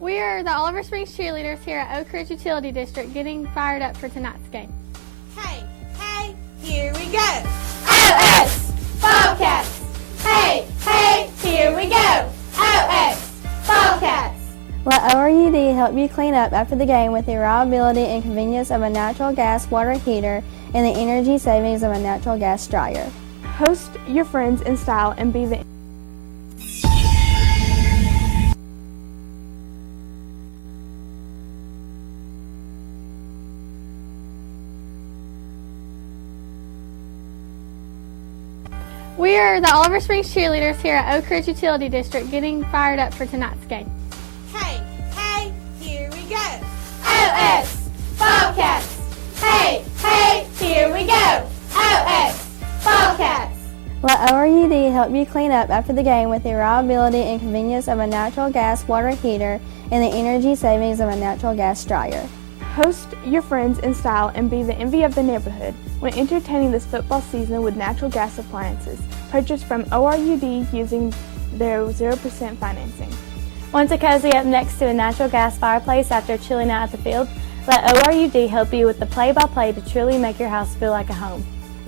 We are the Oliver Springs cheerleaders here at Oak Ridge Utility District getting fired up for tonight's game. Hey, hey, here we go. OS Bobcats! Hey, hey, here we go. OS Bobcats! Let ORUD help you clean up after the game with the reliability and convenience of a natural gas water heater and the energy savings of a natural gas dryer. Host your friends in style and be the We are the Oliver Springs cheerleaders here at Oak Ridge Utility District getting fired up for tonight's game. Hey, hey, here we go. OS Bobcats! Hey, hey, here we go. OS Bobcats! Let ORUD help you clean up after the game with the reliability and convenience of a natural gas water heater and the energy savings of a natural gas dryer. Host your friends in style and be the envy of the neighborhood when entertaining this football season with natural gas appliances purchased from ORUD using their 0% financing. Want to cozy up next to a natural gas fireplace after a chilly night at the field? Let ORUD help you with the play-by-play to truly make your house feel like a home.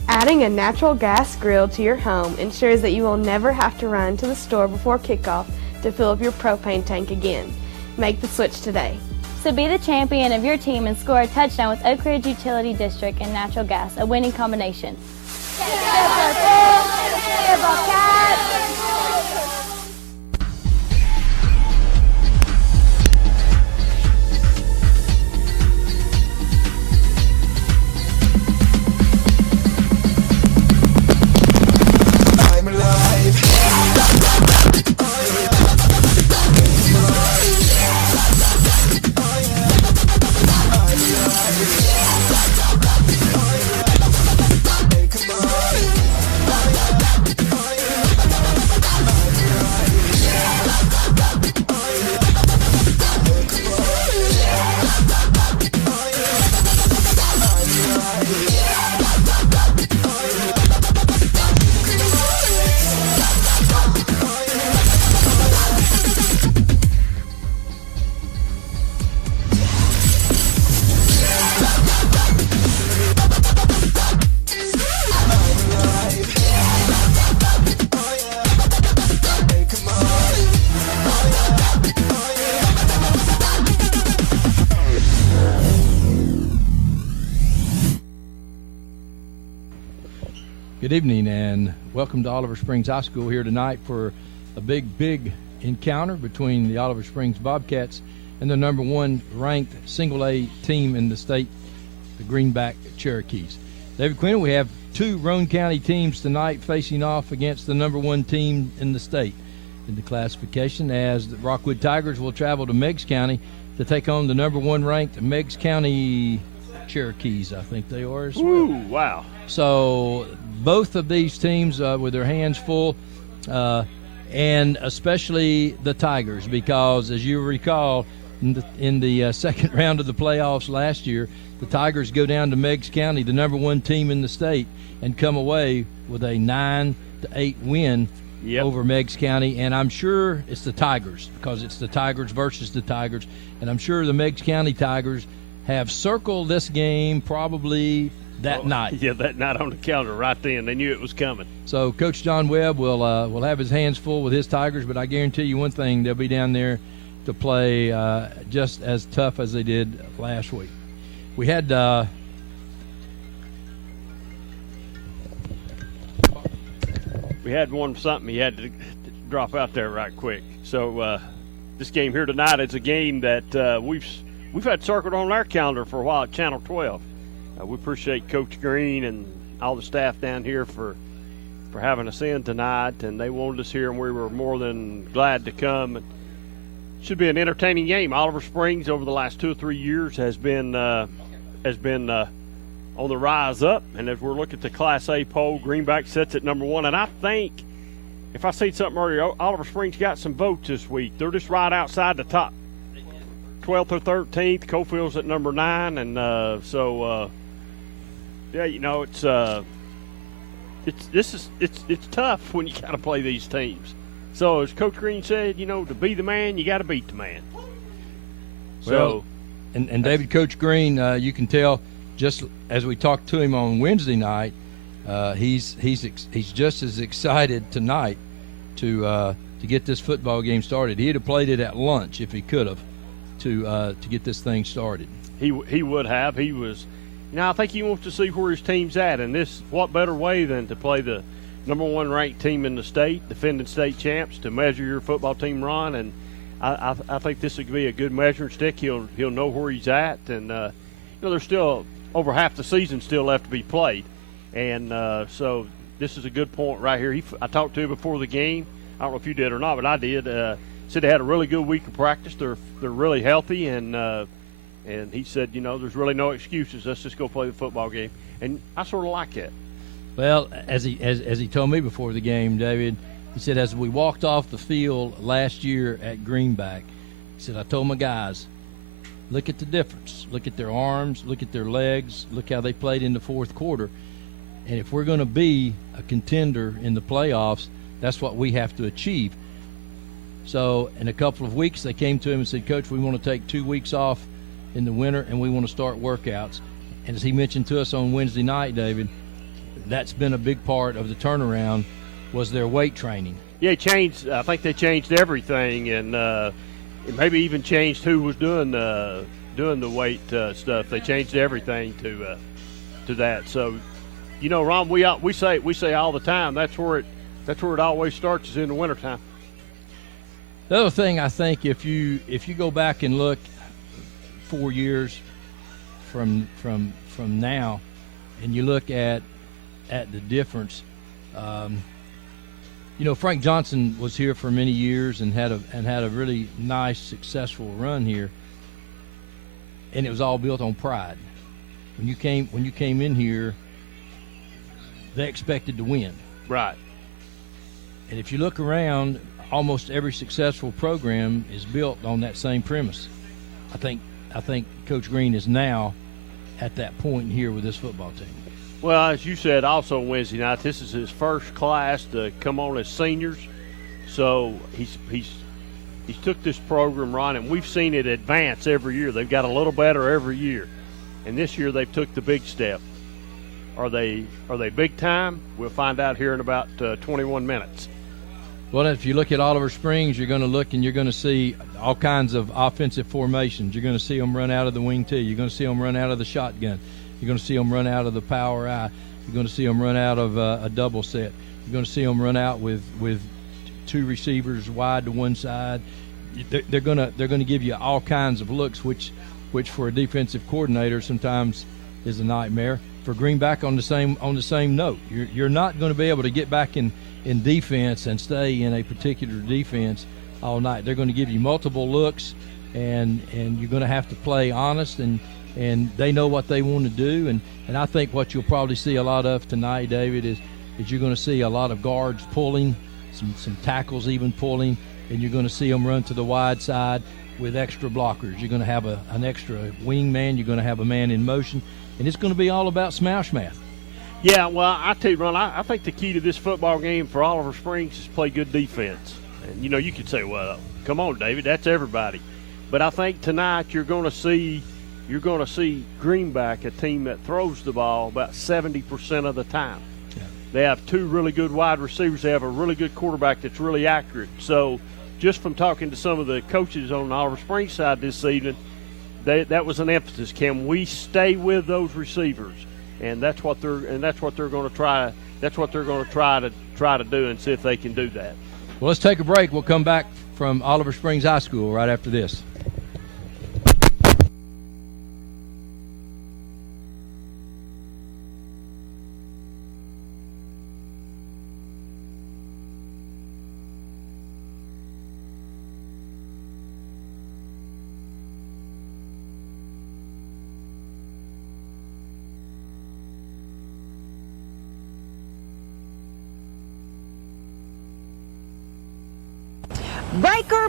Adding a natural gas grill to your home ensures that you will never have to run to the store before kickoff to fill up your propane tank again. Make the switch today. So be the champion of your team and score a touchdown with Oak Ridge Utility District and natural gas, a winning combination. Good evening and welcome to Oliver Springs High School here tonight for a big encounter between the Oliver Springs Bobcats and the number one ranked single-A team in the state, the Greenback Cherokees. David Quinn, we have two Roane County teams tonight facing off against the number one team in the state in the classification, as the Rockwood Tigers will travel to Meigs County to take on the number one ranked Meigs County Cherokees, I think they are as well. Ooh, wow. So both of these teams with their hands full, and especially the Tigers, because as you recall, in the second round of the playoffs last year, the Tigers go down to Meigs County, the number one team in the state, and come away with a 9-8 win over Meigs County. And I'm sure it's the Tigers, because it's the Tigers versus the Tigers. And I'm sure the Meigs County Tigers have circled this game probably that night. Yeah, that night on the calendar right then. They knew it was coming. So Coach John Webb will have his hands full with his Tigers, but I guarantee you one thing, they'll be down there to play just as tough as they did last week. We had something he had to drop out there right quick. So this game here tonight is a game that we've had circled on our calendar for a while at Channel 12. We appreciate Coach Green and all the staff down here for having us in tonight, and they wanted us here, and we were more than glad to come. And should be an entertaining game. Oliver Springs over the last 2 or 3 years has been on the rise up, and as we're looking at the Class A poll, Greenback sits at number one. And I think, if I said something earlier, Oliver Springs got some votes this week. They're just right outside the top 12th or 13th. Cofield's at number 9, and yeah, you know, it's tough when you got to play these teams. So as Coach Green said, you know, to be the man, you got to beat the man. So, and David, Coach Green, you can tell just as we talked to him on Wednesday night, he's just as excited tonight to get this football game started. He'd have played it at lunch if he could have to get this thing started. He would have. He was, I think he wants to see where his team's at, and what better way than to play the number 1 ranked team in the state, defending state champs, to measure your football team run. And I think this would be a good measuring stick. He'll know where he's at, and there's still over half the season still left to be played, and so this is a good point right here. I talked to him before the game. I don't know if you did or not, but I did. Said they had a really good week of practice. They're really healthy, and he said, there's really no excuses. Let's just go play the football game, and I sort of like that. Well, as he told me before the game, David, he said as we walked off the field last year at Greenback, he said I told my guys, look at the difference. Look at their arms. Look at their legs. Look how they played in the fourth quarter. And if we're going to be a contender in the playoffs, that's what we have to achieve. So in a couple of weeks, they came to him and said, Coach, we want to take 2 weeks off in the winter, and we want to start workouts. And as he mentioned to us on Wednesday night, David, that's been a big part of the turnaround was their weight training. Yeah, I think they changed everything, and maybe even changed who was doing the weight stuff. They changed everything to that. So, Ron, we say all the time that's where it always starts is in the wintertime. The other thing I think, if you go back and look 4 years from now, and you look at the difference, Frank Johnson was here for many years and had a really nice, successful run here, and it was all built on pride. When you came in here, they expected to win. Right. And if you look around, almost every successful program is built on that same premise. I think Coach Green is now at that point here with this football team. Well, as you said also Wednesday night, this is his first class to come on as seniors. So he's took this program, Ron, and we've seen it advance every year. They've got a little better every year. And this year they've took the big step. Are they big time? We'll find out here in about 21 minutes. Well, if you look at Oliver Springs, you're going to look and you're going to see all kinds of offensive formations. You're going to see them run out of the wing T. You're going to see them run out of the shotgun. You're going to see them run out of the power I. You're going to see them run out of a double set. You're going to see them run out with 2 receivers wide to one side. They're going to give you all kinds of looks, which for a defensive coordinator sometimes is a nightmare. For Greenback on the same note, you're not going to be able to get back in defense and stay in a particular defense all night. They're going to give you multiple looks, and you're going to have to play honest, and they know what they want to do. And I think what you'll probably see a lot of tonight, David, is you're going to see a lot of guards pulling, some tackles even pulling, and you're going to see them run to the wide side with extra blockers. You're going to have an extra wingman. You're going to have a man in motion, and it's going to be all about smash math. Yeah, well, I tell you, Ron, I think the key to this football game for Oliver Springs is play good defense. And, you could say, well, come on, David, that's everybody. But I think tonight you're going to see Greenback, a team that throws the ball about 70% of the time. Yeah. They have 2 really good wide receivers. They have a really good quarterback that's really accurate. So just from talking to some of the coaches on the Oliver Springs side this evening, that was an emphasis. Can we stay with those receivers? And that's what they're going to try. That's what they're going to try to do and see if they can do that. Well, let's take a break. We'll come back from Oliver Springs High School right after this.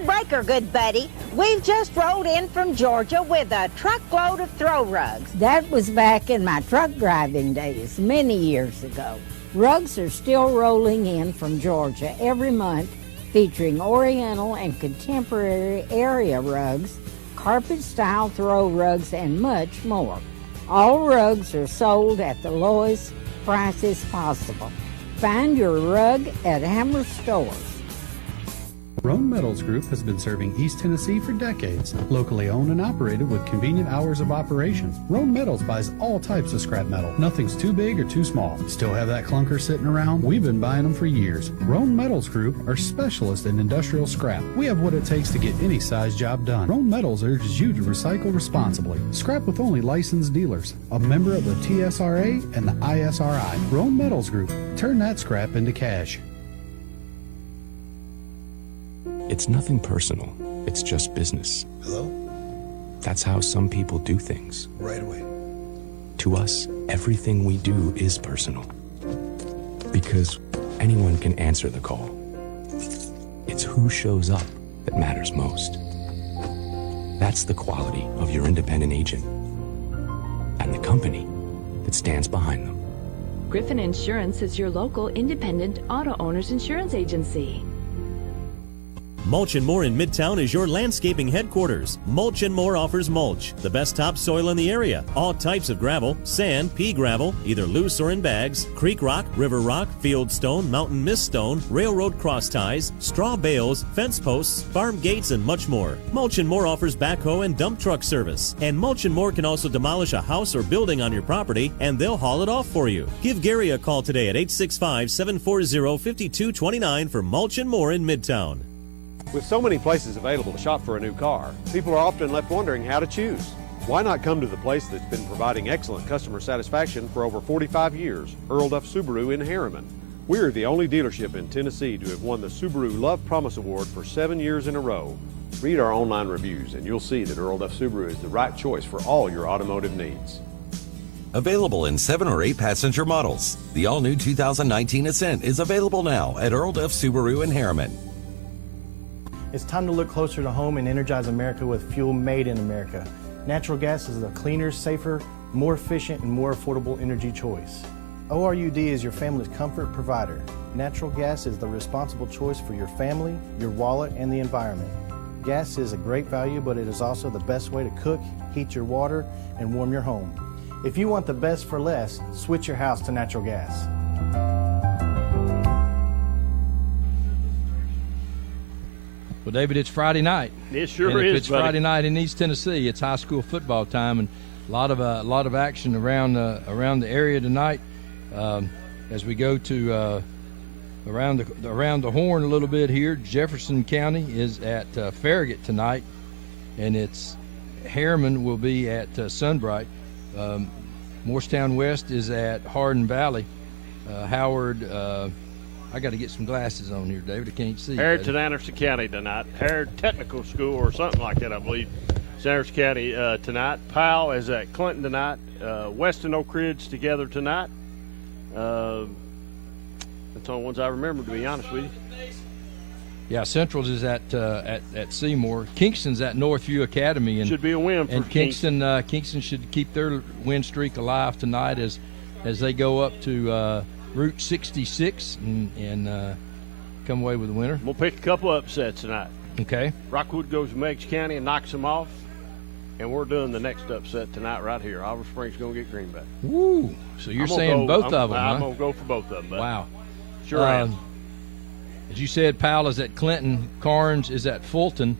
Breaker, good buddy. We've just rolled in from Georgia with a truckload of throw rugs. That was back in my truck driving days, many years ago. Rugs are still rolling in from Georgia every month, featuring Oriental and contemporary area rugs, carpet-style throw rugs, and much more. All rugs are sold at the lowest prices possible. Find your rug at Hammer Stores. Roan Metals Group has been serving East Tennessee for decades. Locally owned and operated with convenient hours of operation. Roan Metals buys all types of scrap metal. Nothing's too big or too small. Still have that clunker sitting around? We've been buying them for years. Roan Metals Group are specialists in industrial scrap. We have what it takes to get any size job done. Roan Metals urges you to recycle responsibly. Scrap with only licensed dealers. A member of the TSRA and the ISRI. Roan Metals Group. Turn that scrap into cash. It's nothing personal. It's just business. Hello? That's how some people do things. Right away. To us, everything we do is personal. Because anyone can answer the call. It's who shows up that matters most. That's the quality of your independent agent and the company that stands behind them. Griffin Insurance is your local independent auto owner's insurance agency. Mulch & More in Midtown is your landscaping headquarters. Mulch & More offers mulch, the best topsoil in the area, all types of gravel, sand, pea gravel, either loose or in bags, creek rock, river rock, field stone, mountain mist stone, railroad cross ties, straw bales, fence posts, farm gates, and much more. Mulch & More offers backhoe and dump truck service. And Mulch & More can also demolish a house or building on your property, and they'll haul it off for you. Give Gary a call today at 865-740-5229 for Mulch & More in Midtown. With so many places available to shop for a new car, people are often left wondering how to choose. Why not come to the place that's been providing excellent customer satisfaction for over 45 years, Earl Duff Subaru in Harriman. We are the only dealership in Tennessee to have won the Subaru Love Promise Award for 7 years in a row. Read our online reviews and you'll see that Earl Duff Subaru is the right choice for all your automotive needs. Available in 7 or 8 passenger models. The all-new 2019 Ascent is available now at Earl Duff Subaru in Harriman. It's time to look closer to home and energize America with fuel made in America. Natural gas is a cleaner, safer, more efficient, and more affordable energy choice. ORUD is your family's comfort provider. Natural gas is the responsible choice for your family, your wallet, and the environment. Gas is a great value, but it is also the best way to cook, heat your water, and warm your home. If you want the best for less, switch your house to natural gas. Well, David, it's Friday night. It sure and if is. It's Friday night in East Tennessee. It's high school football time, and a lot of action around the area tonight. As we go to around the horn a little bit here, Jefferson County is at Farragut tonight, and it's Harriman will be at Sunbright. Morristown West is at Hardin Valley. Howard. I got to get some glasses on here, David. I can't see. Harrod to Anderson County tonight. Harrod Technical School or something like that, I believe. It's Anderson County tonight. Powell is at Clinton tonight. Weston Oak Ridge together tonight. That's the only ones I remember, to be honest with you. Yeah, Central's is at Seymour. Kingston's at Northview Academy, and should be a win for Kingston. Kingston should keep their win streak alive tonight as they go up to Route 66 and come away with the winner. We'll pick a couple upsets tonight. Okay. Rockwood goes to Meigs County and knocks them off, and we're doing the next upset tonight right here. Oliver Springs going to get Greenback. Woo! So you're saying both of them, huh? I'm going to go for both of them. Buddy. Wow. Sure am. As you said, Powell is at Clinton, Carnes is at Fulton,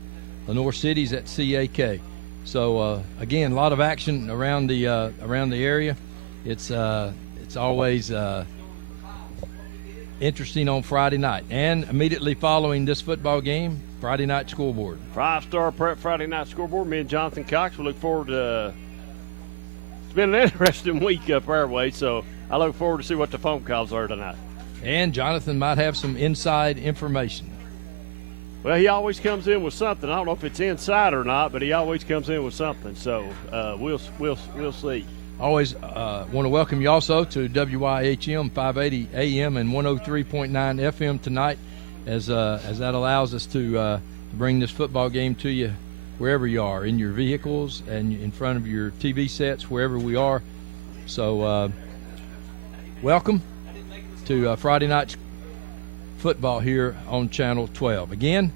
Lenore City's at CAK. So again, a lot of action around the area. It's always interesting on Friday night. And immediately following this football game, Friday night scoreboard. 5-star prep Friday night scoreboard. Me and Jonathan Cox, we look forward to it's been an interesting week up our way, so I look forward to see what the phone calls are tonight. And Jonathan might have some inside information. Well, he always comes in with something. I don't know if it's inside or not, but he always comes in with something. So we'll see. Always want to welcome you also to WYHM 580 AM and 103.9 FM tonight, as that allows us to bring this football game to you wherever you are, in your vehicles and in front of your TV sets, wherever we are. So welcome to Friday night football here on Channel 12. Again,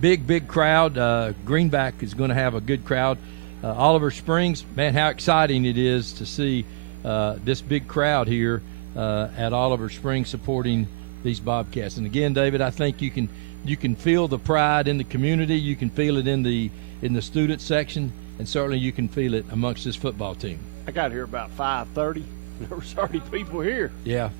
big crowd. Greenback is going to have a good crowd. Oliver Springs, man, how exciting it is to see this big crowd here at Oliver Springs supporting these Bobcats. And again, David, I think you can feel the pride in the community. You can feel it in the student section, and certainly you can feel it amongst this football team. I got here about 5:30. There was already people here. Yeah.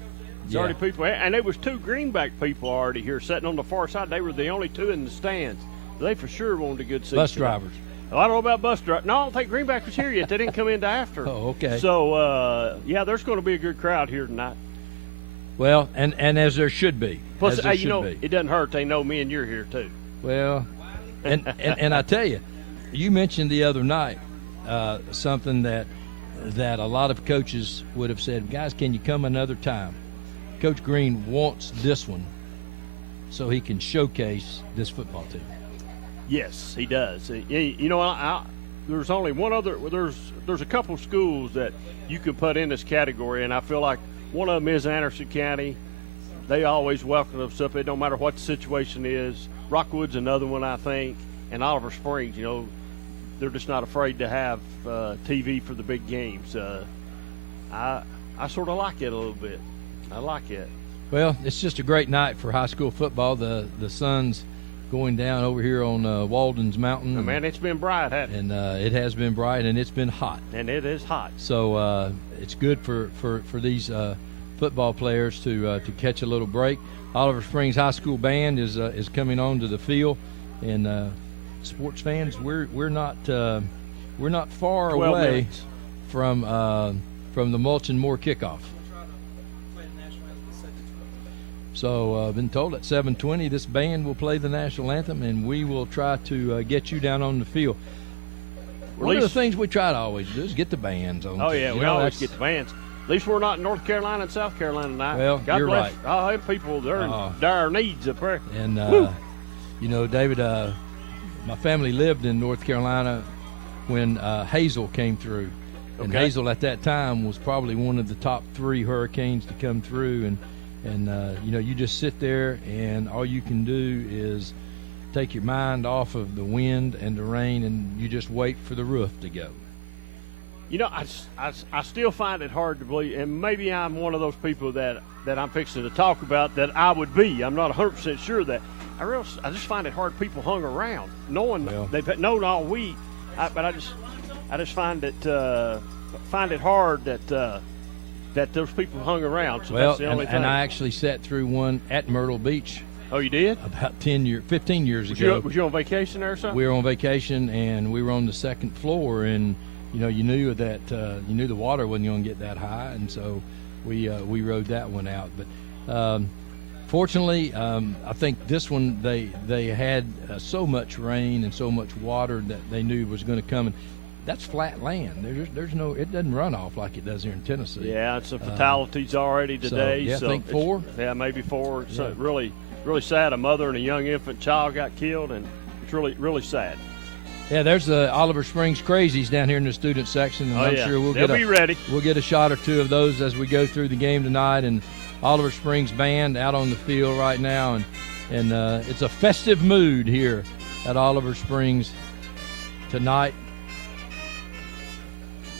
There's already people here. And there was 2 Greenback people already here sitting on the far side. They were the only 2 in the stands. They for sure wanted a good seat. Bus drivers. I don't know about bus drivers. No, I don't think Greenback was here yet. They didn't come in till after. Oh, okay. So, yeah, there's going to be a good crowd here tonight. Well, and as there should be. Plus, as there you know, should be. it doesn't hurt. They know me and you're here, too. Well, and I tell you, you mentioned the other night something that a lot of coaches would have said, guys, can you come another time? Coach Green wants this one so he can showcase this football team. Yes, he does. You know, there's only one other. There's a couple schools that you can put in this category, and I feel like one of them is Anderson County. They always welcome us up. It don't matter what the situation is. Rockwood's another one, I think, and Oliver Springs. You know, they're just not afraid to have TV for the big games. I sort of like it a little bit. I like it. Well, it's just a great night for high school football. The sun's going down over here on Walden's Mountain. Oh, man, it's been bright, hasn't it? And it has been bright, and it's been hot. And it is hot. So it's good for these football players to catch a little break. Oliver Springs High School Band is coming onto the field, and sports fans, we're not far away from the Mulch and Moore kickoff. So I've been told at 7:20 this band will play the national anthem, and we will try to get you down on the field. One of the things we try to always do is get the bands on. Oh, yeah, we always get the bands. At least we're not in North Carolina and South Carolina tonight. Well, God you're bless. right. Oh, them people, they're in dire needs up there. And, you know, David, my family lived in North Carolina when Hazel came through. And Hazel at that time was probably one of the top 3 hurricanes to come through. And you know, you just sit there and all you can do is take your mind off of the wind and the rain, and you just wait for the roof to go. You know, I still find it hard to believe, and maybe I'm one of those people that I'm fixing to talk about that I would be. I'm not 100% sure that. I just find it hard people hung around, knowing they've known all week. But I just find it hard that those people hung around. So that's the only thing. And I actually sat through one at Myrtle Beach. Oh, you did? About 15 years ago. Was you on vacation there or something? We were on vacation, and we were on the second floor, and you knew that you knew the water wasn't going to get that high, and so we rode that one out. But fortunately, I think this one they had so much rain and so much water that they knew was going to come. And that's flat land. There's no, it doesn't run off like it does here in Tennessee. Yeah, it's some fatalities already today. So, I think 4. Yeah, maybe 4. So really sad. A mother and a young infant child got killed, and it's really sad. Yeah, there's the Oliver Springs Crazies down here in the student section, and I'm sure they'll be ready. We'll get a shot or 2 of those as we go through the game tonight. And Oliver Springs band out on the field right now, and it's a festive mood here at Oliver Springs tonight.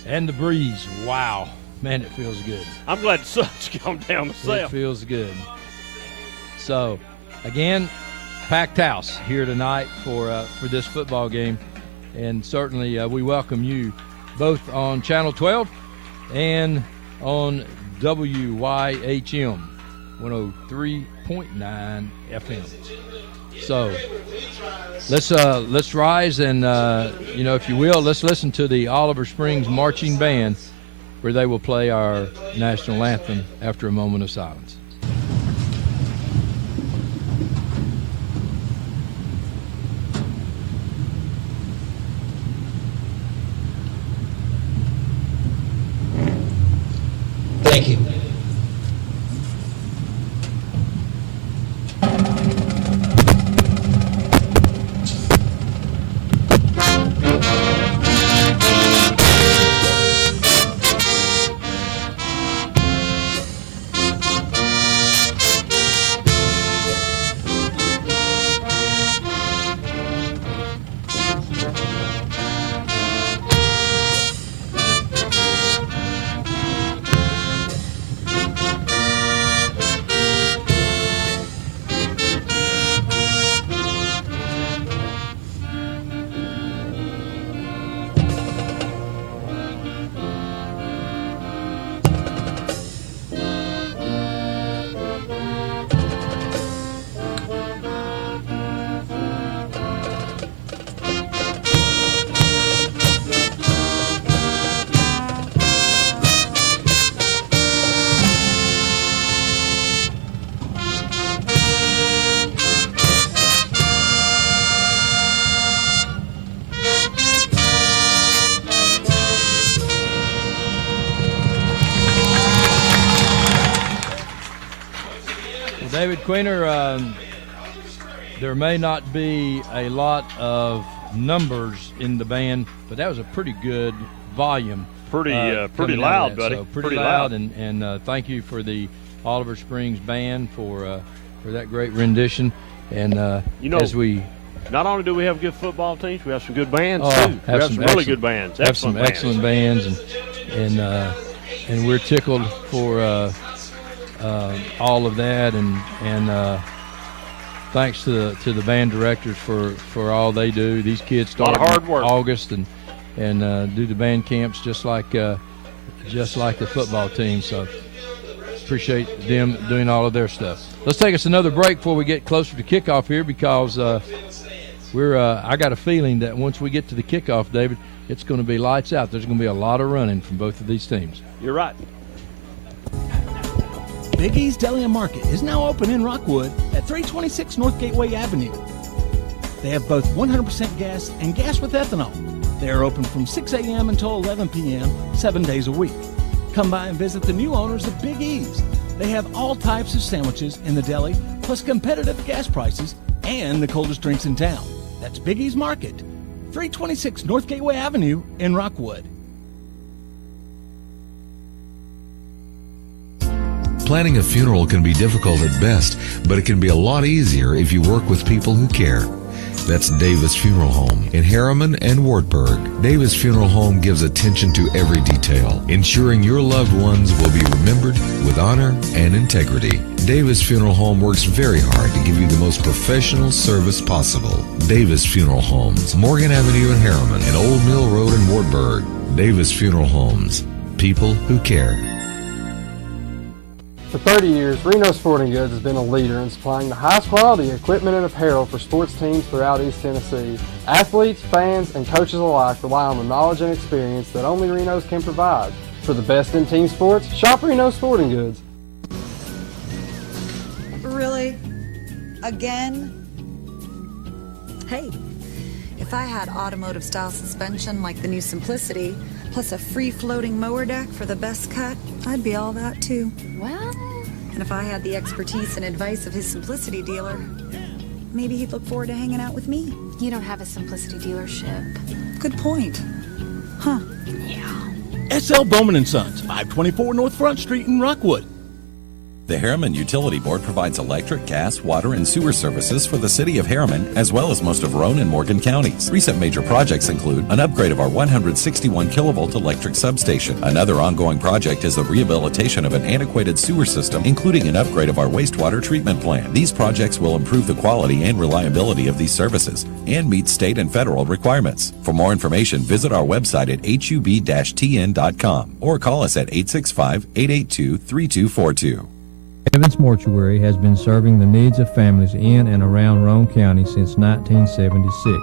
And the breeze, wow, man, it feels good. I'm glad the sun's gone down myself. It feels good. So, again, packed house here tonight for this football game, and certainly we welcome you both on Channel 12 and on WYHM 103.9 FM. So let's rise and if you will, let's listen to the Oliver Springs Marching Band, where they will play our national anthem after a moment of silence. Thank you. David Queener, there may not be a lot of numbers in the band, but that was a pretty good volume. Pretty coming loud, out of that. buddy. So pretty loud, and thank you for the Oliver Springs band for that great rendition. And as we not only do we have good football teams, we have some good bands too. We have have some really good bands. Have some excellent bands, and we're tickled for all of that, and thanks to the band directors for all they do. These kids start a lot of hard work. in August and do the band camps just like the football team. So appreciate them doing all of their stuff. Let's take us another break before we get closer to kickoff here, because I got a feeling that once we get to the kickoff, David, it's going to be lights out. There's going to be a lot of running from both of these teams. You're right. Big E's Deli and Market is now open in Rockwood at 326 North Gateway Avenue. They have both 100% gas and gas with ethanol. They are open from 6 a.m. until 11 p.m., 7 days a week. Come by and visit the new owners of Big E's. They have all types of sandwiches in the deli, plus competitive gas prices and the coldest drinks in town. That's Big E's Market, 326 North Gateway Avenue in Rockwood. Planning a funeral can be difficult at best, but it can be a lot easier if you work with people who care. That's Davis Funeral Home in Harriman and Wartburg. Davis Funeral Home gives attention to every detail, ensuring your loved ones will be remembered with honor and integrity. Davis Funeral Home works very hard to give you the most professional service possible. Davis Funeral Homes, Morgan Avenue in Harriman and Old Mill Road in Wartburg. Davis Funeral Homes, people who care. For 30 years, Reno Sporting Goods has been a leader in supplying the highest quality equipment and apparel for sports teams throughout East Tennessee. Athletes, fans, and coaches alike rely on the knowledge and experience that only Reno's can provide. For the best in team sports, shop Reno Sporting Goods. Really? Again? Hey, if I had automotive style suspension like the new Simplicity, plus a free floating mower deck for the best cut, I'd be all that too. Well, and if I had the expertise and advice of his Simplicity dealer, maybe he'd look forward to hanging out with me. You don't have a Simplicity dealership. Good point. Huh. Yeah. SL Bowman & Sons, 524 North Front Street in Rockwood. The Harriman Utility Board provides electric, gas, water, and sewer services for the city of Harriman, as well as most of Roane and Morgan counties. Recent major projects include an upgrade of our 161 kilovolt electric substation. Another ongoing project is the rehabilitation of an antiquated sewer system, including an upgrade of our wastewater treatment plant. These projects will improve the quality and reliability of these services and meet state and federal requirements. For more information, visit our website at hub-tn.com or call us at 865-882-3242. Evans Mortuary has been serving the needs of families in and around Roane County since 1976.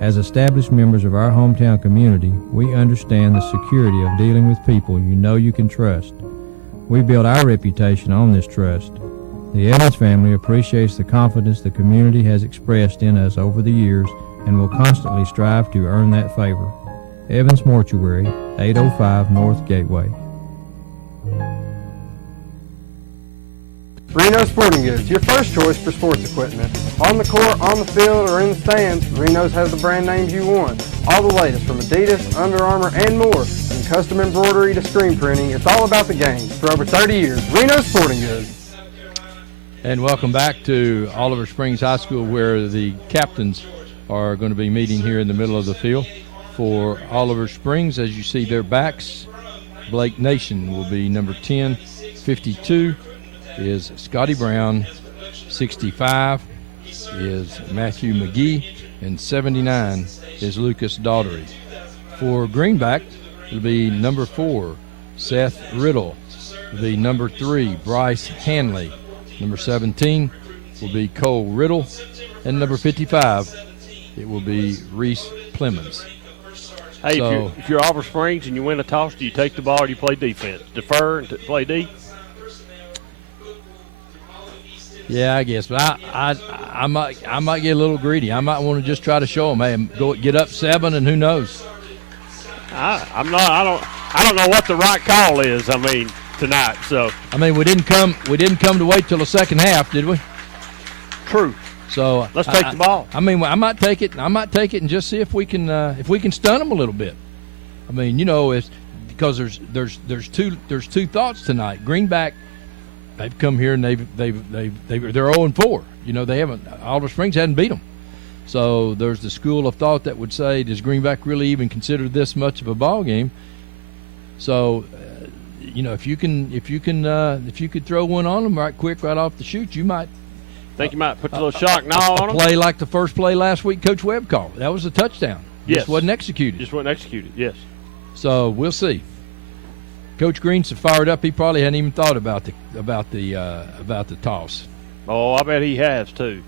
As established members of our hometown community, we understand the security of dealing with people you know you can trust. We build our reputation on this trust. The Evans family appreciates the confidence the community has expressed in us over the years and will constantly strive to earn that favor. Evans Mortuary, 805 North Gateway. Reno Sporting Goods, your first choice for sports equipment. On the court, on the field, or in the stands, Reno's has the brand names you want. All the latest from Adidas, Under Armour, and more. From custom embroidery to screen printing, it's all about the game. For over 30 years, Reno Sporting Goods. And welcome back to Oliver Springs High School, where the captains are going to be meeting here in the middle of the field. For Oliver Springs, as you see their backs, Blake Nation will be number 10, 52 is Scotty Brown, 65 is Matthew McGee, and 79 is Lucas Daughtery. For Greenback, it'll be number 4, Seth Riddle. It'll be number 3, Bryce Hanley. Number 17 will be Cole Riddle. And number 55, it will be Reese Clemens. Hey, if you're Oliver Springs and you win a toss, do you take the ball or do you play defense? Defer and play D? Yeah, I guess, but I might get a little greedy. I might want to just try to show them, hey, go get up 7, and who knows? I don't know what the right call is. I mean, tonight. So I mean, we didn't come to wait till the second half, did we? True. So let's take the ball. I mean, I might take it and just see if we can stun them a little bit. I mean, it's because there's two thoughts tonight. Greenback, they've come here and they're 0-4. They haven't. Oliver Springs hadn't beat them. So there's the school of thought that would say, does Greenback really even consider this much of a ball game? So, if you could throw one on them right off the shoot, you might. Think you might put a little shock and awe on them? Play like the first play last week Coach Webb called. That was a touchdown. Yes. Just wasn't executed. Yes. So we'll see. Coach Green's so fired up he probably hadn't even thought about the toss. Oh, I bet he has too.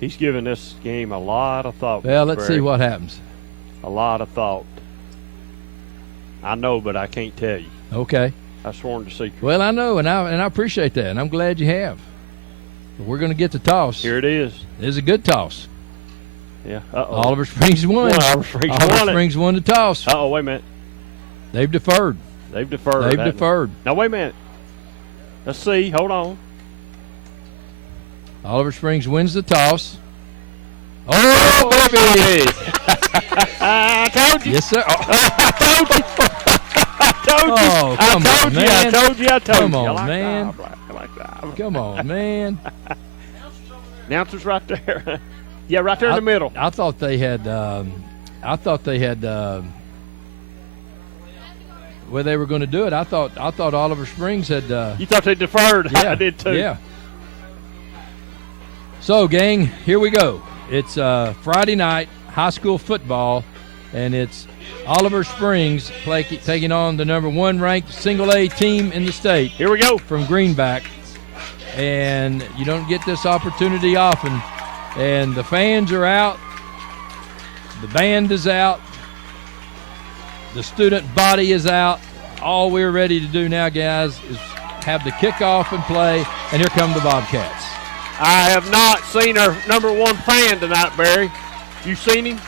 He's given this game a lot of thought. Well, let's see what happens. A lot of thought. I know, but I can't tell you. Okay. I've sworn to secret. Well, I know, and I appreciate that, and I'm glad you have. But we're going to get the toss. Here it is. It is a good toss. Yeah. Oliver Springs won. Oliver Springs won the toss. Wait a minute. They've deferred. They've deferred. Now, wait a minute. Let's see. Hold on. Oliver Springs wins the toss. Oh, baby! I told you. Yes, sir. I told you. Oh, come on, man. I told you. Come on, man. Come on, man. Announcer's right there. Yeah, right there in the middle. I thought they had. Where they were going to do it. I thought Oliver Springs had. You thought they deferred? Yeah, I did too. Yeah. So, gang, here we go. It's Friday night high school football, and it's Oliver Springs taking on the number 1 ranked single A team in the state. Here we go. From Greenback. And you don't get this opportunity often. And the fans are out. The band is out. The student body is out. All we're ready to do now, guys, is have the kickoff and play. And here come the Bobcats. I have not seen our number 1 fan tonight, Barry. You seen him?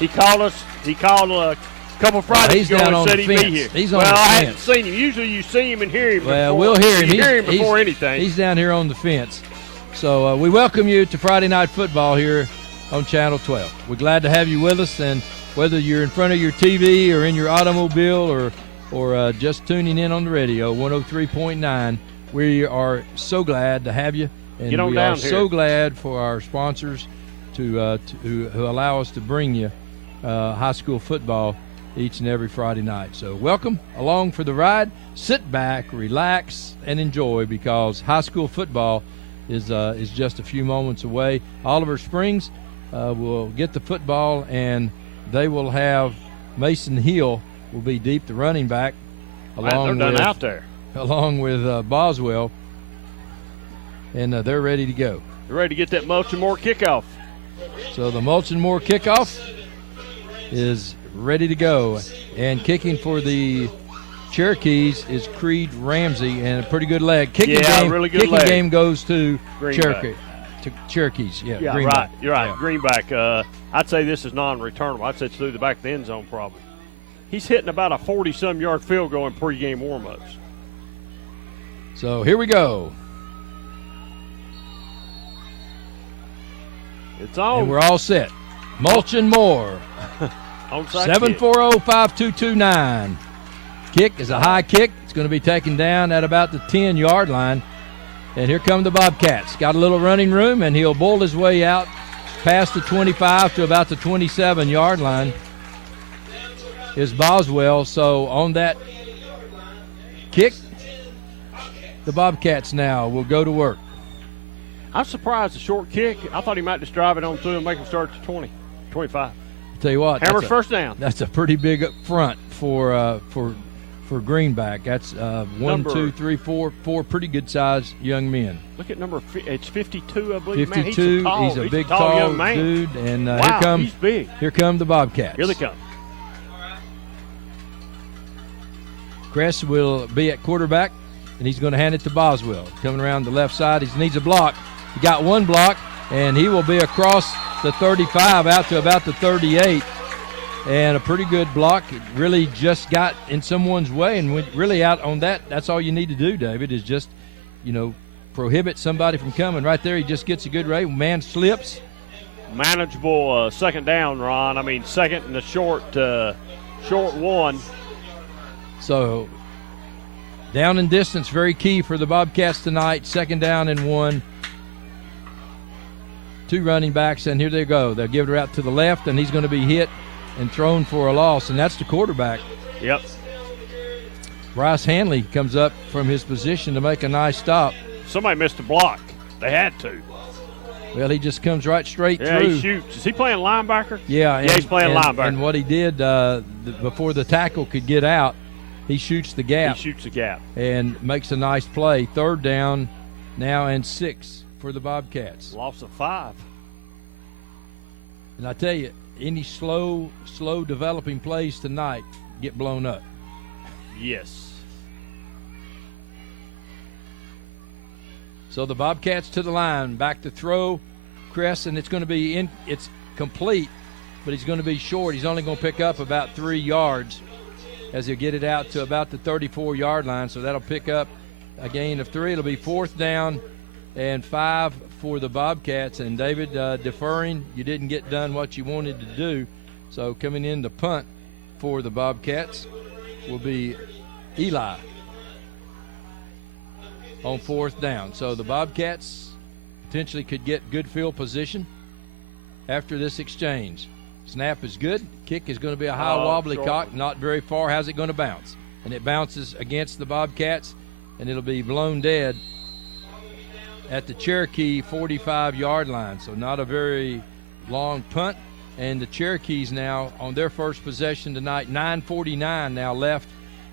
He called us. He called a couple Fridays ago and said he'd be here. He's on the I fence. haven't seen him. Usually you see him and hear him. Well, we'll hear him. You hear him before anything. He's down here on the fence. So we welcome you to Friday Night Football here on Channel 12. We're glad to have you with us, and whether you're in front of your TV or in your automobile or just tuning in on the radio, 103.9, we are so glad to have you. And we are so glad for our sponsors who allow us to bring you high school football each and every Friday night. So welcome along for the ride. Sit back, relax, and enjoy, because high school football is just a few moments away. Oliver Springs will get the football, and they will have Mason Hill will be deep, the running back, along with Boswell. And they're ready to go. They're ready to get that Mulch and Moore kickoff. So the Mulch and Moore kickoff is ready to go. And kicking for the Cherokees is Creed Ramsey, and a pretty good leg. Kicking game goes to Cherokees. Yeah, Greenback. Right. You're right. Yeah. Greenback. I'd say this is non-returnable. I'd say it's through the back of the end zone probably. He's hitting about a 40-some yard field goal in pregame warm-ups. So here we go. It's on. And we're all set. Mulch and Moore. 740-5229. Kick is a high kick. It's going to be taken down at about the 10-yard line. And here come the Bobcats. Got a little running room, and he'll bull his way out past the 25 to about the 27-yard line. Is Boswell. So on that kick, the Bobcats now will go to work. I'm surprised the short kick. I thought he might just drive it on through and make him start at 20, 25. I'll tell you what. Hammer's first down. That's a pretty big up front for Greenback. That's 1, 2, 3, 4 pretty good-sized young men. Look at it's 52, I believe. 52. Man, he's a big, tall young man. dude. And wow, he's big. Here come the Bobcats. Here they come. Cress will be at quarterback, and he's going to hand it to Boswell. Coming around the left side, he needs a block. He got one block, and he will be across the 35 out to about the 38. And a pretty good block. It really just got in someone's way and went really out on that. That's all you need to do, David, is just, prohibit somebody from coming. Right there, he just gets a good rate. Man slips. Manageable second down, Ron. I mean, second and the short one. So down and distance, very key for the Bobcats tonight. Second down and 1. 2 running backs, and here they go. They'll give it out to the left, and he's going to be hit and thrown for a loss, and that's the quarterback. Yep. Bryce Hanley comes up from his position to make a nice stop. Somebody missed a block. They had to. Well, he just comes right straight through. Yeah, he shoots. Is he playing linebacker? Yeah, he's playing linebacker. And what he did before the tackle could get out, he shoots the gap. He shoots the gap. And makes a nice play. Third down now and 6 for the Bobcats. Loss of 5. And I tell you, any slow developing plays tonight get blown up. Yes. So the Bobcats to the line, back to throw, Cress, and it's going to be it's complete, but he's going to be short. He's only going to pick up about 3 yards as he'll get it out to about the 34-yard line. So that'll pick up a gain of 3. It'll be 4th down and 5 for the Bobcats. And David, deferring, you didn't get done what you wanted to do. So coming in to punt for the Bobcats will be Eli on 4th down. So the Bobcats potentially could get good field position after this exchange. Snap is good. Kick is going to be a high wobbly cock, not very far. How's it going to bounce? And it bounces against the Bobcats, and it'll be blown dead at the Cherokee 45-yard line. So not a very long punt. And the Cherokees now on their first possession tonight, 9:49 now left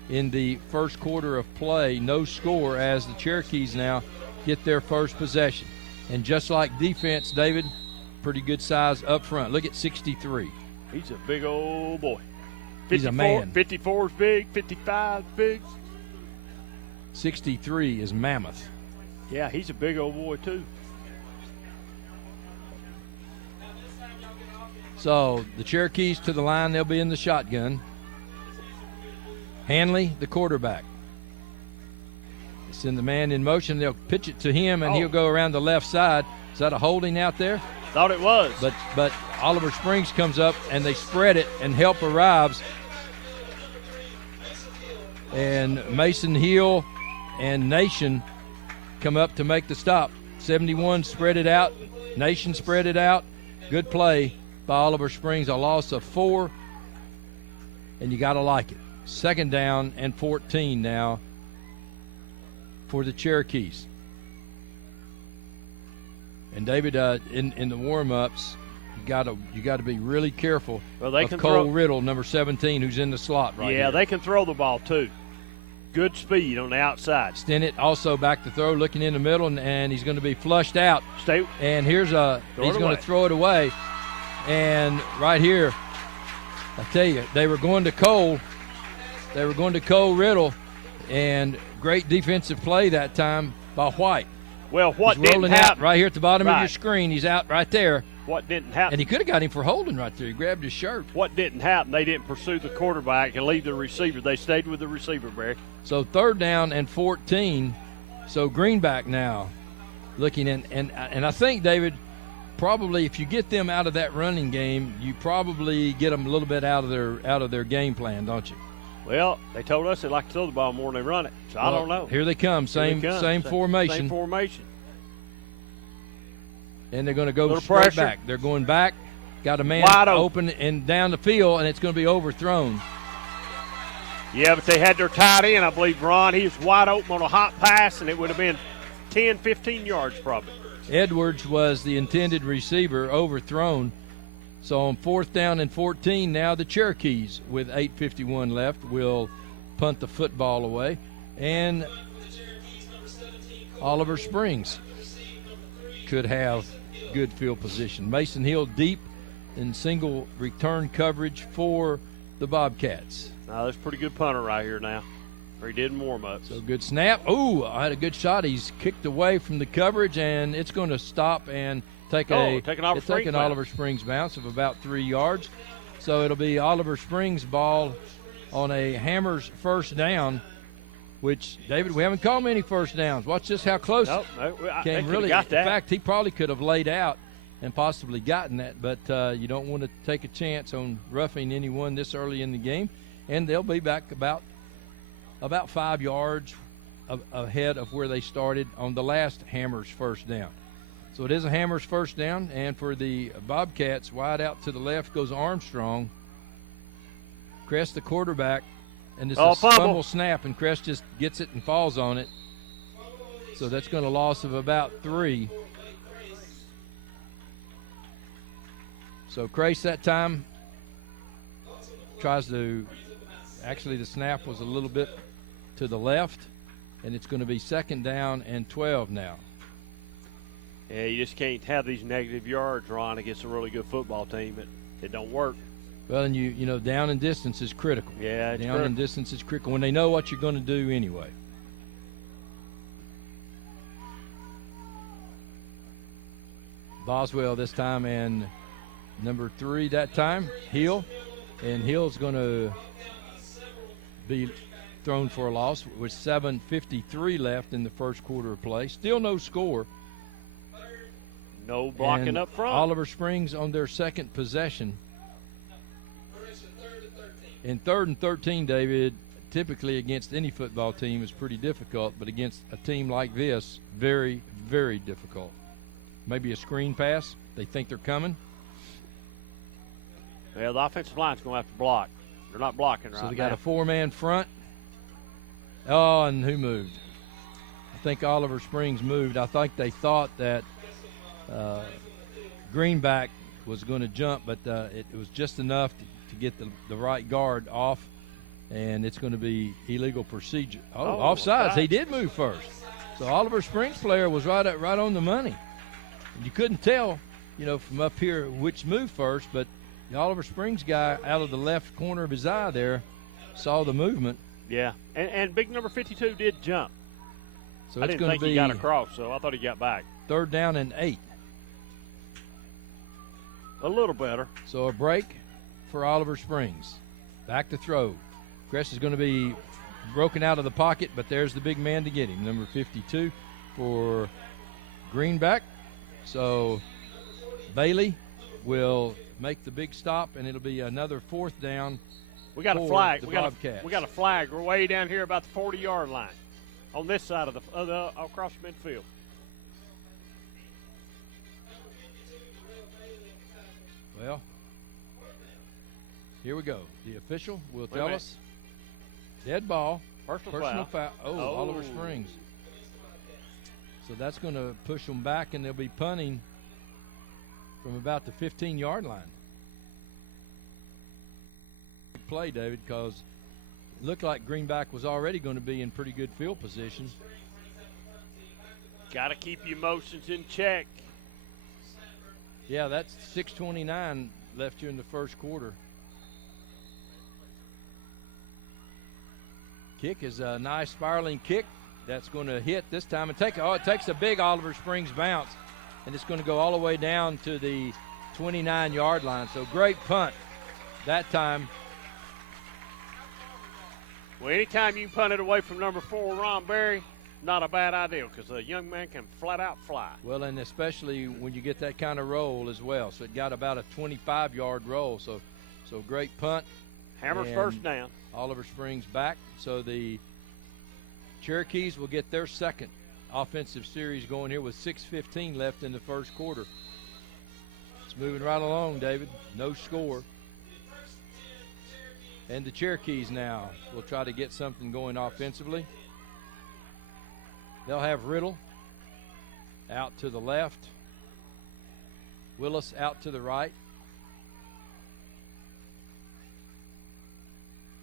in the first quarter of play. No score as the Cherokees now get their first possession. And just like defense, David, pretty good size up front. Look at 63. He's a big old boy. He's a man. 54 is big, 55 is big. 63 is mammoth. Yeah, he's a big old boy too. So the Cherokees to the line, they'll be in the shotgun. Hanley, the quarterback. Send the man in motion. They'll pitch it to him, and he'll go around the left side. Is that a holding out there? Thought it was. But Oliver Springs comes up, and they spread it, and help arrives. And Mason Hill and Nation come up to make the stop. 71 spread it out. Nation spread it out. Good play by Oliver Springs. A loss of 4, and you got to like it. 2nd down and 14 now for the Cherokees. And David, in the warm-ups, you got to be really careful of Cole Riddle, number 17, who's in the slot right here. Yeah, they can throw the ball too. Good speed on the outside. Stennett also back to throw, looking in the middle, and he's going to be flushed out. And he's going to throw it away. And right here, I tell you, they were going to Cole Riddle, and great defensive play that time by White. Well, what he's rolling didn't happen? out right here at the bottom of your screen. He's out right there. What didn't happen? And he could have got him for holding right there. He grabbed his shirt. What didn't happen? They didn't pursue the quarterback and leave the receiver. They stayed with the receiver, Barry. So 3rd down and 14. So Greenback now looking in. And I think, David, probably if you get them out of that running game, you probably get them a little bit out of their game plan, don't you? Well, they told us they like to throw the ball more than they run it, so I don't know. Here they come, same formation. Same formation. And they're going to go straight back. They're going back, got a man wide open and down the field, and it's going to be overthrown. Yeah, but they had their tight end, I believe, Ron. He was wide open on a hot pass, and it would have been 10, 15 yards probably. Edwards was the intended receiver, overthrown. So on 4th down and 14, now the Cherokees, with 8:51 left, will punt the football away. And Oliver Springs could have good field position. Mason Hill deep in single return coverage for the Bobcats. Now, that's a pretty good punter right here now. Or he did in warm-ups. So good snap. Oh, I had a good shot. He's kicked away from the coverage, and it's going to stop and take an Oliver Springs bounce of about 3 yards. So it'll be Oliver Springs ball on a Hammers first down, which, David, we haven't called many first downs. Watch just how close came. Really, got that. In fact, he probably could have laid out and possibly gotten that, but you don't want to take a chance on roughing anyone this early in the game. And they'll be back about 5 yards ahead of where they started on the last Hammers first down. So it is a Hammers first down, and for the Bobcats, wide out to the left goes Armstrong. Crest, the quarterback, and this is a fumble snap, and Crest just gets it and falls on it. So that's going to loss of about 3. So Crace that time tries to, actually the snap was a little bit to the left, and it's going to be 2nd down and 12 now. Yeah, you just can't have these negative yards, Ron, against a really good football team. It don't work. Well, and you know, down and distance is critical. Yeah, it's down and distance is critical when they know what you're going to do anyway. Boswell this time, and number 3 that time, Hill. And Hill's going to be thrown for a loss with 7:53 left in the first quarter of play. Still no score. No blocking and up front. Oliver Springs on their second possession. In 3rd and 13, David, typically against any football team is pretty difficult, but against a team like this, very, very difficult. Maybe a screen pass. They think they're coming. Yeah, the offensive line's going to have to block. They're not blocking right now. So they got a 4-man front. Oh, and who moved? I think Oliver Springs moved. I think they thought that Greenback was going to jump, but it was just enough to get the right guard off, and it's going to be illegal procedure. Offsides. He did move first. So Oliver Springs player was right on the money. You couldn't tell, you know, from up here which moved first, but the Oliver Springs guy out of the left corner of his eye there saw the movement. Yeah, and big number 52 did jump. So I it's didn't going think to be he got across, so I thought he got back. 3rd down and 8. A little better. So a break for Oliver Springs. Back to throw. Crest is going to be broken out of the pocket, but there's the big man to get him, number 52 for Greenback. So Bailey will make the big stop, and it'll be another 4th down. We got a flag. The We Bobcats. got a flag. We're way down here about the 40-yard line on this side of the across midfield. Well, here we go. The official will tell us. Dead ball. Personal foul. Oh, Oliver Springs. So that's going to push them back, and they'll be punting from about the 15-yard line. Play, David, because it looked like Greenback was already going to be in pretty good field position. Got to keep your emotions in check. Yeah, that's 6:29 left here in the first quarter. Kick is a nice spiraling kick that's going to hit this time and take. Oh, it takes a big Oliver Springs bounce, and it's going to go all the way down to the 29-yard line. So great punt that time. Well, anytime you punt it away from number 4, Ron Berry, not a bad idea because a young man can flat out fly. Well, and especially when you get that kind of roll as well. So it got about a 25-yard roll. So great punt. Hammers first down. Oliver Springs back. So the Cherokees will get their second offensive series going here with 6:15 left in the first quarter. It's moving right along, David. No score. And the Cherokees now will try to get something going offensively. They'll have Riddle out to the left. Willis out to the right.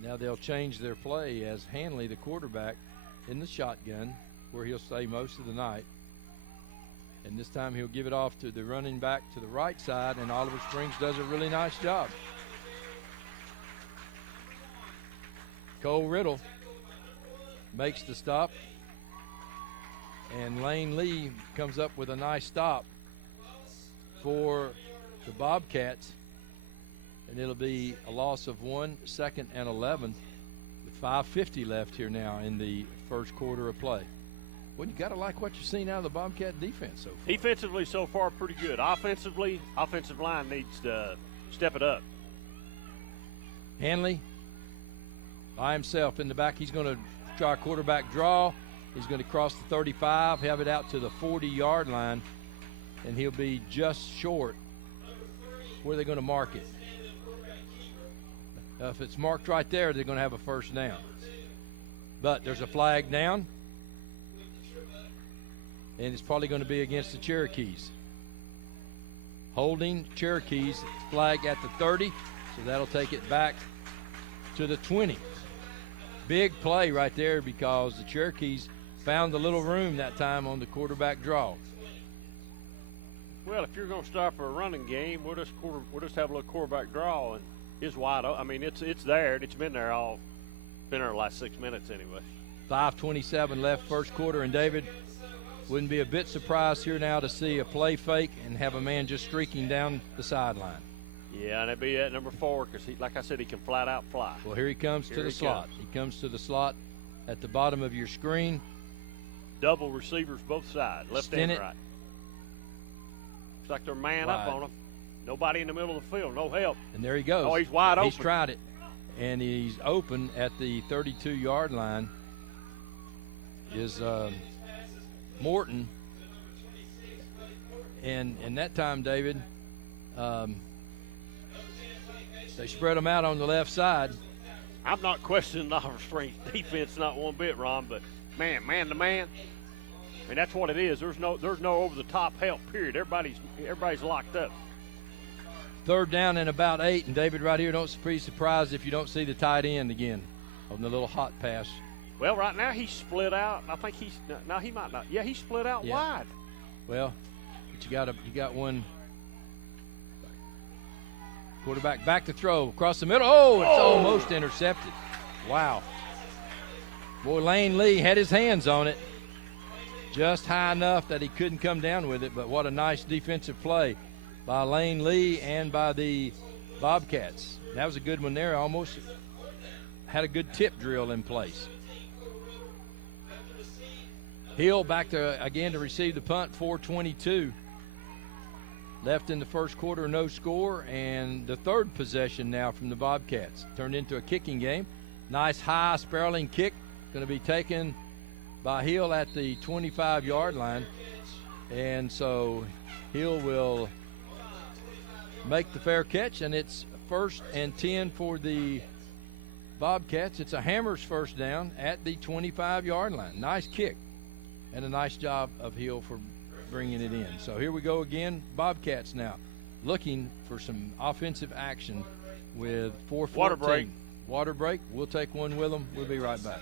Now they'll change their play as Hanley, the quarterback, in the shotgun, where he'll stay most of the night. And this time he'll give it off to the running back to the right side, and Oliver Springs does a really nice job. Cole Riddle makes the stop, and Lane Lee comes up with a nice stop for the Bobcats. and it'll be a loss of 1, 2nd and 11, with 5:50 left here now in the first quarter of play. Well, you got to like what you've seen out of the Bobcat defense so far. Defensively so far, pretty good. Offensively, offensive line needs to step it up. Hanley by himself in the back. He's going to try a quarterback draw. He's going to cross the 35, have it out to the 40-yard line, and he'll be just short. Where are they going to mark it? If it's marked right there, they're going to have a first down. But there's a flag down, and it's probably going to be against the Cherokees. Holding Cherokees, flag at the 30, so that'll take it back to the 20. Big play right there because the Cherokees found a little room that time on the quarterback draw. Well, if you're going to start for a running game, we'll just have a little quarterback draw, and it's wide open. I mean, it's there, and it's been there the last 6 minutes anyway. 5:27 left first quarter, and David, wouldn't be a bit surprised here now to see a play fake and have a man just streaking down the sideline. Yeah, and it'd be at number 4 because, like I said, he can flat out fly. Well, here he comes to the slot. He comes to the slot at the bottom of your screen. Double receivers both sides, left and right. Looks like they're man up on him. Nobody in the middle of the field, no help. And there he goes. Oh, he's wide open. He's tried it, and he's open at the 32-yard line. Is Morton, and that time, David, they spread them out on the left side. I'm not questioning the strength defense, not one bit, Ron, but man to man, I mean, that's what it is. There's no over the top help. Period. Everybody's locked up. Third down and about 8, and David, right here, don't be surprised if you don't see the tight end again on the little hot pass. Well, right now he's split out. I think he might not. Yeah, he's split out wide. Well, but you got one quarterback back to throw across the middle. Oh, it's almost intercepted. Wow. Boy, Lane Lee had his hands on it just high enough that he couldn't come down with it, but what a nice defensive play by Lane Lee and by the Bobcats. That was a good one there. Almost had a good tip drill in place. Hill back to again to receive the punt, 4:22 left in the first quarter, no score, and the third possession now from the Bobcats. Turned into a kicking game. Nice high spiraling kick, going to be taken by Hill at the 25-yard line, and so Hill will make the fair catch, and it's 1st and 10 for the Bobcats. It's a Hammers first down at the 25-yard line. Nice kick. And a nice job of Hill for bringing it in. So here we go again. Bobcats now looking for some offensive action with 4:14. Water break. Water break. We'll take one with them. We'll be right back.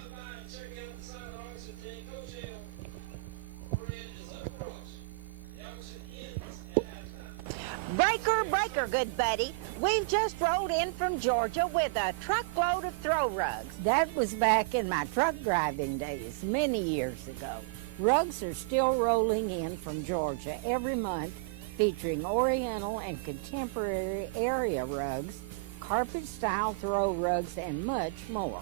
Breaker, good buddy. We've just rode in from Georgia with a truckload of throw rugs. That was back in my truck driving days, many years ago. Rugs are still rolling in from Georgia every month, featuring Oriental and contemporary area rugs, carpet-style throw rugs, and much more.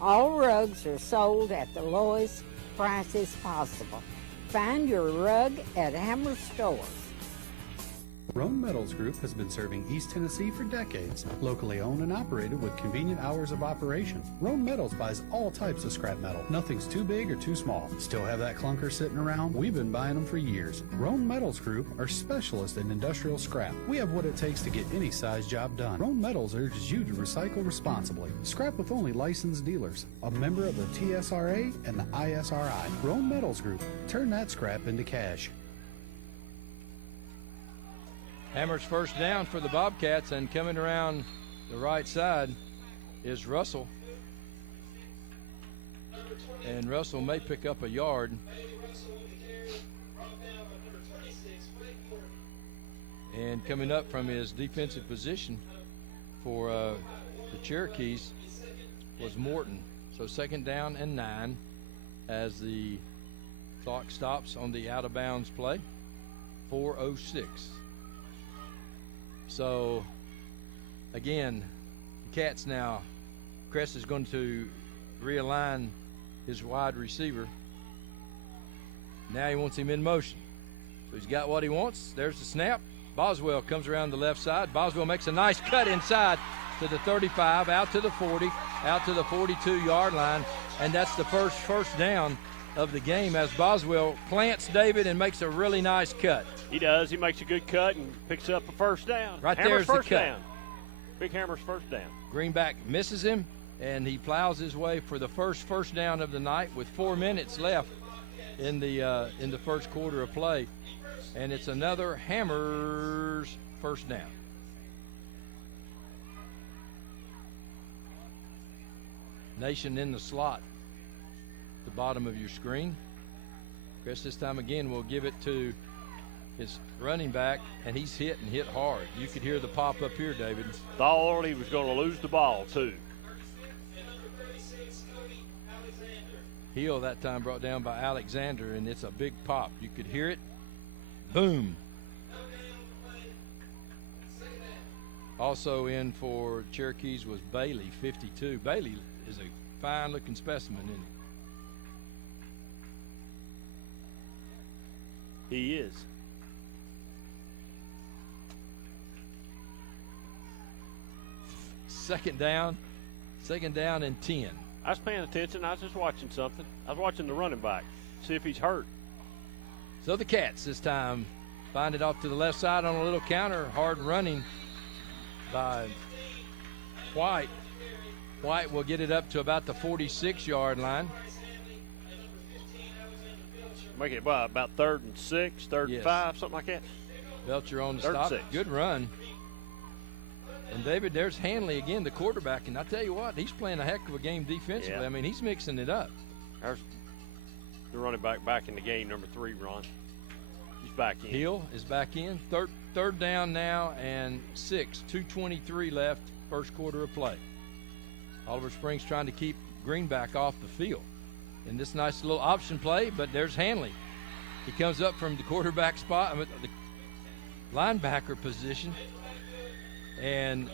All rugs are sold at the lowest prices possible. Find your rug at Hammer Stores. Roan Metals Group has been serving East Tennessee for decades. Locally owned and operated with convenient hours of operation. Roan Metals buys all types of scrap metal. Nothing's too big or too small. Still have that clunker sitting around? We've been buying them for years. Roan Metals Group are specialists in industrial scrap. We have what it takes to get any size job done. Roan Metals urges you to recycle responsibly. Scrap with only licensed dealers. A member of the TSRA and the ISRI. Roan Metals Group. Turn that scrap into cash. Hammers first down for the Bobcats, and coming around the right side is Russell. And Russell may pick up a yard. And coming up from his defensive position for the Cherokees was Morton. So 2nd down and 9 as the clock stops on the out-of-bounds play. 4:06. So again, the Cats now, Crest is going to realign his wide receiver. Now he wants him in motion. So he's got what he wants. There's the snap. Boswell comes around the left side. Boswell makes a nice cut inside to the 35, out to the 40, out to the 42-yard line, and that's the first down of the game as Boswell plants David and makes a really nice cut. He does. He makes a good cut and picks up a first down. Right Hammer's there's the first cut. down. Big Hammer's first down. Greenback misses him, and he plows his way for the first down of the night with 4 minutes left in the first quarter of play, and it's another Hammers first down. Nation in the slot, the bottom of your screen. Chris this time again will give it to his running back, and he's hit hard. You could hear the pop up here, David. Thought he was going to lose the ball too. Hill that time brought down by Alexander, and it's a big pop. You could hear it. Boom. Also in for Cherokees was Bailey, 52. Bailey is a fine-looking specimen, isn't he? He is. Second down and 10. I was paying attention. I was just watching something. I was watching the running back, see if he's hurt. So the Cats this time find it off to the left side on a little counter. Hard running by White. White will get it up to about the 46-yard line. Make it about 3rd and 6, 3rd and 5, something like that. Belcher on the 3rd stop. and 6. Good run. And, David, there's Hanley again, the quarterback. And I tell you what, he's playing a heck of a game defensively. Yeah. I mean, he's mixing it up. There's the running back in the game, number 3, Ron. He's back in. Hill is back in. Third down now and 6. 2:23 left, first quarter of play. Oliver Springs trying to keep Greenback off the field. In this nice little option play, but there's Hanley. He comes up from the quarterback spot, the linebacker position. And,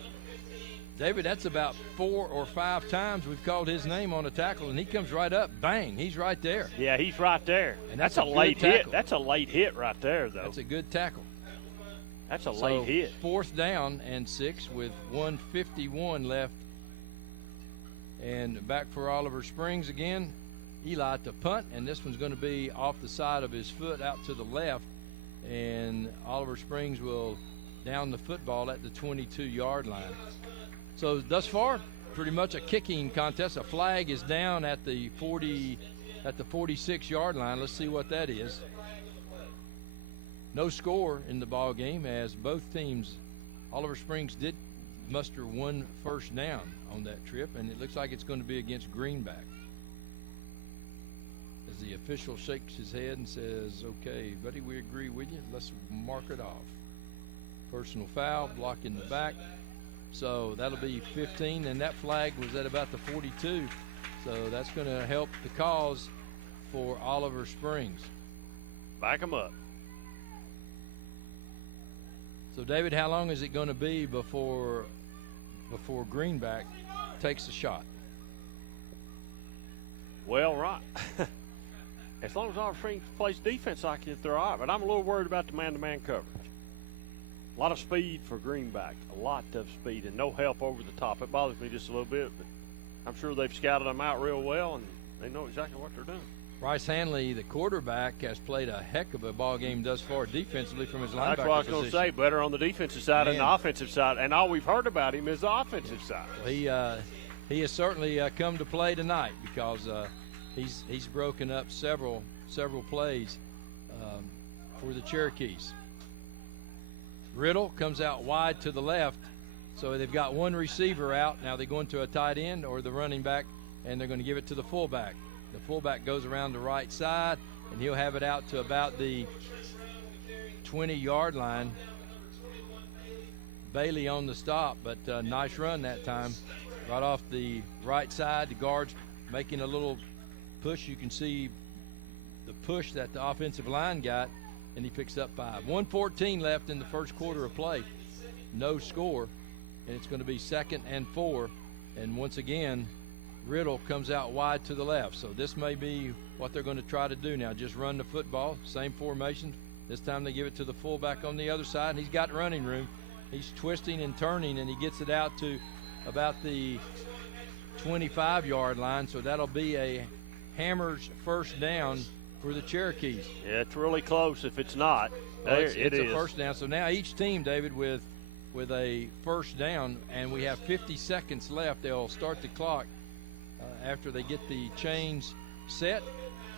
David, that's about 4 or 5 times we've called his name on a tackle, and he comes right up. Bang, he's right there. Yeah, he's right there. And that's a late tackle. hit. That's a late hit right there, though. That's a good tackle. That's a late hit. 4th down and 6 with 1:51 left. And back for Oliver Springs again. Eli to punt, and this one's going to be off the side of his foot out to the left. And Oliver Springs will down the football at the 22-yard line. So thus far, pretty much a kicking contest. A flag is down at the 46-yard line. Let's see what that is. No score in the ball game as both teams, Oliver Springs did muster 1 first down on that trip, and it looks like it's going to be against Greenback. As the official shakes his head and says, okay, buddy, we agree with you. Let's mark it off. Personal foul, block in the back. So that'll be 15, and that flag was at about the 42. So that's going to help the cause for Oliver Springs. Back them up. So, David, how long is it going to be before Greenback takes a shot? Well, right. As long as Oliver Springs plays defense like it, they're all right. But I'm a little worried about the man-to-man coverage. A lot of speed for Greenback. A lot of speed and no help over the top. It bothers me just a little bit, but I'm sure they've scouted them out real well, and they know exactly what they're doing. Bryce Hanley, the quarterback, has played a heck of a ball game thus far defensively from his linebacker That's what I was going to say. Better on the defensive side than the offensive side. And all we've heard about him is the offensive side. Well, he has certainly come to play tonight because he's broken up several plays for the Cherokees. Riddle comes out wide to the left, so they've got one receiver out. Now they're going to a tight end or the running back, and they're going to give it to the fullback. The fullback goes around the right side, and he'll have it out to about the 20-yard line. Bailey on the stop, but nice run that time. Right off the right side, the guards making a little push. You can see the push that the offensive line got, and he picks up 5. 1:14 left in the first quarter of play. No score. and it's going to be 2nd and 4. And once again, Riddle comes out wide to the left. So this may be what they're going to try to do now, just run the football, same formation. This time they give it to the fullback on the other side, and he's got running room. He's twisting and turning, and he gets it out to about the 25-yard line, so that'll be a Hammers first down for the Cherokees. Yeah, it's really close if it's not. Well, it's a first down. So now each team, David, with a first down, and we have 50 seconds left. They'll start the clock after they get the chains set,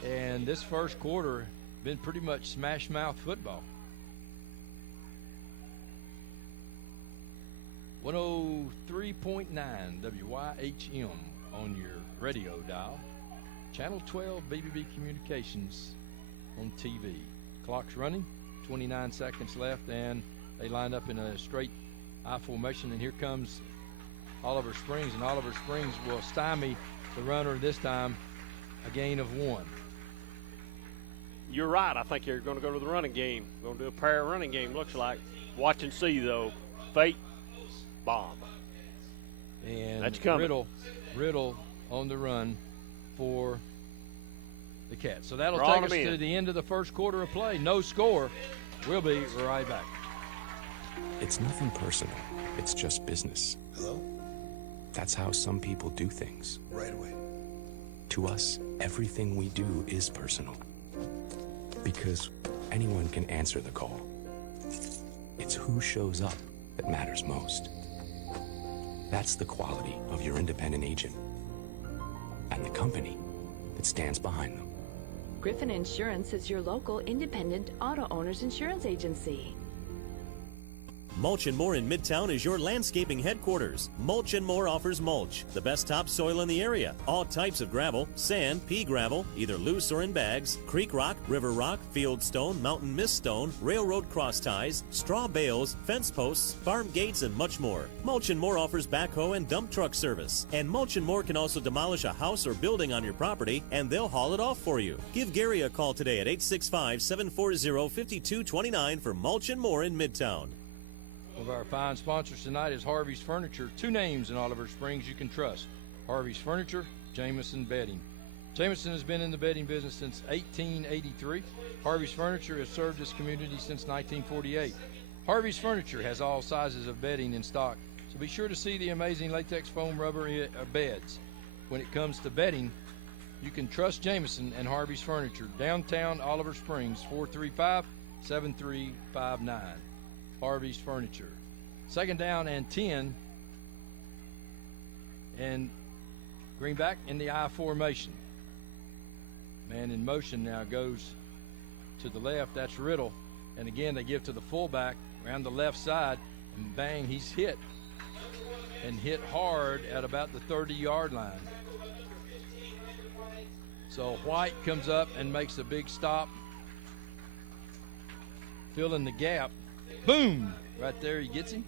and this first quarter been pretty much smash mouth football. 103.9 WYHM on your radio dial. Channel 12 BBB Communications on TV. Clock's running, 29 seconds left, and they line up in a straight I formation, and here comes Oliver Springs, and Oliver Springs will stymie the runner this time, a gain of 1. You're right. I think you're going to go to the running game. Going to do a prayer running game, looks like. Watch and see, though. Fake bomb. And that's coming. Riddle on the run for the Cats. So that'll take us to the end of the first quarter of play. No score. We'll be right back. It's nothing personal. It's just business. Hello? That's how some people do things. Right away. To us, everything we do is personal. Because anyone can answer the call. It's who shows up that matters most. That's the quality of your independent agent and the company that stands behind them. Griffin Insurance is your local independent auto owner's insurance agency. Mulch & More in Midtown is your landscaping headquarters. Mulch & More offers mulch, the best topsoil in the area. All types of gravel, sand, pea gravel, either loose or in bags, creek rock, river rock, field stone, mountain mist stone, railroad cross ties, straw bales, fence posts, farm gates, and much more. Mulch & More offers backhoe and dump truck service. And Mulch & More can also demolish a house or building on your property, and they'll haul it off for you. Give Gary a call today at 865-740-5229 for Mulch & More in Midtown. One of our fine sponsors tonight is Harvey's Furniture. 2 names in Oliver Springs you can trust. Harvey's Furniture, Jameson Bedding. Jameson has been in the bedding business since 1883. Harvey's Furniture has served this community since 1948. Harvey's Furniture has all sizes of bedding in stock, so be sure to see the amazing latex foam rubber beds. When it comes to bedding, you can trust Jameson and Harvey's Furniture. Downtown Oliver Springs, 435-7359. Harvey's Furniture. 2nd down and 10. And Greenback in the I formation. Man in motion now goes to the left. That's Riddle. And again, they give to the fullback around the left side. And bang, he's hit. And hit hard at about the 30-yard line. So White comes up and makes a big stop. Filling the gap. Boom! Right there, he gets him.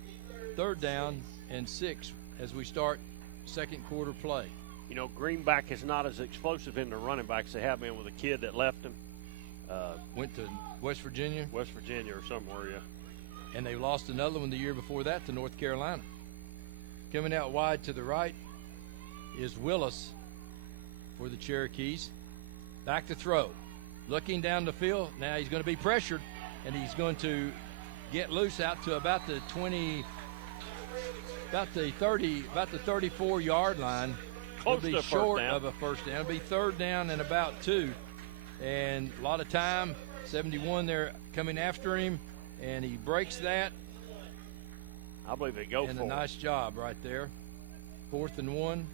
3rd down and 6 as we start second quarter play. You know, Greenback is not as explosive in the running backs they have been with a kid that left him. Went to West Virginia. West Virginia or somewhere, yeah. And they lost another one the year before that to North Carolina. Coming out wide to the right is Willis for the Cherokees. Back to throw. Looking down the field. Now he's going to be pressured, and he's going to get loose out to about the 34-yard line. Close It'll be short of a first down. It'll be 3rd down and about 2. And a lot of time. 71 there coming after him, and he breaks that. I believe they go for it. And a nice job right there. 4th and 1.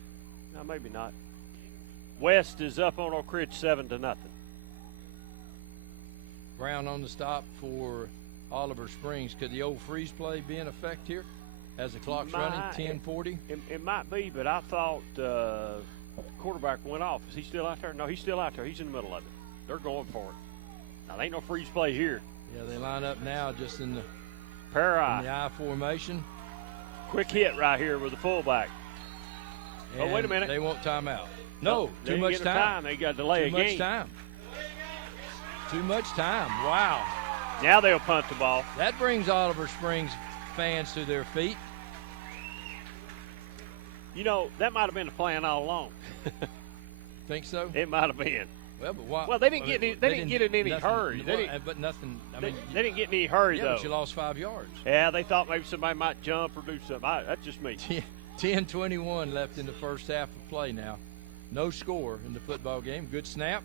No, maybe not. West is up on Oak Ridge 7-0. Brown on the stop for Oliver Springs. Could the old freeze play be in effect here as the clock's running? 10:40. It might be, but I thought quarterback went off. Is he still out there? No, he's still out there. He's in the middle of it. They're going for it. Now, there ain't no freeze play here. Yeah, they line up now just in the I formation. Quick hit right here with the fullback. And oh, wait a minute. They want timeout. No, they too much time. They got to delay a game. Too much time. Wow. Now they'll punt the ball. That brings Oliver Springs fans to their feet. You know, that might have been the plan all along. Think so? It might have been. Well, but why? Well, they didn't get in any hurry. But nothing. They didn't get in any hurry though. But you lost 5 yards. Yeah, they thought maybe somebody might jump or do something. That's just me. 10:21 left in the first half of play now. No score in the football game. Good snap.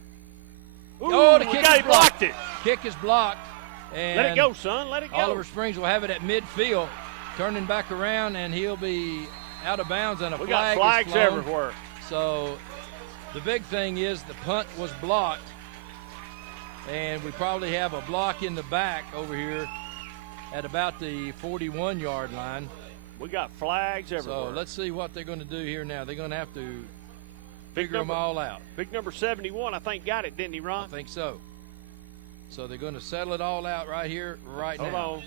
Ooh, the the kick guy is blocked it. Kick is blocked. And let it go, son. Let it go. Oliver Springs will have it at midfield, turning back around, and he'll be out of bounds, and We got flags everywhere. So the big thing is the punt was blocked, and we probably have a block in the back over here at about the 41-yard line. We got flags everywhere. So let's see what they're going to do here now. They're going to have to figure them all out. Big number 71, I think, got it, didn't he, Ron? I think so. So they're going to settle it all out right here, right now. Hold on.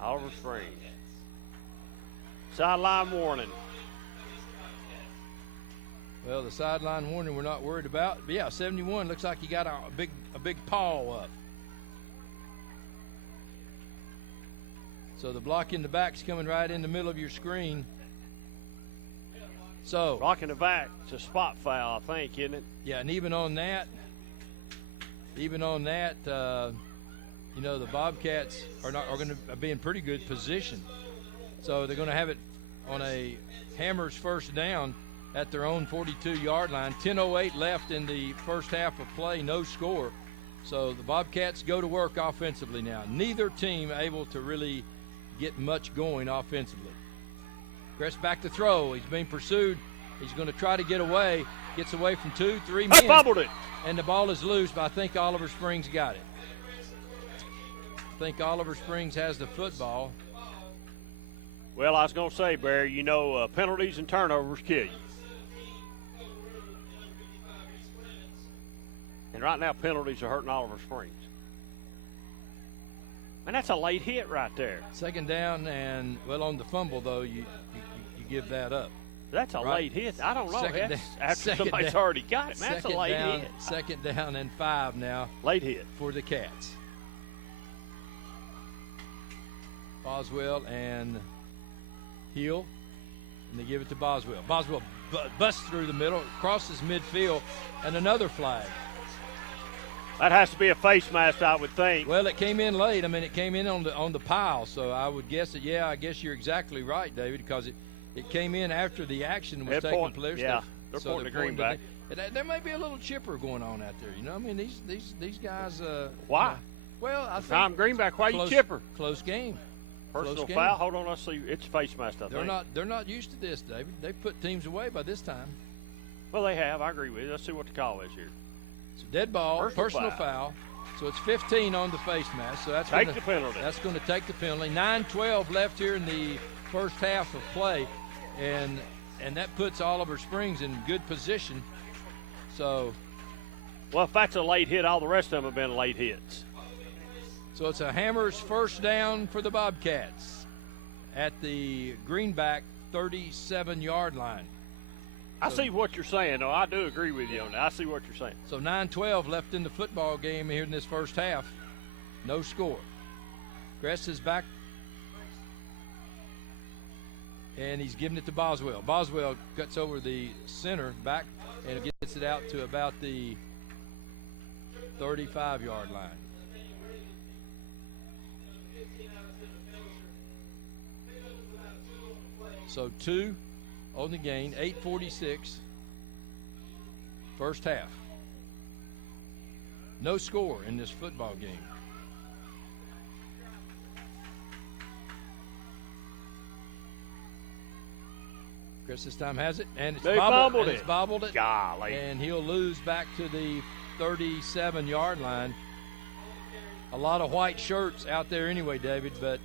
Oliver Springs. Sideline warning. Well, the sideline warning we're not worried about. But yeah, 71 looks like he got a big paw up. So the block in the back's coming right in the middle of your screen. So block in the back, it's a spot foul, I think, isn't it? Yeah, and even on that, you know, the Bobcats are going to be in pretty good position. So they're going to have it on a Hammers first down at their own 42-yard line. 10:08 left in the first half of play, no score. So the Bobcats go to work offensively now. Neither team able to really get much going offensively. Crest back to throw. He's being pursued. He's going to try to get away. Gets away from 2-3 men. Fumbled it. And the ball is loose, but I think Oliver Springs got it. I think Oliver Springs has the football. Well, I was going to say, Barry, you know, penalties and turnovers kill you. And right now, penalties are hurting Oliver Springs. And that's a late hit right there. Second down, and, well, on the fumble, though, you give that up. That's a late hit. I don't know. After second somebody's down, already got it. Man, that's a late hit. Second down and 5 now. Late hit. For the Cats. Boswell and Hill, and they give it to Boswell. Boswell busts through the middle, crosses midfield, and another flag. That has to be a face mask, I would think. Well, it came in late. I mean, it came in on the pile, so I would guess that. Yeah, I guess you're exactly right, David, because it came in after the action was taking place. Yeah, they're pointing to Greenback. There may be a little chipper going on out there. You know, I mean, these guys. Why? You know, well, I think Tom Greenback. Why you chipper? Close game. Personal foul. Hold on, let's see. It's face mask. I think they're not used to this, David. They've put teams away by this time. Well, they have. I agree with you. Let's see what the call is here. So dead ball, personal foul. So it's 15 on the face mask. So that's the penalty. That's going to take the penalty. 9:12 left here in the first half of play, and that puts Oliver Springs in good position. So, well, if that's a late hit, all the rest of them have been late hits. So it's a Hammers first down for the Bobcats at the Greenback 37-yard line. I see what you're saying, though. I do agree with you on that. I see what you're saying. So 9:12 left in the football game here in this first half. No score. Gress is back. And he's giving it to Boswell. Boswell cuts over the center back and gets it out to about the 35-yard line. So 2 on the gain, 8:46, first half. No score in this football game. Chris this time has it, and it's bobbled. It's bobbled it. Golly. And he'll lose back to the 37-yard line. A lot of white shirts out there anyway, David, but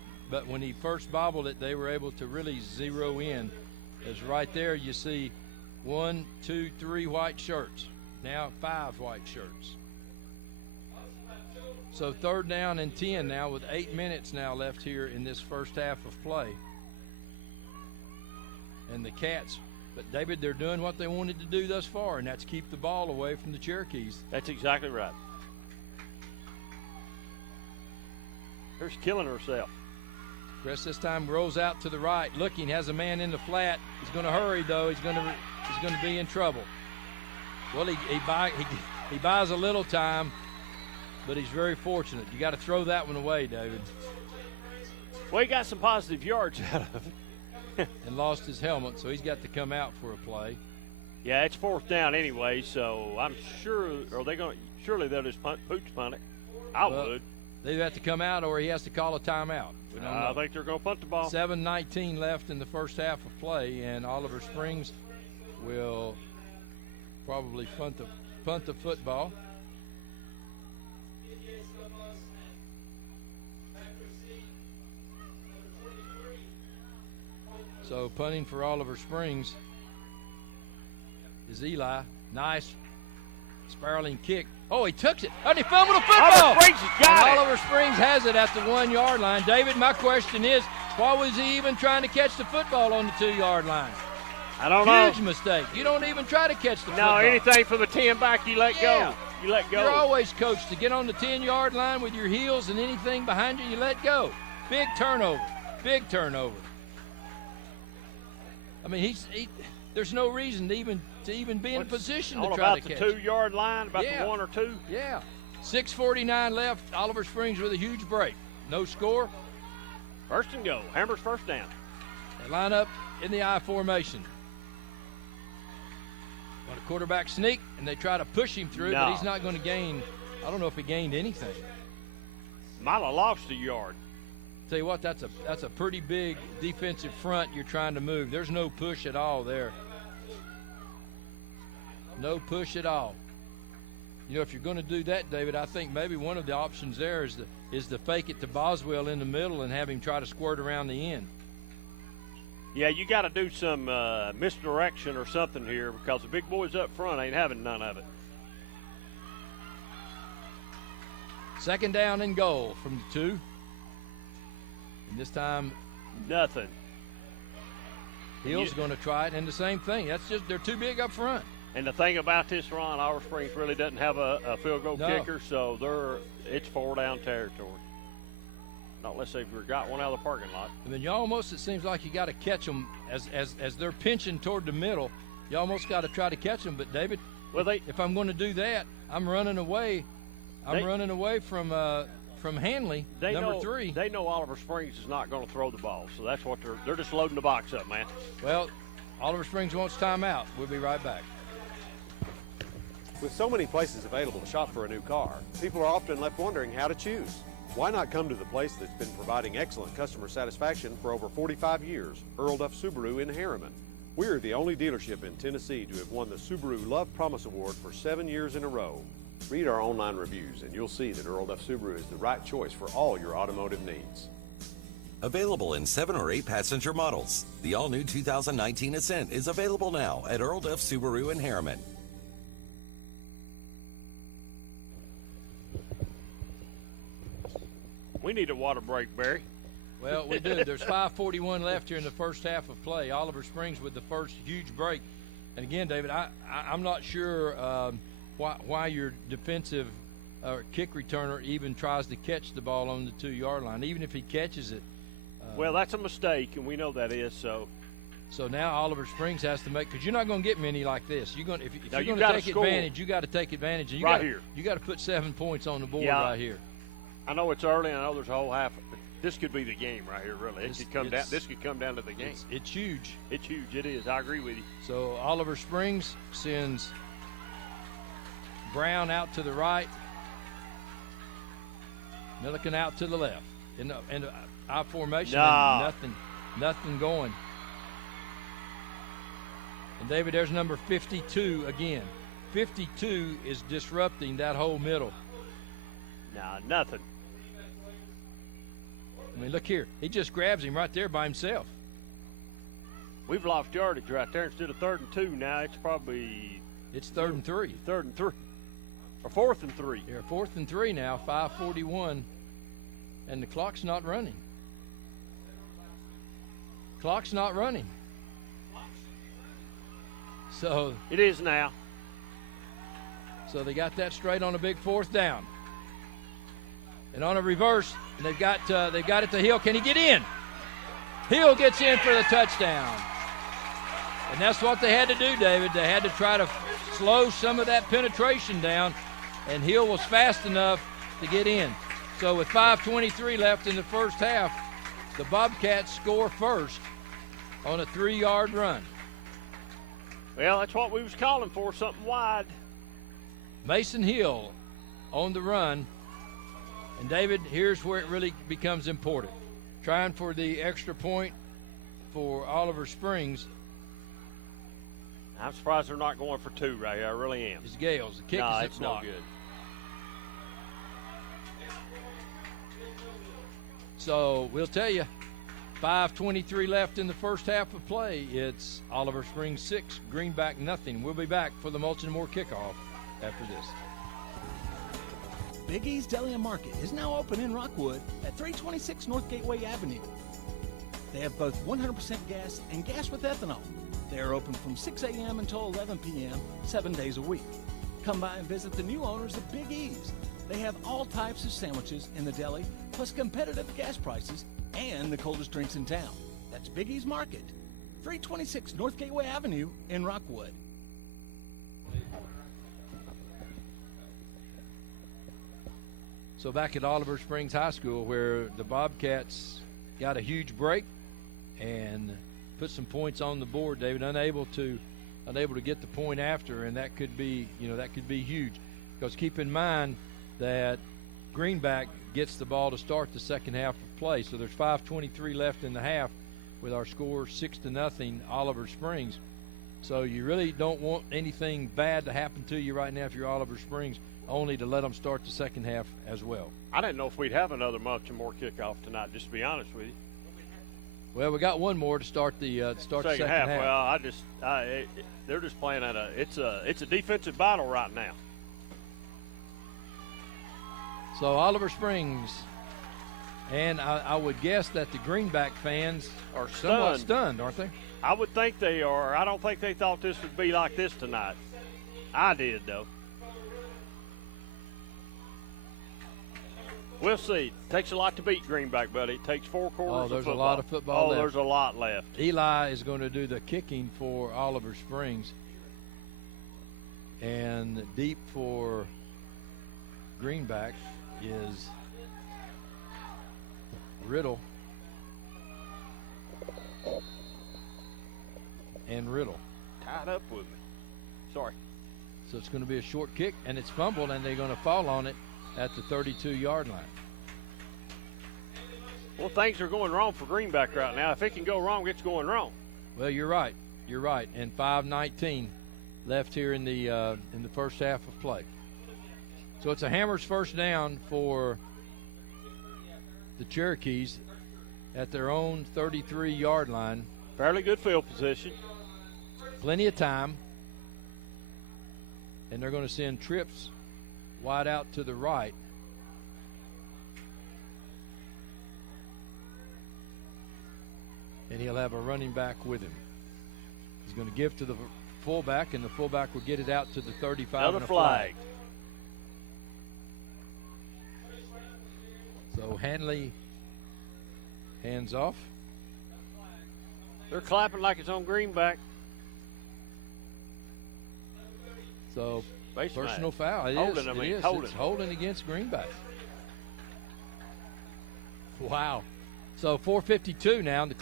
when he first bobbled it, they were able to really zero in. As right there, you see 1, 2, 3 white shirts. Now 5 white shirts. So third down and 10 now with 8 minutes now left here in this first half of play. And the Cats, but David, they're doing what they wanted to do thus far, and that's keep the ball away from the Cherokees. That's exactly right. There's killing herself. Cress this time rolls out to the right, looking, has a man in the flat. He's going to hurry, though. He's going to be in trouble. Well, he buys a little time, but he's very fortunate. You got to throw that one away, David. Well, he got some positive yards out of it. And lost his helmet, so he's got to come out for a play. Yeah, it's 4th down anyway, so I'm sure, surely they'll just pooch punt it. I would. They have to come out, or he has to call a timeout. I think they're going to punt the ball. 7:19 left in the first half of play, and Oliver Springs will probably punt the football. So punting for Oliver Springs is Eli. Nice spiraling kick. Oh, he took it. Oh, and he fumbled the football. Oliver Springs has got it. Oliver Springs has it at the 1 yard line. David, my question is, why was he even trying to catch the football on the 2 yard line? I don't know. Huge mistake. You don't even try to catch the football. No, anything from the 10 back, you let go. You let go. You're always coached to get on the 10 yard line with your heels, and anything behind you, you let go. Big turnover. Big turnover. I mean, there's no reason to even be in a position to try to catch. About the 2 yard line, about the 1 or 2. Yeah. 6:49 left. Oliver Springs with a huge break. No score. First and goal. Hammer's first down. They line up in the I formation. Want a quarterback sneak, and they try to push him through, but he's not going to gain. I don't know if he gained anything. Might have lost a yard. Tell you what, that's a pretty big defensive front you're trying to move. There's no push at all there. No push at all. You know, if you're going to do that, David, I think maybe one of the options there is to fake it to Boswell in the middle and have him try to squirt around the end. Yeah, you got to do some misdirection or something here because the big boys up front ain't having none of it. 2nd down and goal from the 2. And this time, nothing. Hill's going to try it, and the same thing. That's just they're too big up front. And the thing about this run, Oliver Springs really doesn't have a field goal kicker, so it's 4 down territory. Not unless they've got one out of the parking lot. And then it seems like you got to catch them as they're pinching toward the middle. You almost got to try to catch them. But David, if I'm going to do that, I'm running away. Running away from Hanley, number 3. They know Oliver Springs is not going to throw the ball, so that's what they're just loading the box up, man. Well, Oliver Springs wants timeout. We'll be right back. With so many places available to shop for a new car, people are often left wondering how to choose. Why not come to the place that's been providing excellent customer satisfaction for over 45 years, Earl Duff Subaru in Harriman. We are the only dealership in Tennessee to have won the Subaru Love Promise Award for 7 years in a row. Read our online reviews and you'll see that Earl Duff Subaru is the right choice for all your automotive needs. Available in 7 or 8 passenger models. The all-new 2019 Ascent is available now at Earl Duff Subaru in Harriman. We need a water break, Barry. Well, we do. There's 5:41 left here in the first half of play. Oliver Springs with the first huge break. And again, David, I'm not sure why your defensive kick returner even tries to catch the ball on the 2 yard line, even if he catches it. Well, that's a mistake, and we know that is so. So now Oliver Springs has to make, because you're not going to get many like this. You're going if you're going to take score. advantage, you got to take advantage. And you got to put 7 points on the board right here. I know it's early. I know there's a whole half. But this could be the game right here. Really, this could come down to the game. It's huge. It's huge. It is. I agree with you. So Oliver Springs sends Brown out to the right, Milliken out to the left. In the I formation, nothing going. And David, there's number 52 again. 52 is disrupting that whole middle. Nah, nothing. I mean, look here. He just grabs him right there by himself. We've lost yardage right there. Instead of 3rd and 2, now it's probably... It's 3rd and 3. 3rd and 3. Or 4th and 3. Yeah, 4th and 3 now, 5:41. And the clock's not running. Clock's not running. So... It is now. So they got that straight on a big 4th down. And on a reverse, and they've got it to Hill. Can he get in? Hill gets in for the touchdown. And that's what they had to do, David. They had to try to slow some of that penetration down, and Hill was fast enough to get in. So with 5:23 left in the first half, the Bobcats score first on a 3-yard run. Well, that's what we was calling for, something wide. Mason Hill on the run. And, David, here's where it really becomes important. Trying for the extra point for Oliver Springs. I'm surprised they're not going for 2 right here. I really am. It's Gales. The kick is it's no good. So we'll tell you, 5:23 left in the first half of play. It's Oliver Springs 6, Greenback nothing. We'll be back for the Mulch & More kickoff after this. Big E's Deli and Market is now open in Rockwood at 326 North Gateway Avenue. They have both 100% gas and gas with ethanol. They are open from 6 a.m. until 11 p.m., 7 days a week. Come by and visit the new owners of Big E's. They have all types of sandwiches in the deli, plus competitive gas prices and the coldest drinks in town. That's Big E's Market, 326 North Gateway Avenue in Rockwood. So back at Oliver Springs High School, where the Bobcats got a huge break and put some points on the board, David, unable to get the point after, and that could be huge. Because keep in mind that Greenback gets the ball to start the second half of play. So there's 5:23 left in the half with our score 6-0 Oliver Springs. So you really don't want anything bad to happen to you right now if you're Oliver Springs, only to let them start the second half as well. I didn't know if we'd have another Mulch & More kickoff tonight, just to be honest with you. Well, we got one more to start the second half. Well, they're just playing at it's a defensive battle right now. So Oliver Springs, and I would guess that the Greenback fans are somewhat stunned, aren't they? I would think they are. I don't think they thought this would be like this tonight. I did, though. We'll see. Takes a lot to beat Greenback, buddy. It takes 4 quarters there's of football. a lot of football left. There's a lot left. Eli is going to do the kicking for Oliver Springs. And deep for Greenback is Riddle. And Riddle. Tied up with me. Sorry. So it's going to be a short kick, and it's fumbled, and they're going to fall on it at the 32-yard line. Well, things are going wrong for Greenback right now. If it can go wrong, it's going wrong. Well, you're right. You're right. And 5:19 left here in the first half of play. So it's a Hammers first down for the Cherokees at their own 33-yard line. Fairly good field position. Plenty of time. And they're going to send trips wide out to the right. And he'll have a running back with him. He's going to give to the fullback, and the fullback will get it out to the 35. Another flag. So Hanley hands off. They're clapping like it's on Greenback. So Base personal match. foul. It Holding, is. I It mean, is. holding. It's holding against Greenback. Wow. So 4:52 now, and the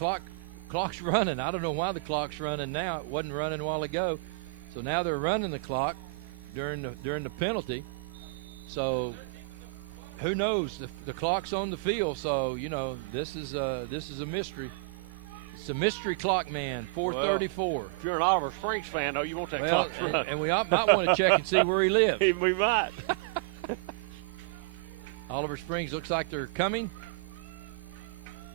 clock's running. I don't know why the clock's running now. It wasn't running a while ago. So now they're running the clock during the penalty. So who knows? The clock's on the field. So this is a mystery. It's a mystery clock, man. 4:34. Well, if you're an Oliver Springs fan, though, you want that clock to run. And we might want to check and see where he lives. We might. Oliver Springs looks like they're coming.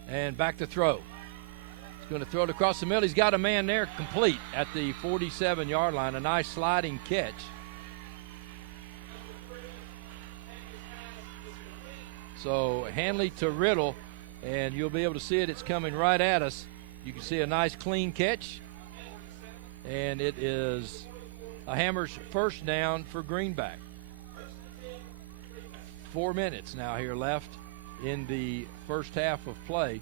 And back to throw. He's going to throw it across the middle. He's got a man there complete at the 47-yard line. A nice sliding catch. So Hanley to Riddle, and you'll be able to see it. It's coming right at us. You can see a nice clean catch. And it is a Hammers first down for Greenback. 4 minutes now here left in the first half of play.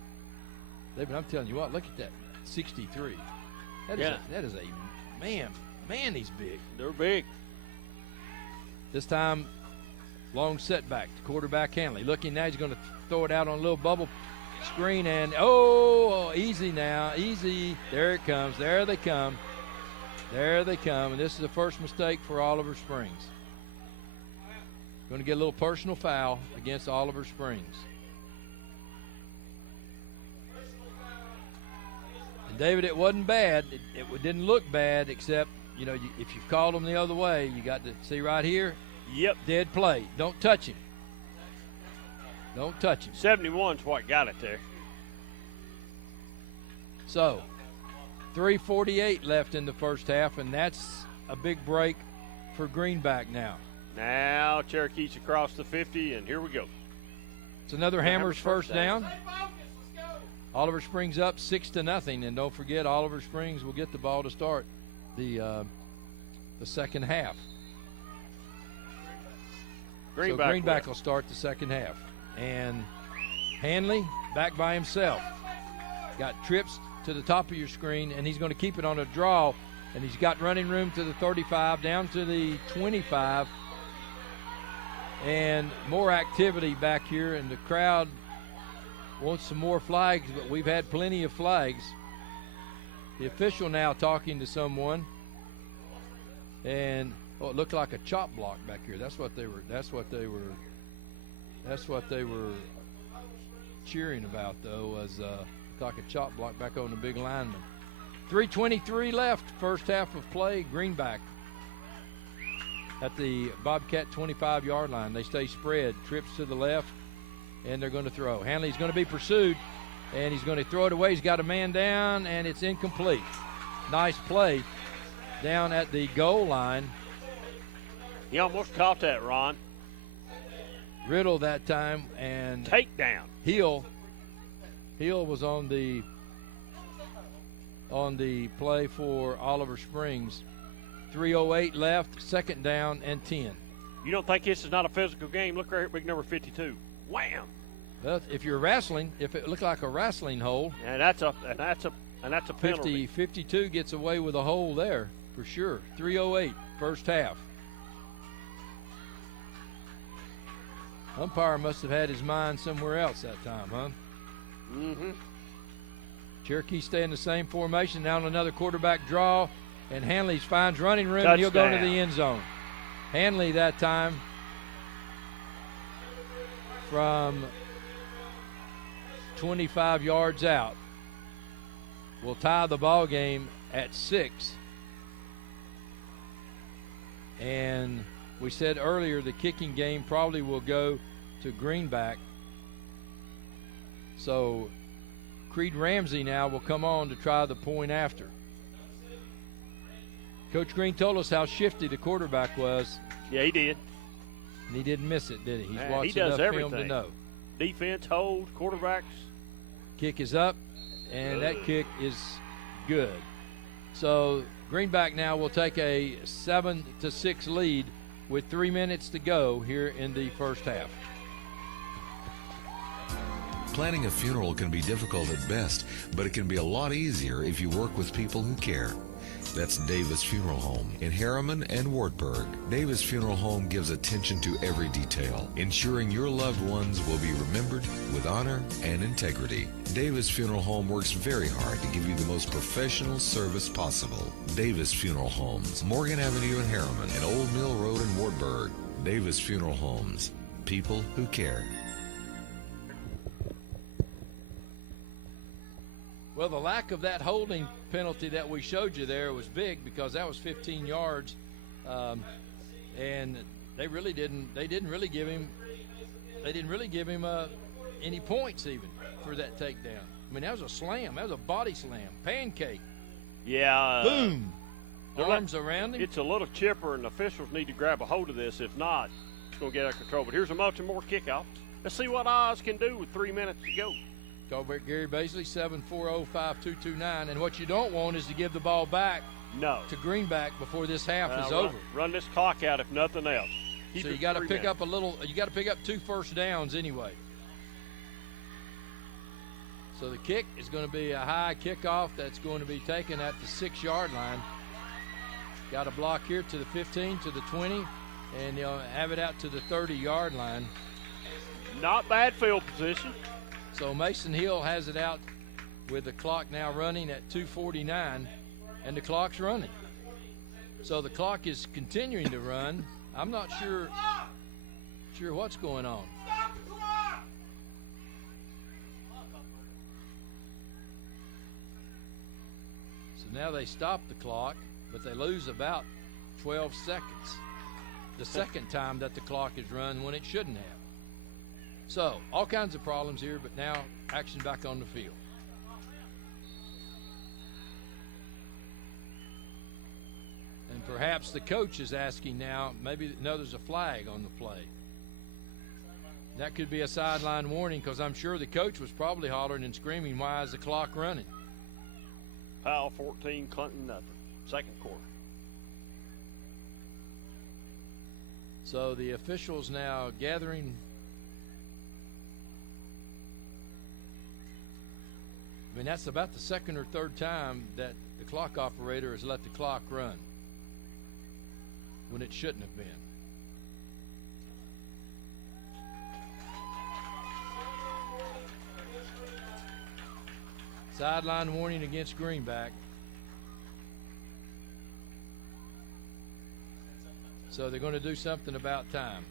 David, I'm telling you what, look at that 63. That is a man, he's big. They're big. This time, long setback to quarterback Hanley. Looking now, he's going to throw it out on a little bubble screen, and easy now, easy. There it comes. There they come. There they come, and this is the first mistake for Oliver Springs. Going to get a little personal foul against Oliver Springs. And David, it wasn't bad. It didn't look bad, except, if you called them the other way, you got to see right here. Yep. Dead play. Don't touch him. Don't touch him. 71's what got it there. So, 3:48 left in the first half, and that's a big break for Greenback now. Now Cherokees across the 50, and here we go. It's another Hammers first down. Oliver Springs up 6-0, and don't forget Oliver Springs will get the ball to start the second half. Greenback will start the second half. And Hanley back by himself. Got trips to the top of your screen, and he's going to keep it on a draw. And he's got running room to the 35, down to the 25. And more activity back here, and the crowd wants some more flags, but we've had plenty of flags. The official now talking to someone. And it looked like a chop block back here. That's what they were cheering about, though, was like a chop block back on the big lineman. 3:23 left, first half of play. Greenback at the Bobcat 25-yard line. They stay spread, trips to the left, and they're going to throw. Hanley's going to be pursued, and he's going to throw it away. He's got a man down, and it's incomplete. Nice play down at the goal line. He almost caught that, Ron. Riddle that time, and takedown. Hill was on the play for Oliver Springs. 3:08 left, second down and 10. You don't think this is not a physical game? Look right here, big number 52. Wham! Well, if you're wrestling, if it looked like a wrestling hole, and that's a penalty. 52 gets away with a hole there for sure. 3:08 first half. Umpire must have had his mind somewhere else that time, huh? Mm-hmm. Cherokee stay in the same formation. Now on another quarterback draw, and Hanley finds running room, and he'll go into the end zone. Hanley that time from 25 yards out will tie the ball game at 6. And we said earlier the kicking game probably will go to Greenback. So Creed Ramsey now will come on to try the point after. Coach Green told us how shifty the quarterback was. Yeah, he did. And he didn't miss it, did he? He's watched he does enough everything. film to know. Defense, hold, quarterbacks. Kick is up, and that kick is good. So Greenback now will take a 7-6 lead with 3 minutes to go here in the first half. Planning a funeral can be difficult at best, but it can be a lot easier if you work with people who care. That's Davis Funeral Home in Harriman and Wartburg. Davis Funeral Home gives attention to every detail, ensuring your loved ones will be remembered with honor and integrity. Davis Funeral Home works very hard to give you the most professional service possible. Davis Funeral Homes, Morgan Avenue in Harriman and Old Mill Road in Wartburg. Davis Funeral Homes, people who care. Well, the lack of that holding penalty that we showed you there was big, because that was 15 yards, and they didn't really give him any points even for that takedown. I mean, that was a slam. That was a body slam, pancake. Yeah. Boom. Arms around him. It's a little chipper, and officials need to grab a hold of this. If not, it's going to get out of control. But here's a Baltimore kickoff. Let's see what Oz can do with 3 minutes to go. Call Gary Baisley, 740-5229. And what you don't want is to give the ball back to Greenback before this half is over. Run this clock out if nothing else. So you got to pick up 2 first downs anyway. So the kick is going to be a high kickoff that's going to be taken at the 6-yard line. Got a block here to the 15, to the 20, and they'll have it out to the 30-yard line. Not bad field position. So Mason Hill has it out with the clock now running at 2:49, and the clock's running. So the clock is continuing to run. I'm not sure what's going on. So now they stop the clock, but they lose about 12 seconds. The second time that the clock is run when it shouldn't have. So all kinds of problems here, but now action back on the field. And perhaps the coach is asking now, maybe there's a flag on the play. That could be a sideline warning, because I'm sure the coach was probably hollering and screaming, why is the clock running? Powell 14, Clinton nothing. Second quarter. So the officials now gathering. I mean, that's about the second or third time that the clock operator has let the clock run when it shouldn't have been. Sideline warning against Greenback. So they're going to do something about time.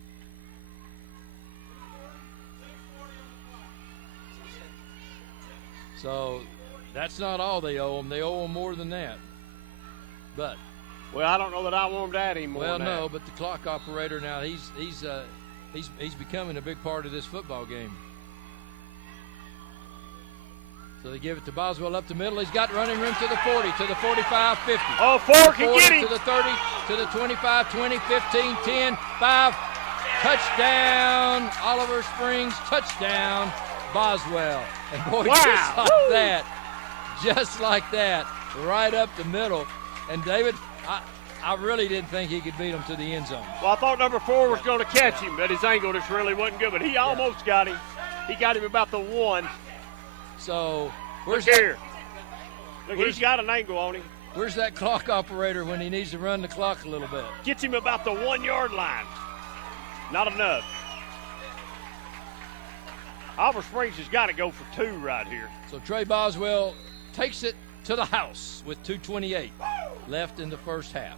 So that's not all they owe them. They owe them more than that. But well, I don't know that I want that anymore. Well, no, but the clock operator now he's becoming a big part of this football game. So they give it to Boswell up the middle. He's got running room to the 40, to the 45, 50. Oh, 4 can get him. To the 30, to the 25, 20, 15, 10, 5. Touchdown, Oliver Springs, touchdown, Boswell. And boy, wow. just like that, right up the middle. And David, I really didn't think he could beat him to the end zone. Well, I thought number 4 was going to catch him, but his angle just really wasn't good. But he almost got him. He got him about the 1. So where's here? Look, he's got an angle on him. Where's that clock operator when he needs to run the clock a little bit? Gets him about the 1-yard line. Not enough. Oliver Springs has got to go for 2 right here. So Trey Boswell takes it to the house with 2:28 left in the first half.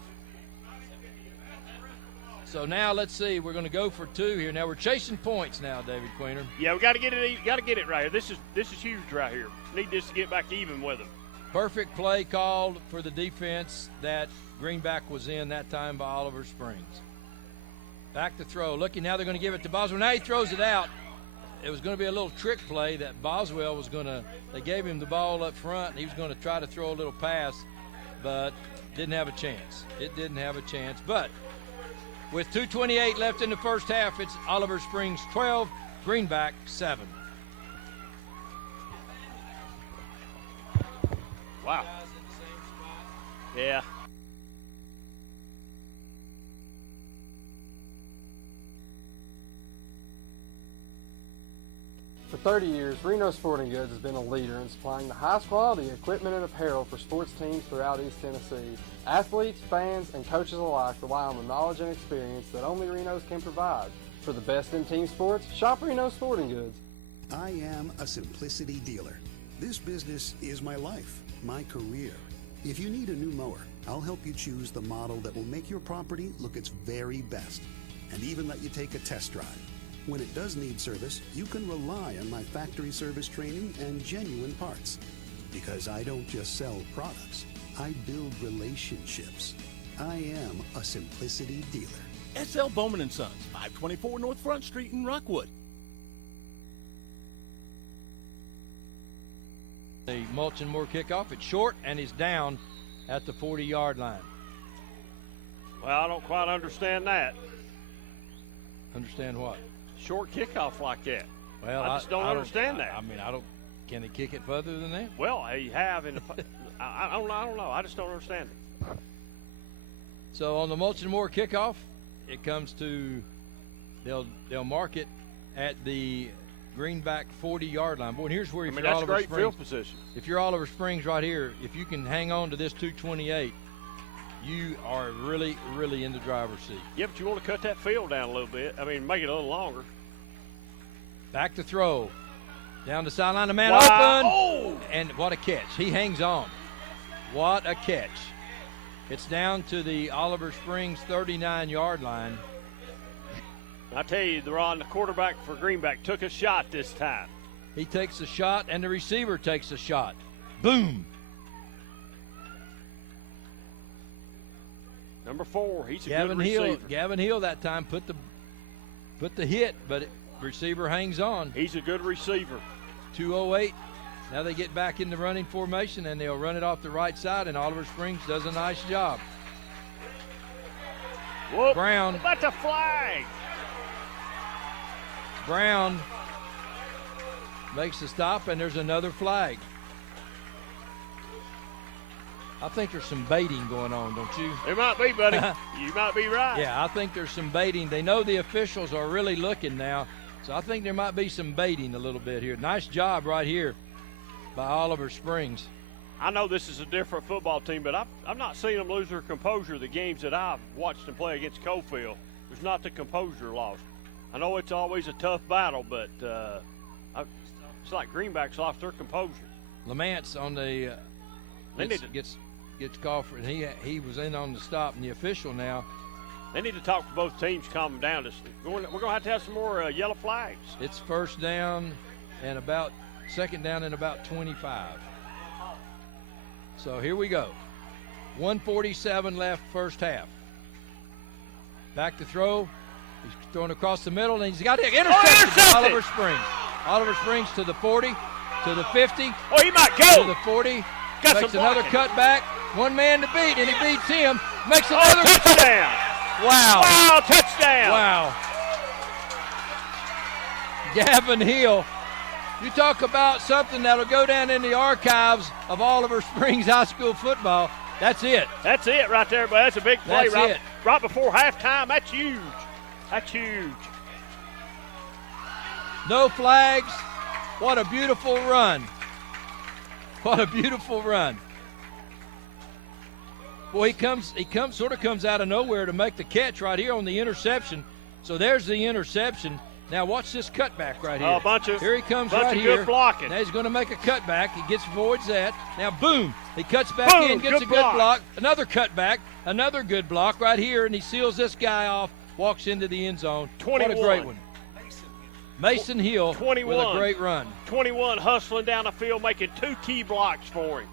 So now let's see. We're going to go for 2 here. Now we're chasing points now, David Queener. Yeah, we got to get it. Got to get it right here. This is huge right here. Need this to get back even with them. Perfect play called for the defense that Greenback was in that time by Oliver Springs. Back to throw. Looking now, they're going to give it to Boswell. Now he throws it out. It was going to be a little trick play that Boswell was going to. They gave him the ball up front, and he was going to try to throw a little pass, but didn't have a chance. It didn't have a chance, but. With 2:28 left in the first half, it's Oliver Springs 12, Greenback 7. Wow. Yeah. For 30 years, Reno Sporting Goods has been a leader in supplying the highest quality equipment and apparel for sports teams throughout East Tennessee. Athletes, fans, and coaches alike rely on the knowledge and experience that only Reno's can provide. For the best in team sports, shop Reno Sporting Goods. I am a Simplicity dealer. This business is my life, my career. If you need a new mower, I'll help you choose the model that will make your property look its very best, and even let you take a test drive. When it does need service, you can rely on my factory service training and genuine parts. Because I don't just sell products, I build relationships. I am a Simplicity dealer. S.L. Bowman & Sons, 524 North Front Street in Rockwood. The Mulch and Moore kickoff. It's short and is down at the 40-yard line. Well, I don't quite understand that. Understand what? Short kickoff like that. Well, I just don't understand that. I mean, can they kick it further than that? Well, they have in the. I don't know. I just don't understand it. So on the Mulch and Moore kickoff, it comes to they'll mark it at the Greenback 40-yard line. Boy, and here's where if you're that's Oliver great Springs, field position. If you're Oliver Springs right here, if you can hang on to this 228, you are really, really in the driver's seat. Yeah, but you want to cut that field down a little bit. I mean, make it a little longer. Back to throw. Down the sideline, the man Wow. open. Oh! And what a catch. He hangs on. What a catch. It's down to the Oliver Springs 39-yard line. I tell you, Ron, the quarterback for Greenback took a shot this time. He takes a shot, and the receiver takes a shot. Boom. Number 4, he's a good receiver. Gavin Hill that time put the hit, but receiver hangs on. He's a good receiver. 2:08. Now they get back in the running formation, and they'll run it off the right side, and Oliver Springs does a nice job. Whoop. Brown. That's a flag. Brown makes the stop, and there's another flag. I think there's some baiting going on, don't you? There might be, buddy. You might be right. Yeah, I think there's some baiting. They know the officials are really looking now, so I think there might be some baiting a little bit here. Nice job right here by Oliver Springs. I know this is a different football team, but I'm not seeing them lose their composure the games that I've watched them play against Coalfield. There's not the composure lost. I know it's always a tough battle, but it's like Greenback's lost their composure. Lamance on the gets called for, and he was in on the stop, and the official now. They need to talk to both teams, calm them down. We're going to have some more yellow flags. It's first down and second down and about 25. So here we go. 1:47 left first half. Back to throw. He's throwing across the middle, and he's got it intercepted by Oliver Springs. Oliver Springs to the 40, to the 50. Oh, he might go. To the 40. Got makes some another blocking. cutback. One man to beat, and he beats him. Makes another touchdown. Wow. Wow, touchdown. Wow. Gavin Hill. You talk about something that'll go down in the archives of Oliver Springs High School football. That's it. That's it right there, but that's a big play That's right before halftime. That's huge. That's huge. No flags. What a beautiful run. What a beautiful run. Boy, he sort of comes out of nowhere to make the catch right here on the interception. So there's the interception. Now watch this cutback right here. Here he comes right here. Good blocking. Now he's going to make a cutback. He avoids that. Now boom, he cuts back in, gets a good block. Another cutback, another good block right here, and he seals this guy off. Walks into the end zone. 21. What a great one. Mason Hill 21. with a great run. 21 hustling down the field, making 2 key blocks for him.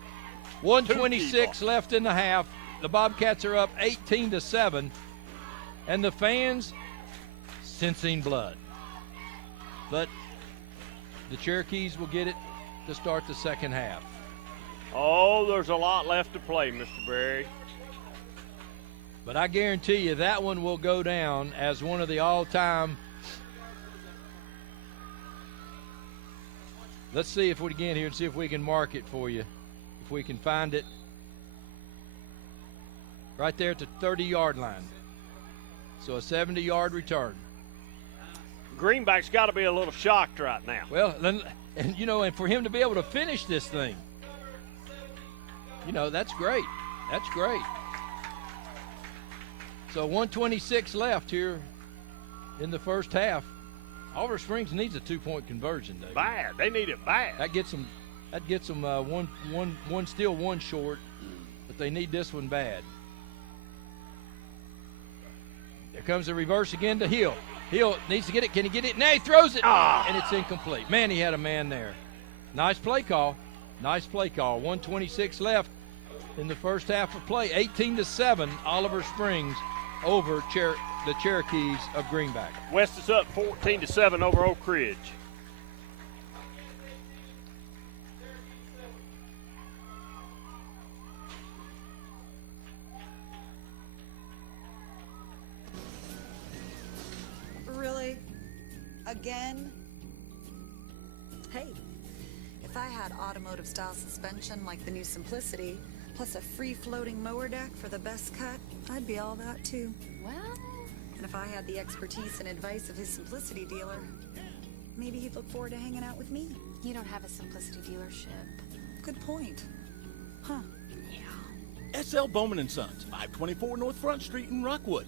1:26 left in the half. The Bobcats are up 18-7, and the fans sensing blood. But the Cherokees will get it to start the second half. Oh, there's a lot left to play, Mr. Berry. But I guarantee you that one will go down as one of the all-time. Let's see if we can get here and see if we can mark it for you. If we can find it. Right there at the 30-yard line. So a 70-yard return. Greenback's got to be a little shocked right now. Well, and for him to be able to finish this thing, that's great. That's great. So 1:26 left here in the first half. Oliver Springs needs a 2-point conversion, Dave. Bad. They need it bad. That gets them one short, but they need this one bad. There comes the reverse again to Hill. Hill needs to get it. Can he get it? Now he throws it, and it's incomplete. Man, he had a man there. Nice play call. Nice play call. 1:26 left in the first half of play. 18-7, Oliver Springs over the Cherokees of Greenback. West is up 14-7 over Oak Ridge. Really? Again? Hey, if I had automotive style suspension like the new Simplicity, plus a free floating mower deck for the best cut, I'd be all that too. Well, and if I had the expertise and advice of his Simplicity dealer, maybe he'd look forward to hanging out with me. You don't have a Simplicity dealership. Good point. Huh. SL Bowman & Sons, 524 North Front Street in Rockwood.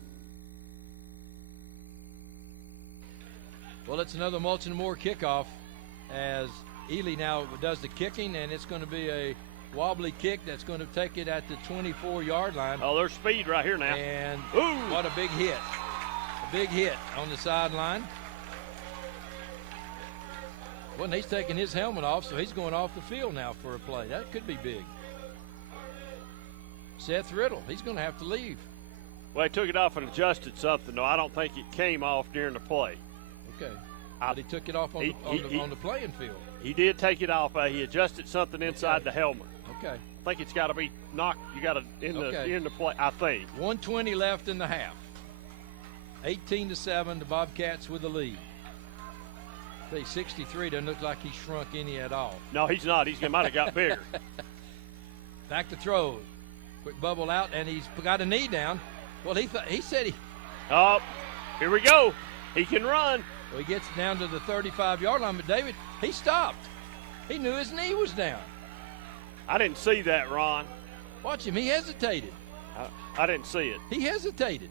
Well, it's another Mulch and Moore kickoff as Ely now does the kicking, and it's going to be a wobbly kick that's going to take it at the 24-yard line. Oh, there's speed right here now. And ooh, what a big hit. A big hit on the sideline. Well, and he's taking his helmet off, so he's going off the field now for a play. That could be big. Seth Riddle, he's going to have to leave. Well, he took it off and adjusted something, though. I don't think it came off during the play. Okay. But he took it off on the playing field. He did take it off. He adjusted something inside the helmet. Okay. I think it's got to be knocked. You got to end the play, I think. 1:20 left in the half. 18-7, the Bobcats with the lead. 63 doesn't look like he shrunk any at all. No, he's not. He might have got bigger. Back to throw. Quick bubble out, and he's got a knee down. Well, he said he. Oh, here we go. He can run. Well, he gets down to the 35-yard line, but David, he stopped. He knew his knee was down. I didn't see that, Ron. Watch him. He hesitated. I didn't see it. He hesitated.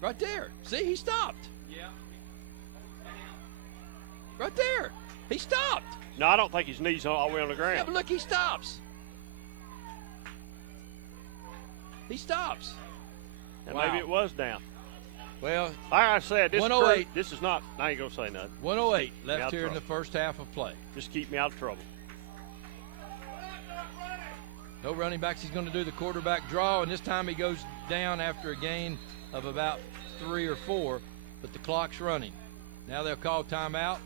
Right there. See, he stopped. Yeah. Right there. He stopped. No, I don't think his knee's all the way on the ground. Yeah, but look, he stops. He stops. And wow. Maybe it was down. Well, like I said, this 108. This is not. I ain't gonna say nothing. 108 left here in the first half of play. Just keep me out of trouble. No running backs. He's going to do the quarterback draw, and this time he goes down after a gain of about 3 or 4, but the clock's running. Now they'll call timeout.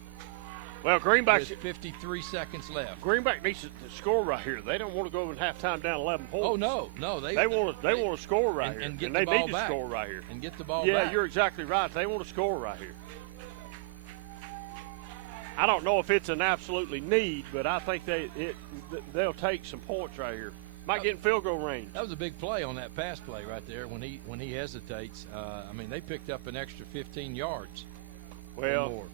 Well, Greenback. There's 53 seconds left. Greenback needs to score right here. They don't want to go in halftime down 11 points. Oh no. They want to score right here, and get and the they ball need back. to score right here and get the ball yeah, back. You're exactly right. They want to score right here. I don't know if it's an absolutely need, but I think they'll take some points right here. Might get in field goal range. That was a big play on that pass play right there when he hesitates. I mean, they picked up an extra 15 yards. Well, or more.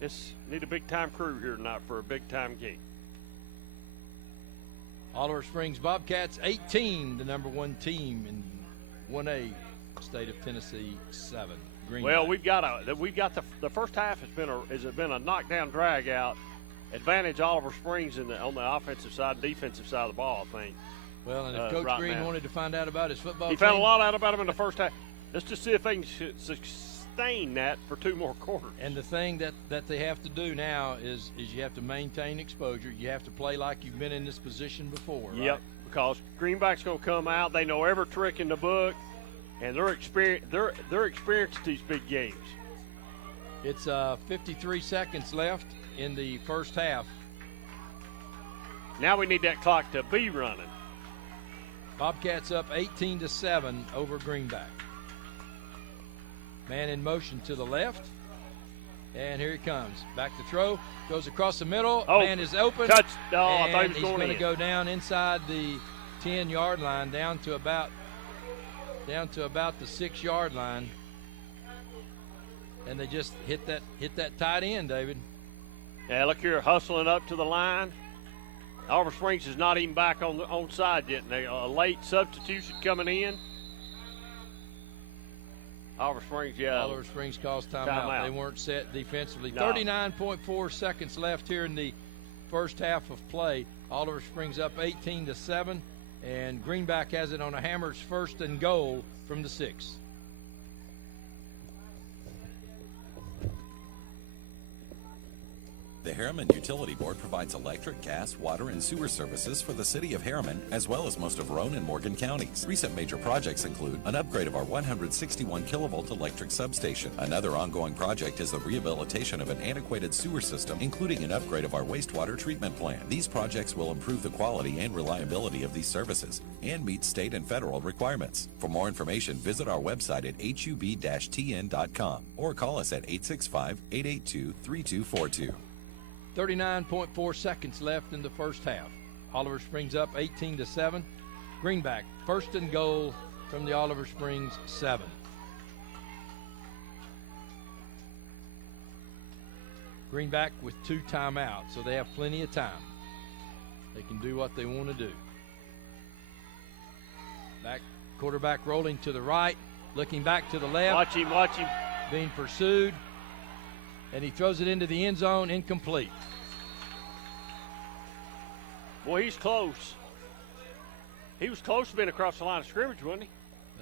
This need a big-time crew here tonight for a big-time game. Oliver Springs Bobcats 18, the number 1 team in 1A, state of Tennessee 7. Greenback. Well, we've got the first half has been a knockdown drag out. Advantage Oliver Springs on the offensive side, defensive side of the ball, I think. Well, and if Coach right Green now wanted to find out about his football he team, found a lot out about him in the first half. Let's just see if they can sustain that for 2 more quarters. And the thing that they have to do now is you have to maintain exposure. You have to play like you've been in this position before. Right? Yep, because Greenback's going to come out. They know every trick in the book, and they're experienced at these big games. It's 53 seconds left in the first half. Now we need that clock to be running. Bobcats up 18-7 over Greenback. Man in motion to the left. And here he comes. Back to throw. Goes across the middle. Oh, man is open. I thought he was he's going going to in. go down inside the 10-yard line, down to about the 6-yard line. And they just hit that tight end, David. Yeah, look here, hustling up to the line. Oliver Springs is not even back on the onside yet. A late substitution coming in. Oliver Springs calls timeout. They weren't set defensively. No. 39.4 seconds left here in the first half of play. Oliver Springs up 18-7, and Greenback has it on a Hammers 1st and goal from the 6. The Harriman Utility Board provides electric, gas, water, and sewer services for the city of Harriman, as well as most of Roane and Morgan counties. Recent major projects include an upgrade of our 161 kilovolt electric substation. Another ongoing project is the rehabilitation of an antiquated sewer system, including an upgrade of our wastewater treatment plant. These projects will improve the quality and reliability of these services and meet state and federal requirements. For more information, visit our website at hub-tn.com or call us at 865-882-3242. 39.4 seconds left in the first half. Oliver Springs up 18-7. Greenback 1st and goal from the Oliver Springs 7. Greenback with 2 timeouts, so they have plenty of time. They can do what they want to do. Quarterback rolling to the right, looking back to the left. Watch him. Being pursued, and he throws it into the end zone, incomplete. Boy, he's close. He was close to being across the line of scrimmage, wasn't he?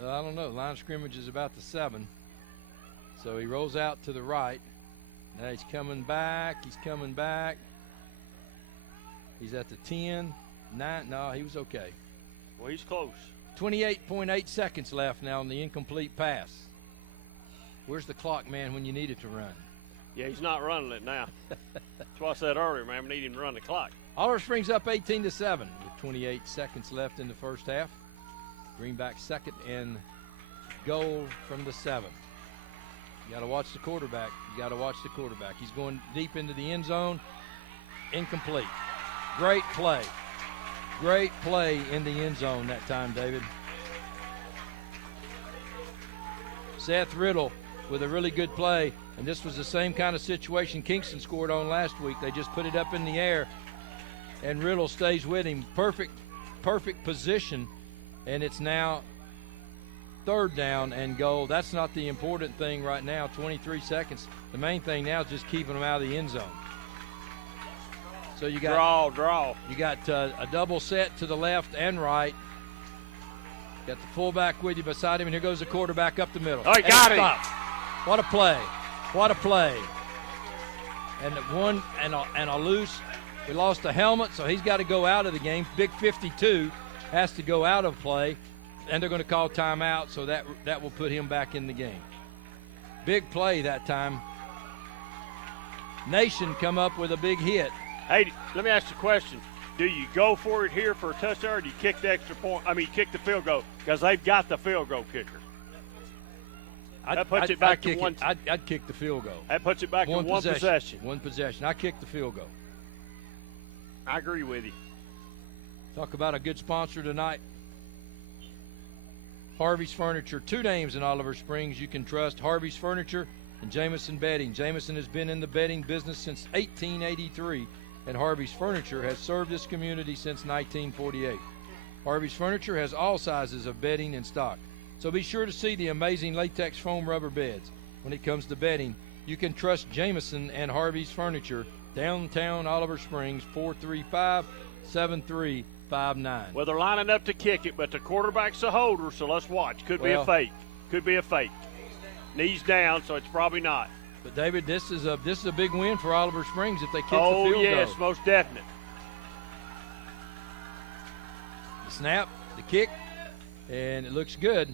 I don't know. Line of scrimmage is about the 7. So he rolls out to the right. Now he's coming back. He's at the 10, 9. No, he was okay. Well, he's close. 28.8 seconds left now on the incomplete pass. Where's the clock, man, when you need it to run? Yeah, he's not running it now. That's what I said earlier, man. We need him to run the clock. Oliver Springs up 18-7 with 28 seconds left in the first half. Greenback second and goal from the 7. You got to watch the quarterback. He's going deep into the end zone. Incomplete. Great play in the end zone that time, David. Seth Riddle with a really good play, and this was the same kind of situation Kingston scored on last week. They just put it up in the air, and Riddle stays with him. Perfect position, and it's now 3rd down and goal. That's not the important thing right now, 23 seconds. The main thing now is just keeping them out of the end zone. So you got draw. You got a double set to the left and right. Got the fullback with you beside him, and here goes the quarterback up the middle. Oh, he got it. What a play! And one and a loose. We lost the helmet, so he's got to go out of the game. Big 52 has to go out of play, and they're going to call timeout, so that will put him back in the game. Big play that time. Nation come up with a big hit. Hey, let me ask you a question. Do you go for it here for a touchdown, or do you kick the extra point? Kick the field goal, because they've got the field goal kicker. That puts it back to one. I'd kick the field goal. That puts it back to one possession. One possession. I kick the field goal. I agree with you. Talk about a good sponsor tonight. Harvey's Furniture. 2 names in Oliver Springs you can trust. Harvey's Furniture and Jameson Bedding. Jameson has been in the bedding business since 1883. And Harvey's Furniture has served this community since 1948. Harvey's Furniture has all sizes of bedding in stock. So be sure to see the amazing latex foam rubber beds. When it comes to bedding, you can trust Jameson and Harvey's Furniture, downtown Oliver Springs, 435-7359. Well, they're lining up to kick it, but the quarterback's a holder, so let's watch. Could be a fake. Knees down, so it's probably not. But David, this is a big win for Oliver Springs if they kick the field goal. Oh yes, most definite. The snap, the kick, and it looks good.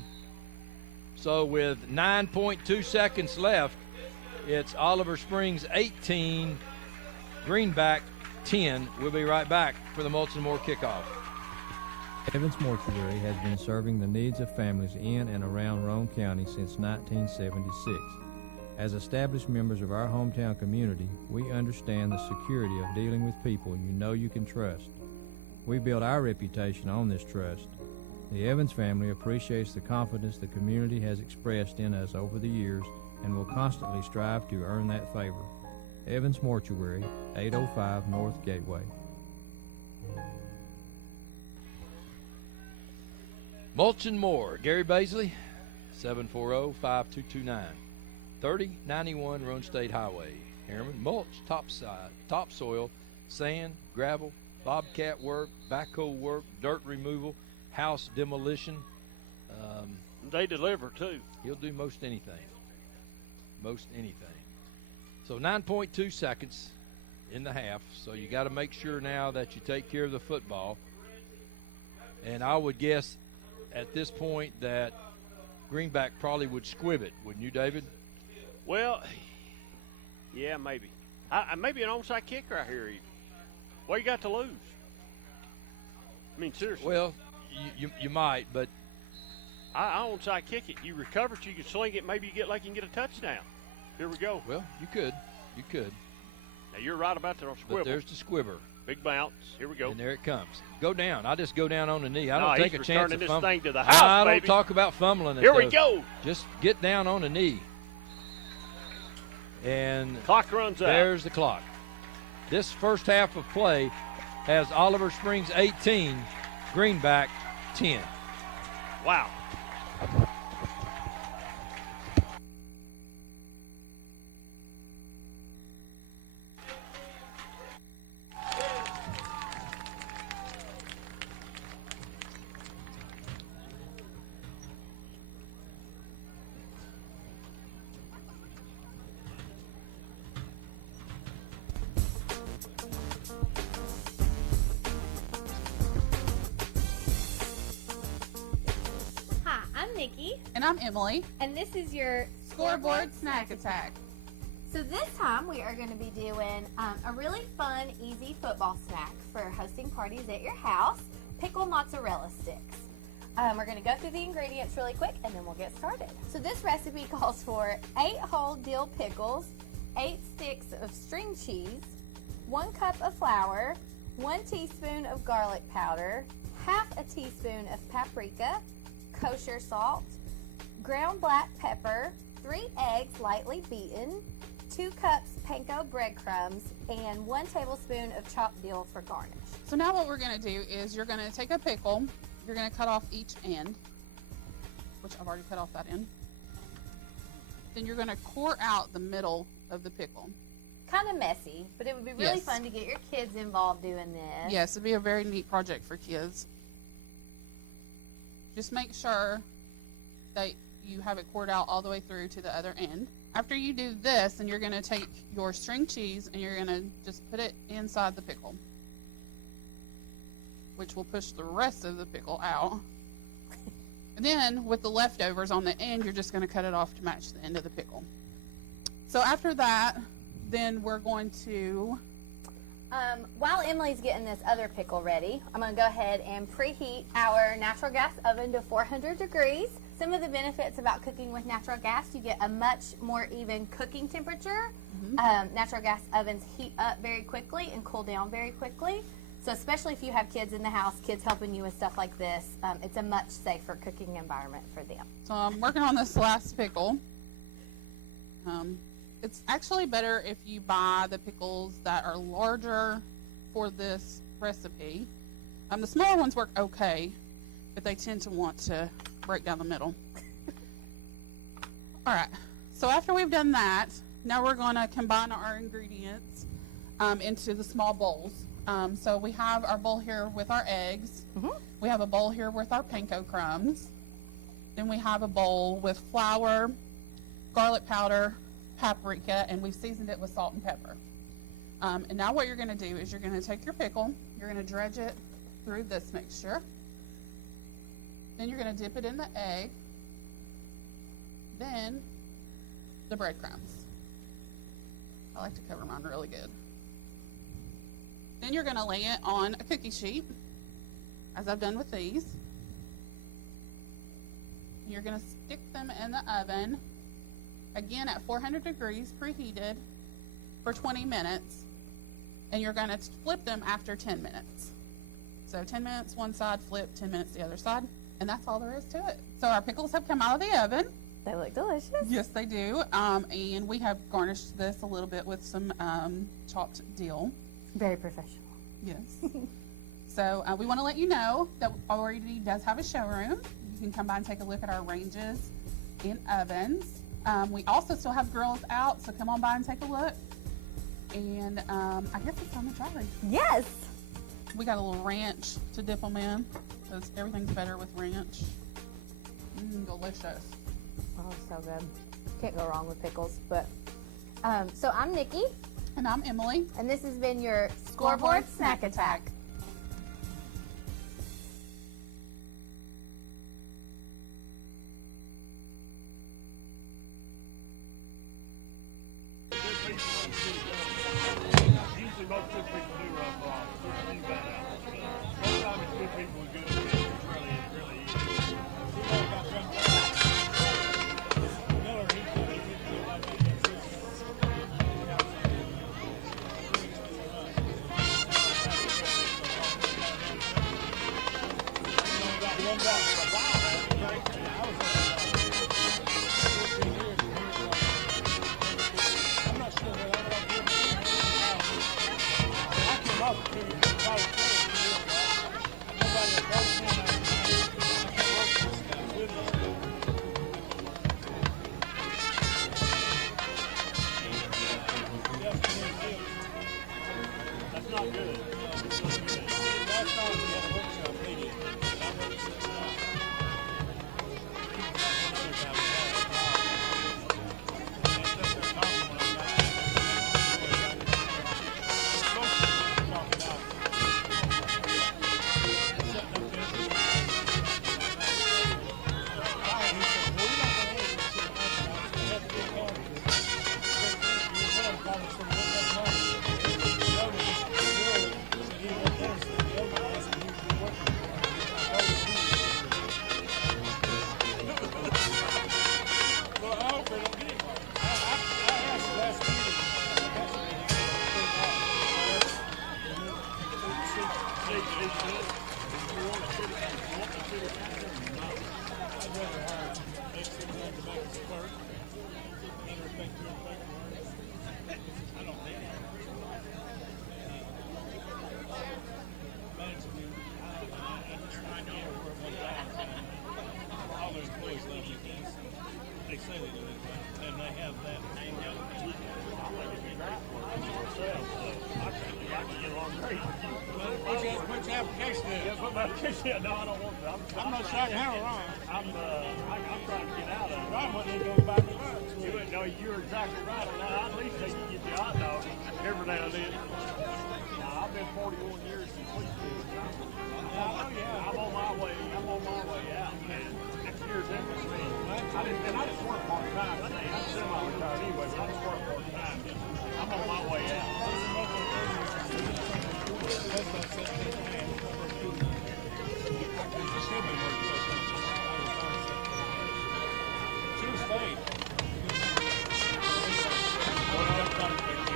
So with 9.2 seconds left, it's Oliver Springs 18, Greenback 10. We'll be right back for the Molson Moore kickoff. Evans Mortuary has been serving the needs of families in and around Roane County since 1976. As established members of our hometown community, we understand the security of dealing with people you know you can trust. We build our reputation on this trust. The Evans family appreciates the confidence the community has expressed in us over the years and will constantly strive to earn that favor. Evans Mortuary, 805 North Gateway. Mulchin Moore, Gary Baisley, 740-5229. 3091 Roane State Highway. Harriman, mulch, topsoil, sand, gravel, bobcat work, backhoe work, dirt removal, house demolition. They deliver too. He'll do most anything. So 9.2 seconds in the half. So you got to make sure now that you take care of the football. And I would guess at this point that Greenback probably would squib it, wouldn't you, David? Well, yeah, maybe. Maybe an onside kick right here even. What you got to lose? Seriously. Well, you might, but I onside kick it. You recover it, you can sling it, maybe you get a touchdown. Here we go. Well, you could. Now you're right about the squibble. But there's the squibber. Big bounce. Here we go. And there it comes. Go down. I just go down on the knee. I don't take a chance of this thing to the I house, don't talk about fumbling it. Here we go. Just get down on the knee. And clock runs out. There's the clock. This first half of play has Oliver Springs 18, Greenback 10. Wow. Hi, I'm Nikki. And I'm Emily. And this is your Scoreboard Snack Attack. So this time we are going to be doing a really fun, easy football snack for hosting parties at your house, pickle mozzarella sticks. We're going to go through the ingredients really quick and then we'll get started. So this recipe calls for 8 whole dill pickles, 8 sticks of string cheese, 1 cup of flour, 1 teaspoon of garlic powder, half a teaspoon of paprika, kosher salt, ground black pepper, 3 eggs lightly beaten, 2 cups panko breadcrumbs, and 1 tablespoon of chopped dill for garnish. So now what we're going to do is you're going to take a pickle, you're going to cut off each end, which I've already cut off that end. Then you're going to core out the middle of the pickle. Kind of messy, but it would be really fun to get your kids involved doing this. Yes, it'd be a very neat project for kids. Just make sure that you have it cored out all the way through to the other end. After you do this, then you're going to take your string cheese and you're going to just put it inside the pickle, which will push the rest of the pickle out. And then with the leftovers on the end, you're just going to cut it off to match the end of the pickle. So after that, then we're going to... While Emily's getting this other pickle ready, I'm going to go ahead and preheat our natural gas oven to 400 degrees. Some of the benefits about cooking with natural gas, you get a much more even cooking temperature. Natural gas ovens heat up very quickly and cool down very quickly. So especially if you have kids in the house, kids helping you with stuff like this, it's a much safer cooking environment for them. So I'm working on this last pickle. It's actually better if you buy the pickles that are larger for this recipe. The smaller ones work okay, but they tend to want to break down the middle. All right, so after we've done that, now we're going to combine our ingredients into the small bowls. So we have our bowl here with our eggs. We have a bowl here with our panko crumbs. Then we have a bowl with flour, garlic powder, paprika, and we've seasoned it with salt and pepper. And now what you're going to do is you're going to take your pickle, you're going to dredge it through this mixture. Then you're going to dip it in the egg. Then the breadcrumbs. I like to cover mine really good. Then you're going to lay it on a cookie sheet, as I've done with these. You're going to stick them in the oven, again at 400 degrees preheated for 20 minutes, and you're going to flip them after 10 minutes. So 10 minutes one side, flip, 10 minutes the other side, and that's all there is to it. So our pickles have come out of the oven. They look delicious. Yes, they do. And we have garnished this a little bit with some chopped dill. Very professional. Yes. So we want to let you know that already does have a showroom. You can come by and take a look at our ranges and ovens. We also still have grills out, so come on by and take a look. And I guess it's time to try these. Yes. We got a little ranch to dip them in, because everything's better with ranch. Delicious. Oh, so good. Can't go wrong with pickles. But so I'm Nikki. And I'm Emily. And this has been your Scoreboard Snack Attack. Usually most good people do run blocks. There's a few bad apples, but sometimes it's good people who good. It's really easy. Yeah, no, I don't want to. I'm not sure I can handle Ron. I'm trying to get out of it. Ron wasn't going to buy me lunch. You're exactly right on that. At least they can get you a hot dog every now and then. Now, I've been 41 years since we did. I'm on my way. I'm on my way out, man. 6 years in with me. I just work part-time today. I'm semi-retired anyway, but I just work part-time. I'm on my way out.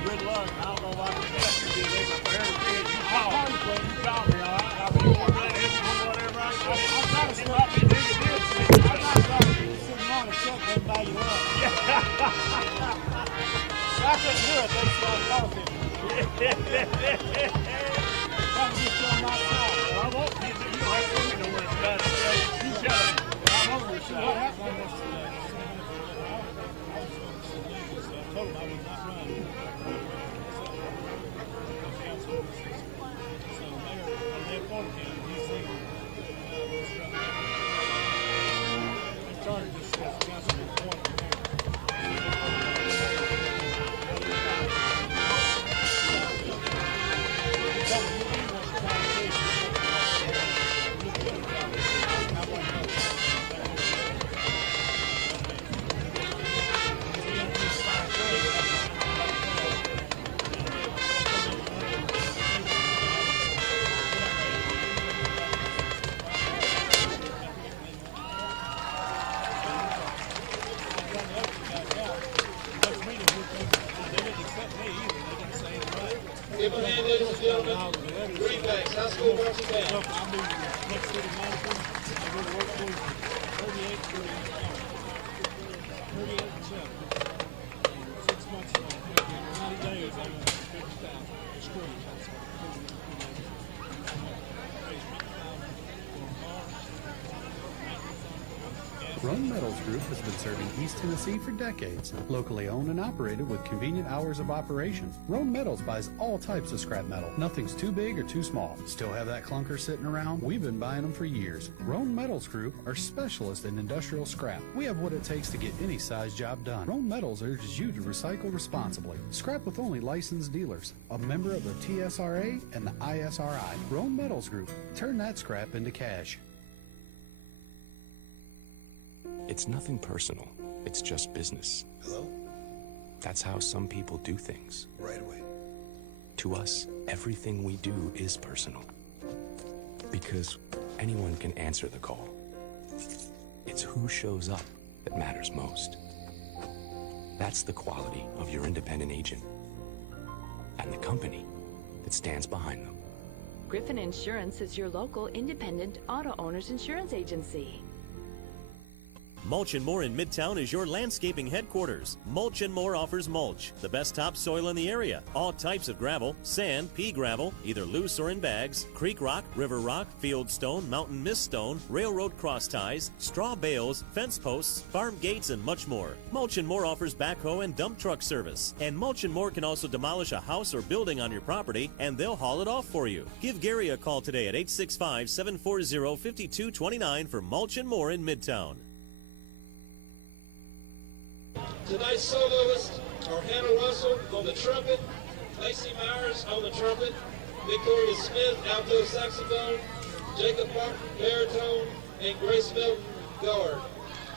Good luck. I don't know why we got you did it, but for everything you called me, all right? I'll be more than it or whatever. I'm trying to stop me doing this. I'm not trying to do sitting on a check and buy you up. I couldn't do it. They started talking. Trying to get you on my side. I won't be. You don't have to tell me no more about it. You tell me. I'm on your side. What happened on this? I told him I would not run. Give a hand, ladies and gentlemen. Greenback, high school marching band. I'll be next city manager. I'm going to work for 38 and 7. 6 months ago, 90 days, I'm going to 50,000. Screw you. Rome Metals Group has been serving East Tennessee for decades. Locally owned and operated with convenient hours of operation. Rome Metals buys all types of scrap metal. Nothing's too big or too small. Still have that clunker sitting around? We've been buying them for years. Rome Metals Group are specialists in industrial scrap. We have what it takes to get any size job done. Rome Metals urges you to recycle responsibly. Scrap with only licensed dealers. A member of the TSRA and the ISRI. Rome Metals Group. Turn that scrap into cash. It's nothing personal. It's just business. Hello? That's how some people do things. Right away. To us, everything we do is personal. Because anyone can answer the call. It's who shows up that matters most. That's the quality of your independent agent. And the company that stands behind them. Griffin Insurance is your local independent auto owner's insurance agency. Mulch & More in Midtown is your landscaping headquarters. Mulch & More offers mulch, the best topsoil in the area. All types of gravel, sand, pea gravel, either loose or in bags, creek rock, river rock, field stone, mountain mist stone, railroad cross ties, straw bales, fence posts, farm gates, and much more. Mulch & More offers backhoe and dump truck service. And Mulch & More can also demolish a house or building on your property, and they'll haul it off for you. Give Gary a call today at 865-740-5229 for Mulch & More in Midtown. Tonight's soloists are Hannah Russell on the trumpet, Lacey Myers on the trumpet, Victoria Smith alto saxophone, Jacob Martin baritone, and Grace Milton guard.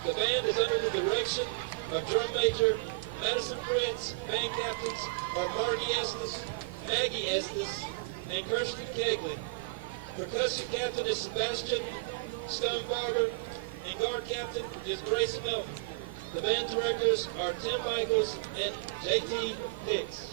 The band is under the direction of drum major Madison Prince. Band captains are Marty Estes, Maggie Estes, and Kirsten Kegley. Percussion captain is Sebastian Stonebarger, and guard captain is Grace Milton. The band directors are Tim Michaels and J.T. Hicks.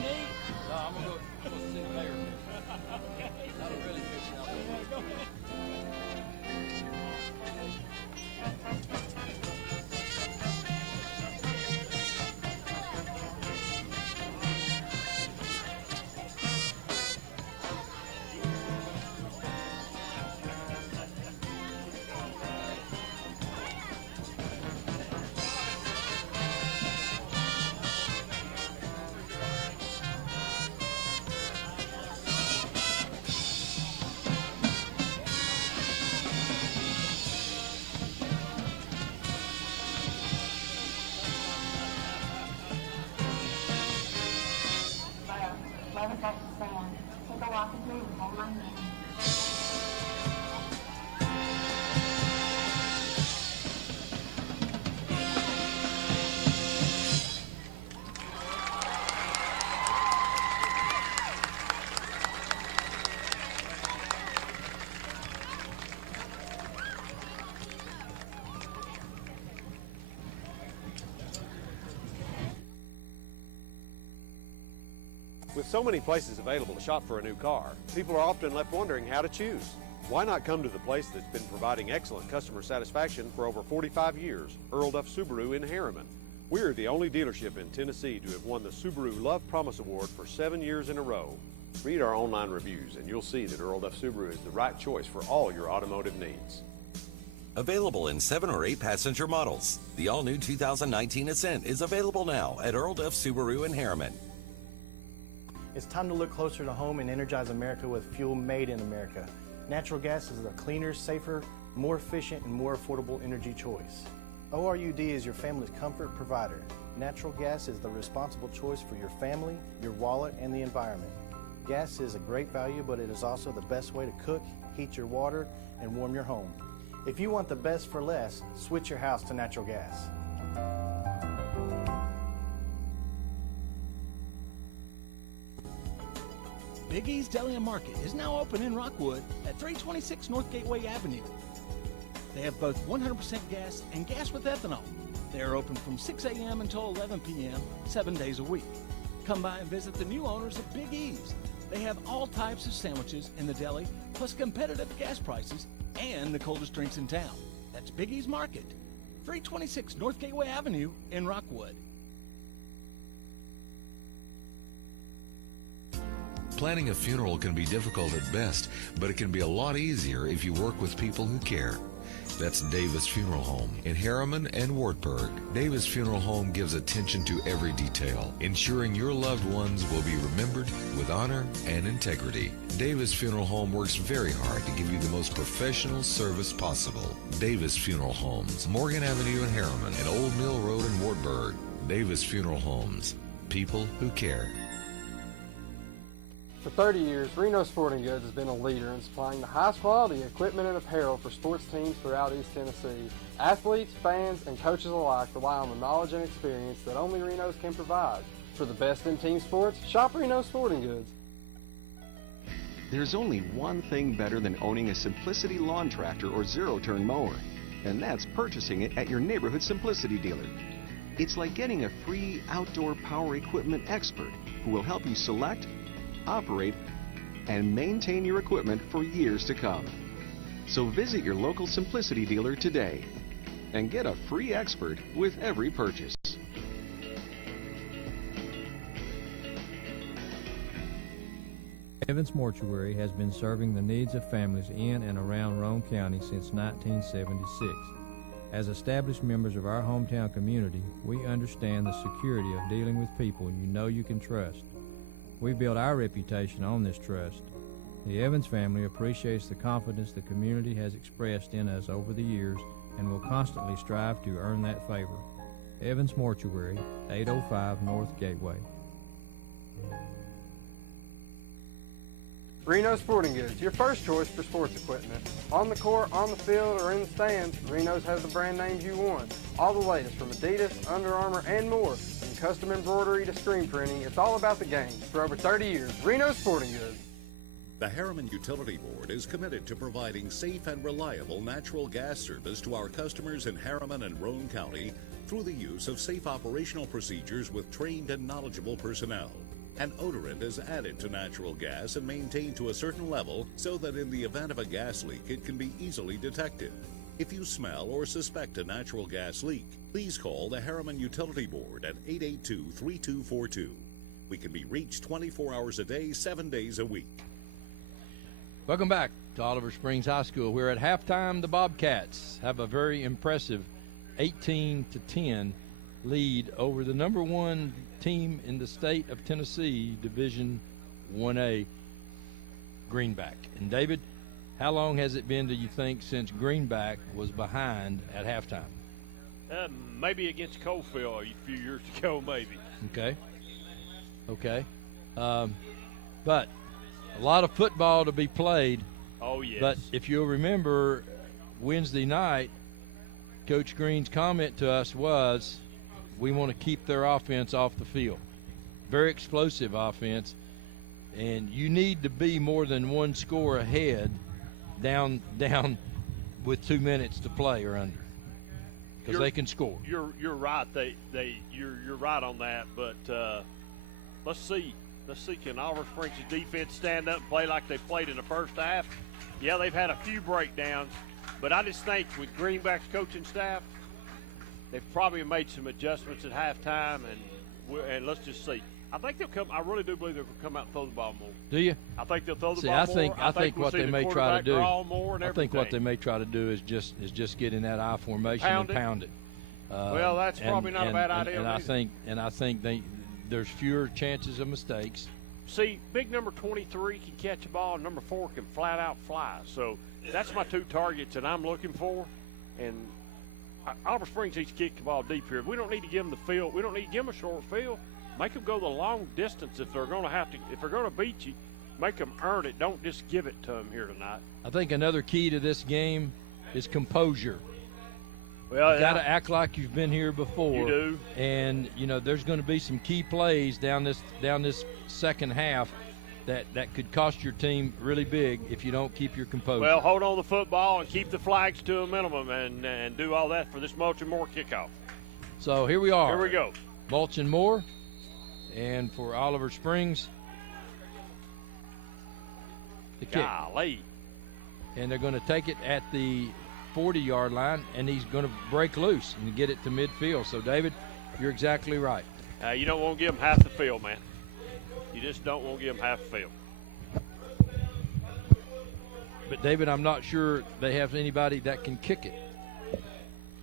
neat? No, I'm going to go see the mayor. That'll really fix it out. With so many places available to shop for a new car, people are often left wondering how to choose. Why not come to the place that's been providing excellent customer satisfaction for over 45 years, Earl Duff Subaru in Harriman. We are the only dealership in Tennessee to have won the Subaru Love Promise Award for 7 years in a row. Read our online reviews and you'll see that Earl Duff Subaru is the right choice for all your automotive needs. Available in 7 or 8 passenger models. The all-new 2019 Ascent is available now at Earl Duff Subaru in Harriman. It's time to look closer to home and energize America with fuel made in America. Natural gas is a cleaner, safer, more efficient, and more affordable energy choice. ORUD is your family's comfort provider. Natural gas is the responsible choice for your family, your wallet, and the environment. Gas is a great value, but it is also the best way to cook, heat your water, and warm your home. If you want the best for less, switch your house to natural gas. Big E's Deli and Market is now open in Rockwood at 326 North Gateway Avenue. They have both 100% gas and gas with ethanol. They are open from 6 a.m. until 11 p.m., 7 days a week. Come by and visit the new owners of Big E's. They have all types of sandwiches in the deli, plus competitive gas prices and the coldest drinks in town. That's Big E's Market, 326 North Gateway Avenue in Rockwood. Planning a funeral can be difficult at best, but it can be a lot easier if you work with people who care. That's Davis Funeral Home in Harriman and Wartburg. Davis Funeral Home gives attention to every detail, ensuring your loved ones will be remembered with honor and integrity. Davis Funeral Home works very hard to give you the most professional service possible. Davis Funeral Homes, Morgan Avenue in Harriman and Old Mill Road in Wartburg. Davis Funeral Homes, people who care. For 30 years, Reno Sporting Goods has been a leader in supplying the highest quality equipment and apparel for sports teams throughout East Tennessee. Athletes, fans, and coaches alike rely on the knowledge and experience that only Reno's can provide. For the best in team sports, shop Reno Sporting Goods. There's only one thing better than owning a Simplicity lawn tractor or zero-turn mower, and that's purchasing it at your neighborhood Simplicity dealer. It's like getting a free outdoor power equipment expert who will help you select, operate, and maintain your equipment for years to come. So visit your local Simplicity dealer today and get a free expert with every purchase. Evans Mortuary has been serving the needs of families in and around Roane County since 1976. As established members of our hometown community, we understand the security of dealing with people you know you can trust. We build our reputation on this trust. The Evans family appreciates the confidence the community has expressed in us over the years and will constantly strive to earn that favor. Evans Mortuary, 805 North Gateway. Reno Sporting Goods, your first choice for sports equipment. On the court, on the field, or in the stands, Reno's has the brand names you want. All the latest from Adidas, Under Armour, and more. From custom embroidery to screen printing, it's all about the game. For over 30 years, Reno Sporting Goods. The Harriman Utility Board is committed to providing safe and reliable natural gas service to our customers in Harriman and Roane County through the use of safe operational procedures with trained and knowledgeable personnel. An odorant is added to natural gas and maintained to a certain level so that in the event of a gas leak, it can be easily detected. If you smell or suspect a natural gas leak, please call the Harriman Utility Board at 882-3242. We can be reached 24 hours a day, 7 days a week. Welcome back to Oliver Springs High School. We're at halftime. The Bobcats have a very impressive 18-10 lead over the number one team in the state of Tennessee, Division 1A, Greenback. And David, how long has it been, do you think, since Greenback was behind at halftime? Maybe against Coalfield a few years ago, maybe. Okay. But a lot of football to be played. Oh, yes. But if you'll remember, Wednesday night, Coach Green's comment to us was, we want to keep their offense off the field. Very explosive offense. And you need to be more than one score ahead down with 2 minutes to play or under, because they can score. You're right. You're right on that. But let's see. Can Oliver Springs' defense stand up and play like they played in the first half? Yeah, they've had a few breakdowns, but I just think with Greenback's coaching staff, they've probably made some adjustments at halftime, and let's just see. I think they'll come. I really do believe they'll come out and throw the ball more. Do you? I think they'll throw the ball more. I think what we'll they may try to do. I think what they may try to do is just get in that I formation and pound it. Well, that's probably not a bad idea. And I think there's fewer chances of mistakes. See, big number 23 can catch a ball, and number 4 can flat out fly. So that's my two targets that I'm looking for. And Oliver Springs needs to kick the ball deep here. We don't need to give them the field. We don't need to give them a short field. Make them go the long distance if they're going to have to. If they're going to beat you, make them earn it. Don't just give it to them here tonight. I think another key to this game is composure. Well, you got to act like you've been here before. You do. And there's going to be some key plays down this second half that could cost your team really big if you don't keep your composure. Well, hold on to the football and keep the flags to a minimum and do all that for this Mulch and Moore kickoff. So here we are. Here we go. Mulch and Moore. And for Oliver Springs, the kick. Golly. And they're going to take it at the 40-yard line, and he's going to break loose and get it to midfield. So, David, you're exactly right. You don't want to give them half the field, man. You just don't want to give them half the field. But, David, I'm not sure they have anybody that can kick it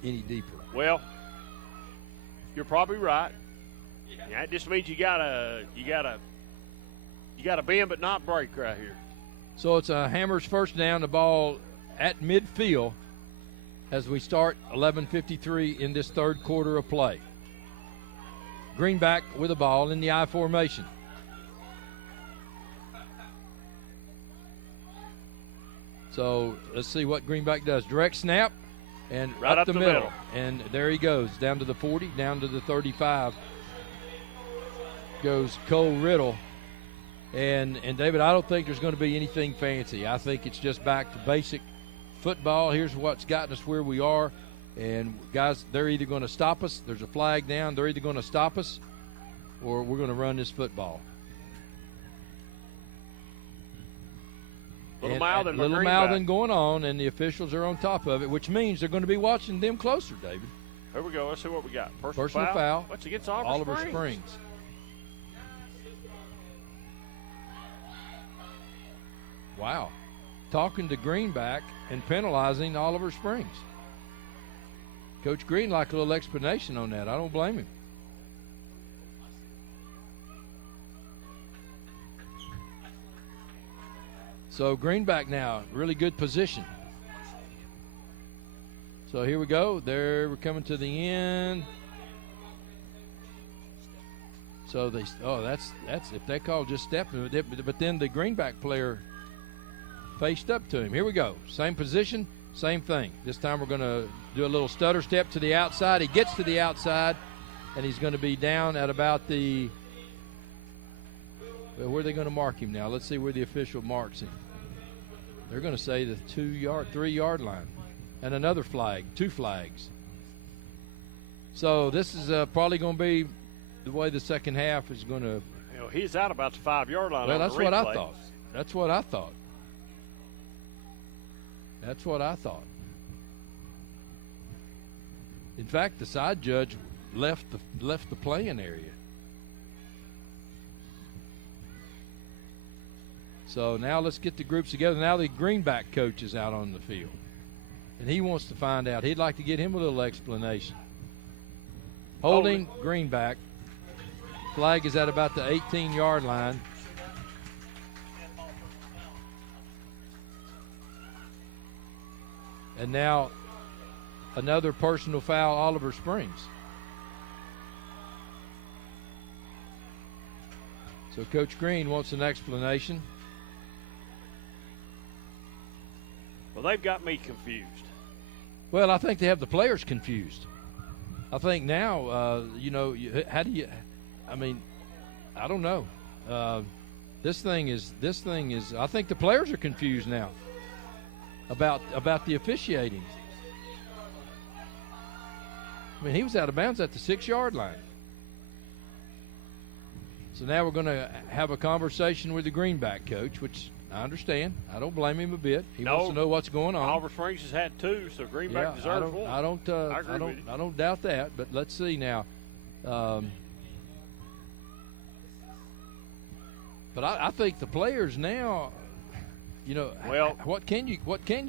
any deeper. Well, you're probably right. That just means you gotta bend but not break right here. So it's a Hammers first down, the ball at midfield as we start 11:53 in this third quarter of play. Greenback with the ball in the I formation. So let's see what Greenback does. Direct snap and right up the middle. middle. And there he goes, down to the 40, down to the 35. Goes Cole Riddle. And David, I don't think there's going to be anything fancy. I think it's just back to basic football. Here's what's gotten us where we are. And, guys, they're either going to stop us. There's a flag down. They're either going to stop us or we're going to run this football. Little mouthing going on, and the officials are on top of it, which means they're going to be watching them closer, David. Here we go. Let's see what we got. Personal foul. What's against Oliver Springs? Wow. Talking to Greenback and penalizing Oliver Springs. Coach Green like a little explanation on that. I don't blame him. So Greenback now, really good position. So here we go. We're coming to the end. So that's if they call just stepping, but then the Greenback player faced up to him. Here we go. Same position, same thing. This time we're going to do a little stutter step to the outside. He gets to the outside, and he's going to be down at about where are they going to mark him now? Let's see where the official marks him. They're going to say the 3-yard line. And another flag, 2 flags. So this is probably going to be the way the second half is going to You know, he's out about the 5-yard line. Well, on that's the what I replay. thought. That's what I thought. That's what I thought. In fact, the side judge left the playing area. So now let's get the groups together. Now the Greenback coach is out on the field, and he wants to find out. He'd like to get him a little explanation. Holding Greenback. Flag is at about the 18-yard line. And now another personal foul, Oliver Springs. So Coach Green wants an explanation. Well, they've got me confused. Well, I think they have the players confused. I think now, how do you? I mean, I don't know. This thing is. I think the players are confused now about the officiating. I mean, he was out of bounds at the 6-yard line. So now we're going to have a conversation with the Greenback coach, which I understand. I don't blame him a bit. He wants to know what's going on. Oliver Springs has had 2, so Greenback deserves 1. I don't doubt that. But let's see now. But I think the players now, well, what can you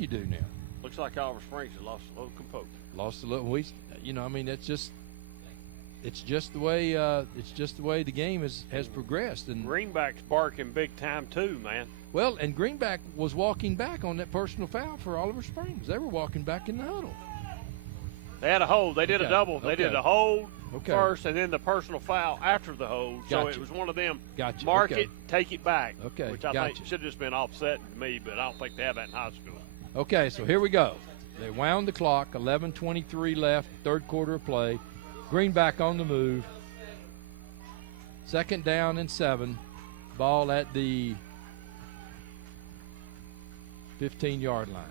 do now? Looks like Oliver Springs has lost a little composure. Lost a little. It's just the way the game has progressed. And Greenback's barking big time too, man. Well, and Greenback was walking back on that personal foul for Oliver Springs. They were walking back in the huddle. They had a hold. They did a double. Okay. They did a hold first, and then the personal foul after the hold. So Gotcha. it was one of them. Gotcha. Mark Okay. it, take it back. Okay. Which I Gotcha. think should have just been offsetting to me, but I don't think they have that in high school. Okay, so here we go. They wound the clock. 11:23 left. Third quarter of play. Greenback on the move. 2nd down and 7. Ball at the 15-yard line.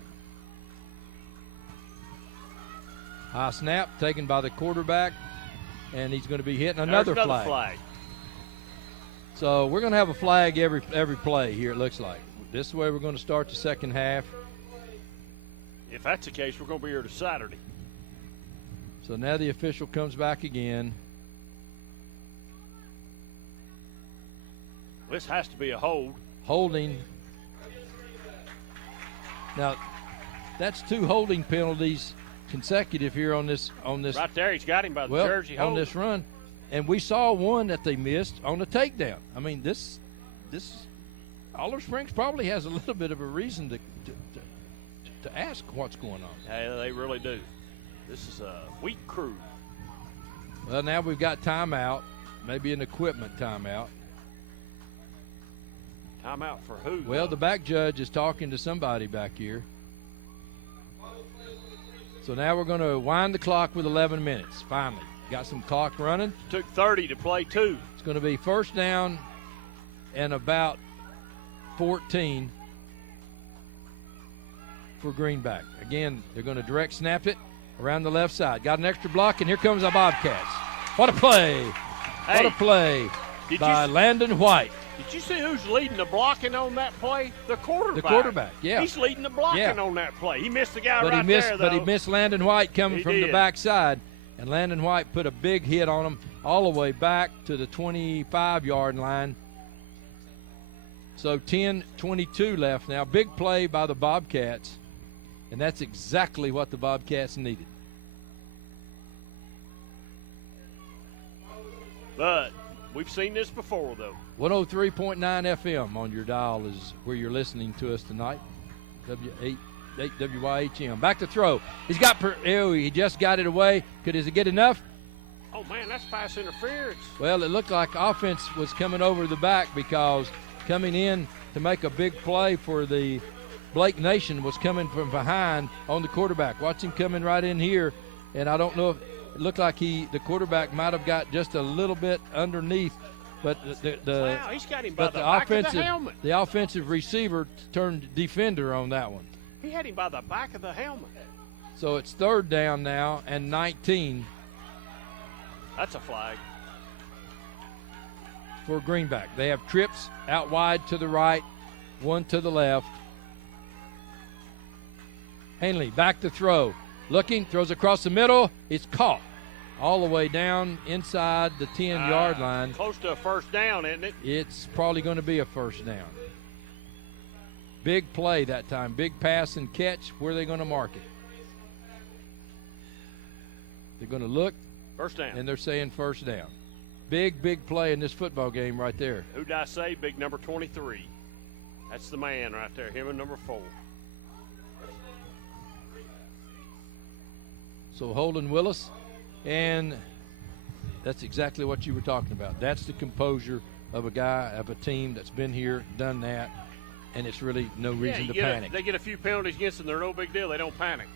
High snap taken by the quarterback, and he's going to be hitting another flag. So we're going to have a flag every play here, it looks like. This way we're going to start the second half. If that's the case, we're going to be here to Saturday. So now the official comes back again. This has to be a hold. Holding. Now, that's 2 holding penalties consecutive here on this. Right there, he's got him by the jersey hold. On this run. And we saw one that they missed on the takedown. I mean, this Oliver Springs probably has a little bit of a reason to ask what's going on. Yeah, they really do. This is a weak crew. Well, now we've got timeout, maybe an equipment timeout. Timeout for who? Well, the back judge is talking to somebody back here. So now we're going to wind the clock with 11 minutes, finally. Got some clock running. Took 30 to play 2. It's going to be 1st down and about 14 for Greenback. Again, they're going to direct snap it around the left side. Got an extra block, and here comes the Bobcats. What a play. What a play by Landon White. Did you see who's leading the blocking on that play? The quarterback. The quarterback, yeah. He's leading the blocking on that play. He missed the guy but right there, though. But he missed Landon White coming from the backside. And Landon White put a big hit on him all the way back to the 25-yard line. So 10:22 left now. Big play by the Bobcats. And that's exactly what the Bobcats needed. But we've seen this before, though. 103.9 FM on your dial is where you're listening to us tonight. W8 WYHM. Back to throw. He just got it away. Does it get enough? Oh, man, that's pass interference. Well, it looked like offense was coming over the back because coming in to make a big play for the Blake Nation was coming from behind on the quarterback. Watch him coming right in here, and I don't know if it looked like the quarterback might have got just a little bit underneath, but wow, he's got him by the back of the helmet. The offensive receiver turned defender on that one. He had him by the back of the helmet. So it's 3rd down now and 19. That's a flag. for Greenback. They have trips out wide to the right, one to the left. Hanley back to throw. Looking, throws across the middle. It's caught all the way down inside the 10-yard line. Close to a first down, isn't it? It's probably going to be a first down. Big play that time. Big pass and catch. Where are they going to mark it? They're going to look. First down. And they're saying first down. Big play in this football game right there. Who did I say? Big number 23. That's the man right there, him and number 4. So Holden Willis, and that's exactly what you were talking about. That's the composure of a guy, of a team that's been here, done that, and it's really no reason to panic. They get a few penalties against them, they're no big deal. They don't panic.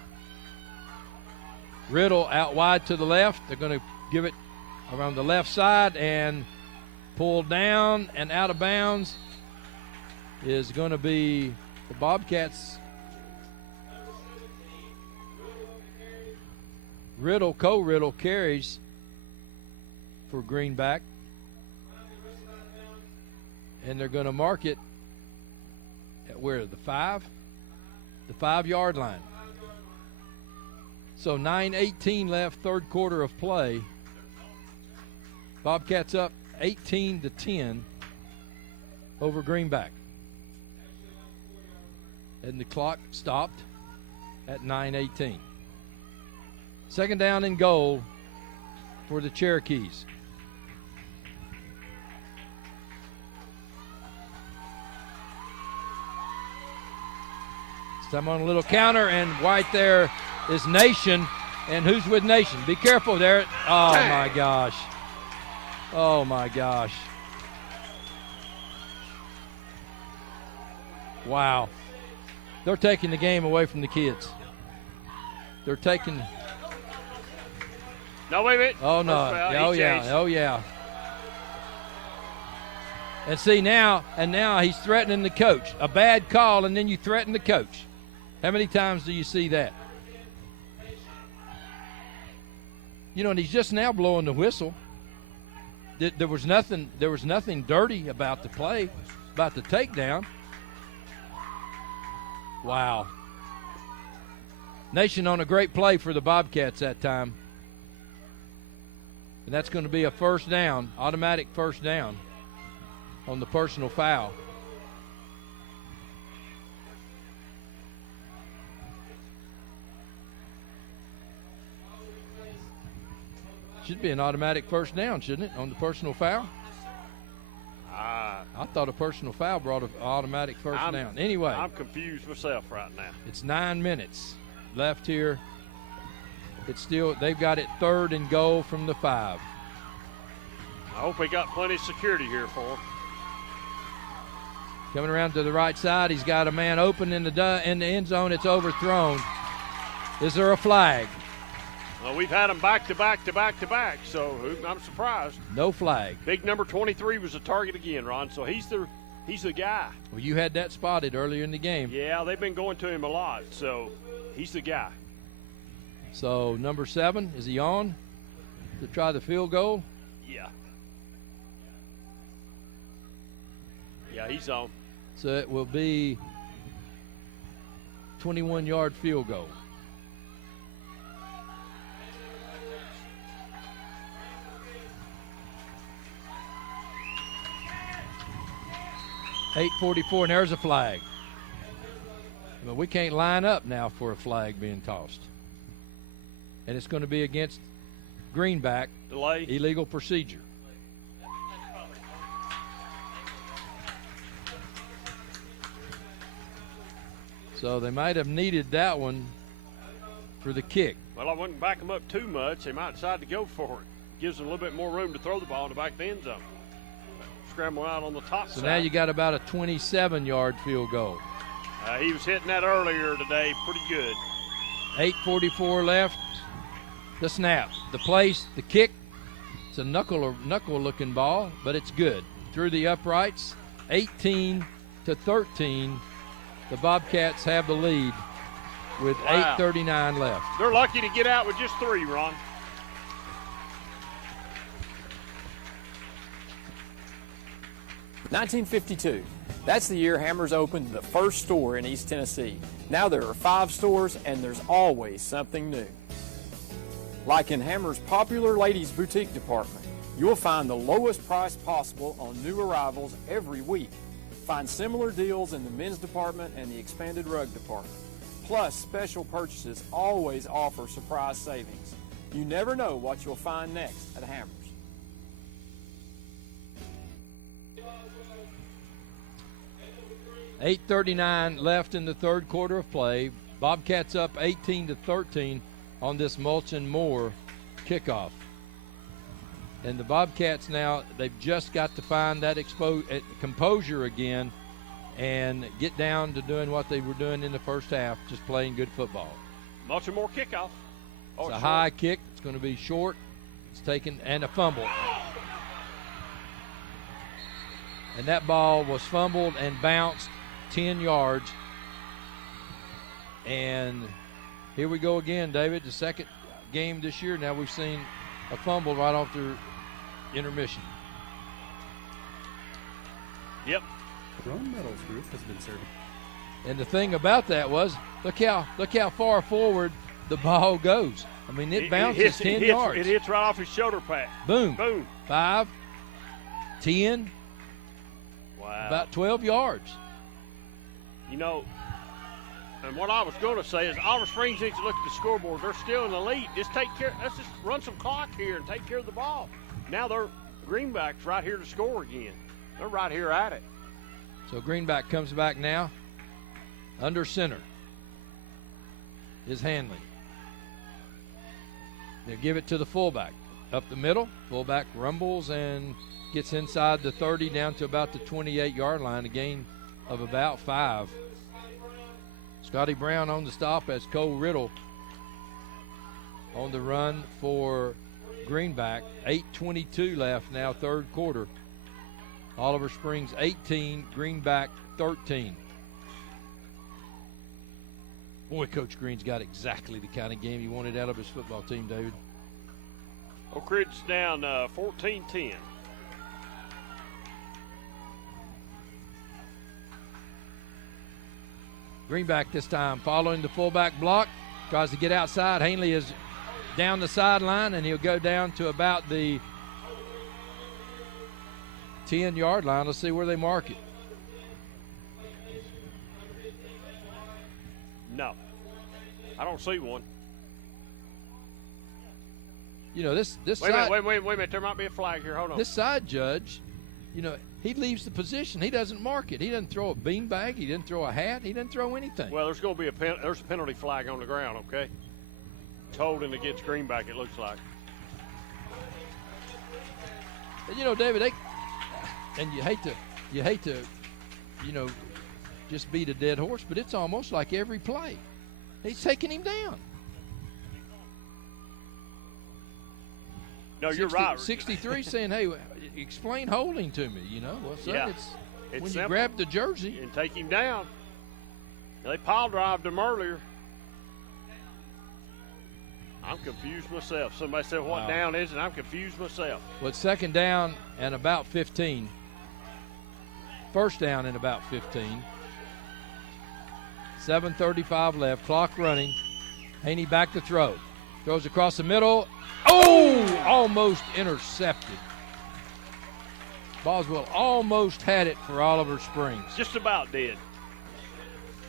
Riddle out wide to the left. They're going to give it around the left side and pulled down and out of bounds is going to be the Bobcats. Riddle carries for Greenback. And they're going to mark it at where? The 5? The 5-yard line. So 9:18 left, third quarter of play. Bobcats up 18-10 over Greenback. And the clock stopped at 9:18. Second down and goal for the Cherokees. Some on a little counter, and right there is Nation. And who's with Nation? Be careful there. Oh, my gosh. Oh, my gosh. Wow. They're taking the game away from the kids. They're taking... No, wait a minute. Oh, no. Oh, yeah. Oh, yeah. And see now he's threatening the coach. A bad call, and then you threaten the coach. How many times do you see that? You know, and he's just now blowing the whistle. There was nothing dirty about the play, about the takedown. Wow. Nation on a great play for the Bobcats that time. And that's going to be a first down, automatic first down on the personal foul. Should be an automatic first down, shouldn't it, on the personal foul? I thought a personal foul brought an automatic first down. Anyway. I'm confused myself right now. It's 9 minutes left here. It's still, they've got it third and goal from the 5. I hope they got plenty of security here for him. Coming around to the right side, he's got a man open in the end zone. It's overthrown. Is there a flag? Well, we've had them back to back to back to back, so I'm surprised. No flag. Big number 23 was the target again, Ron. So he's the guy. Well, you had that spotted earlier in the game. Yeah, they've been going to him a lot, so he's the guy. So number 7, is he on to try the field goal? Yeah. Yeah, he's on. So it will be 21-yard field goal. .844, and there's a flag. But we can't line up now for a flag being tossed. And it's going to be against Greenback. Delay. Illegal procedure. So they might have needed that one for the kick. Well, I wouldn't back them up too much. They might decide to go for it. Gives them a little bit more room to throw the ball in the back of the end zone. Scramble out on the top side. So now you got about a 27-yard field goal. He was hitting that earlier today pretty good. 8:44 left. The snap, the place, the kick. It's a knuckle-looking ball, but it's good. Through the uprights, 18-13. The Bobcats have the lead with 8:39 left. They're lucky to get out with just 3, Ron. 1952. That's the year Hammers opened the first store in East Tennessee. Now there are 5 stores, and there's always something new. Like in Hammers' popular ladies' boutique department, you'll find the lowest price possible on new arrivals every week. Find similar deals in the men's department and the expanded rug department. Plus, special purchases always offer surprise savings. You never know what you'll find next at Hammers. .8:39 left in the third quarter of play. Bobcats up 18-13 on this Mulch and Moore kickoff. And the Bobcats now, they've just got to find that composure again and get down to doing what they were doing in the first half, just playing good football. Mulch and Moore kickoff. It's a high kick. It's going to be short. It's taken, and a fumble. And that ball was fumbled and bounced 10 yards. And here we go again, David. The second game this year now we've seen a fumble right off the intermission. Yep. Rome Metals Group has been serving. And the thing about that was, look how far forward the ball goes. I mean, it bounces 10 yards. It hits right off his shoulder pad. Boom. Boom. 5, 10, wow. About 12 yards. You know, and what I was going to say is Oliver Springs needs to look at the scoreboard. They're still in the lead. Let's just run some clock here and take care of the ball. Now they're Greenback's right here to score again. They're right here at it. So Greenback comes back now. Under center is Hanley. They'll give it to the fullback. Up the middle, fullback rumbles and gets inside the 30 down to about the 28-yard line, a gain of about 5. Scotty Brown on the stop as Cole Riddle on the run for Greenback. 8:22 left now, third quarter. Oliver Springs 18, Greenback 13. Boy, Coach Green's got exactly the kind of game he wanted out of his football team, David. Oak Ridge down 14-10. Greenback this time following the fullback block. Tries to get outside. Hanley is down the sideline, and he'll go down to about the 10-yard line. Let's see where they mark it. No. I don't see one. You know, this wait side, a minute. There might be a flag here. Hold on. This side judge, you know, he leaves the position. He doesn't mark it. He doesn't throw a beanbag. He didn't throw a hat. He didn't throw anything. Well, there's going to be there's a penalty flag on the ground, okay? It's holding against Greenback, it looks like. And, you know, David, and you hate to, you know, just beat a dead horse, but it's almost like every play. He's taking him down. No, you're right. 63 saying, hey, explain holding to me, you know. Well, son, yeah. it's when simple. you grab the jersey. And take him down. They pile drived him earlier. I'm confused myself. Somebody said what down is, and I'm confused myself. Well, it's second down and about 15. First down and about 15. 7:35 left. Clock running. Haney back to throw. Throws across the middle. Oh! Almost intercepted. Boswell almost had it for Oliver Springs. Just about did.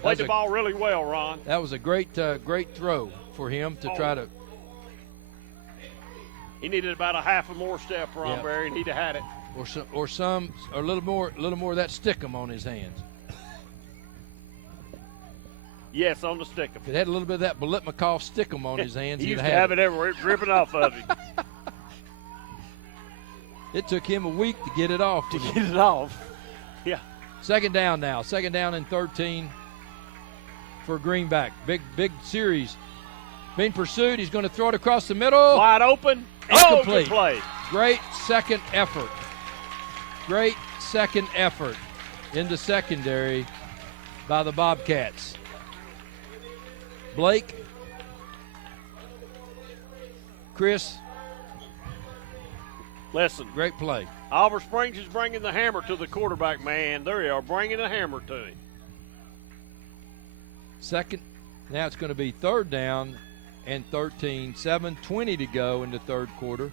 Played the ball really well, Ron. That was a great throw for him to try to. He needed about a half a more step, Ron Berry, and he'd have had it. Or a little more of that stickum on his hands. Yes, on the stickum. If it had a little bit of that Bolitnikov stickum on his hands, he used he'd to have it everywhere. It's ripping off of him. It took him a week to get it off. To get it off. Yeah. Second down now. Second down and 13 for Greenback. Big series. Being pursued. He's going to throw it across the middle. Wide open. Incomplete. Good play. Great second effort. Great second effort in the secondary by the Bobcats. Blake, Chris, Listen. Great play. Oliver Springs is bringing the hammer to the quarterback, man. They are bringing the hammer to him. Second, now it's going to be third down and 13, 7:20 to go in the third quarter.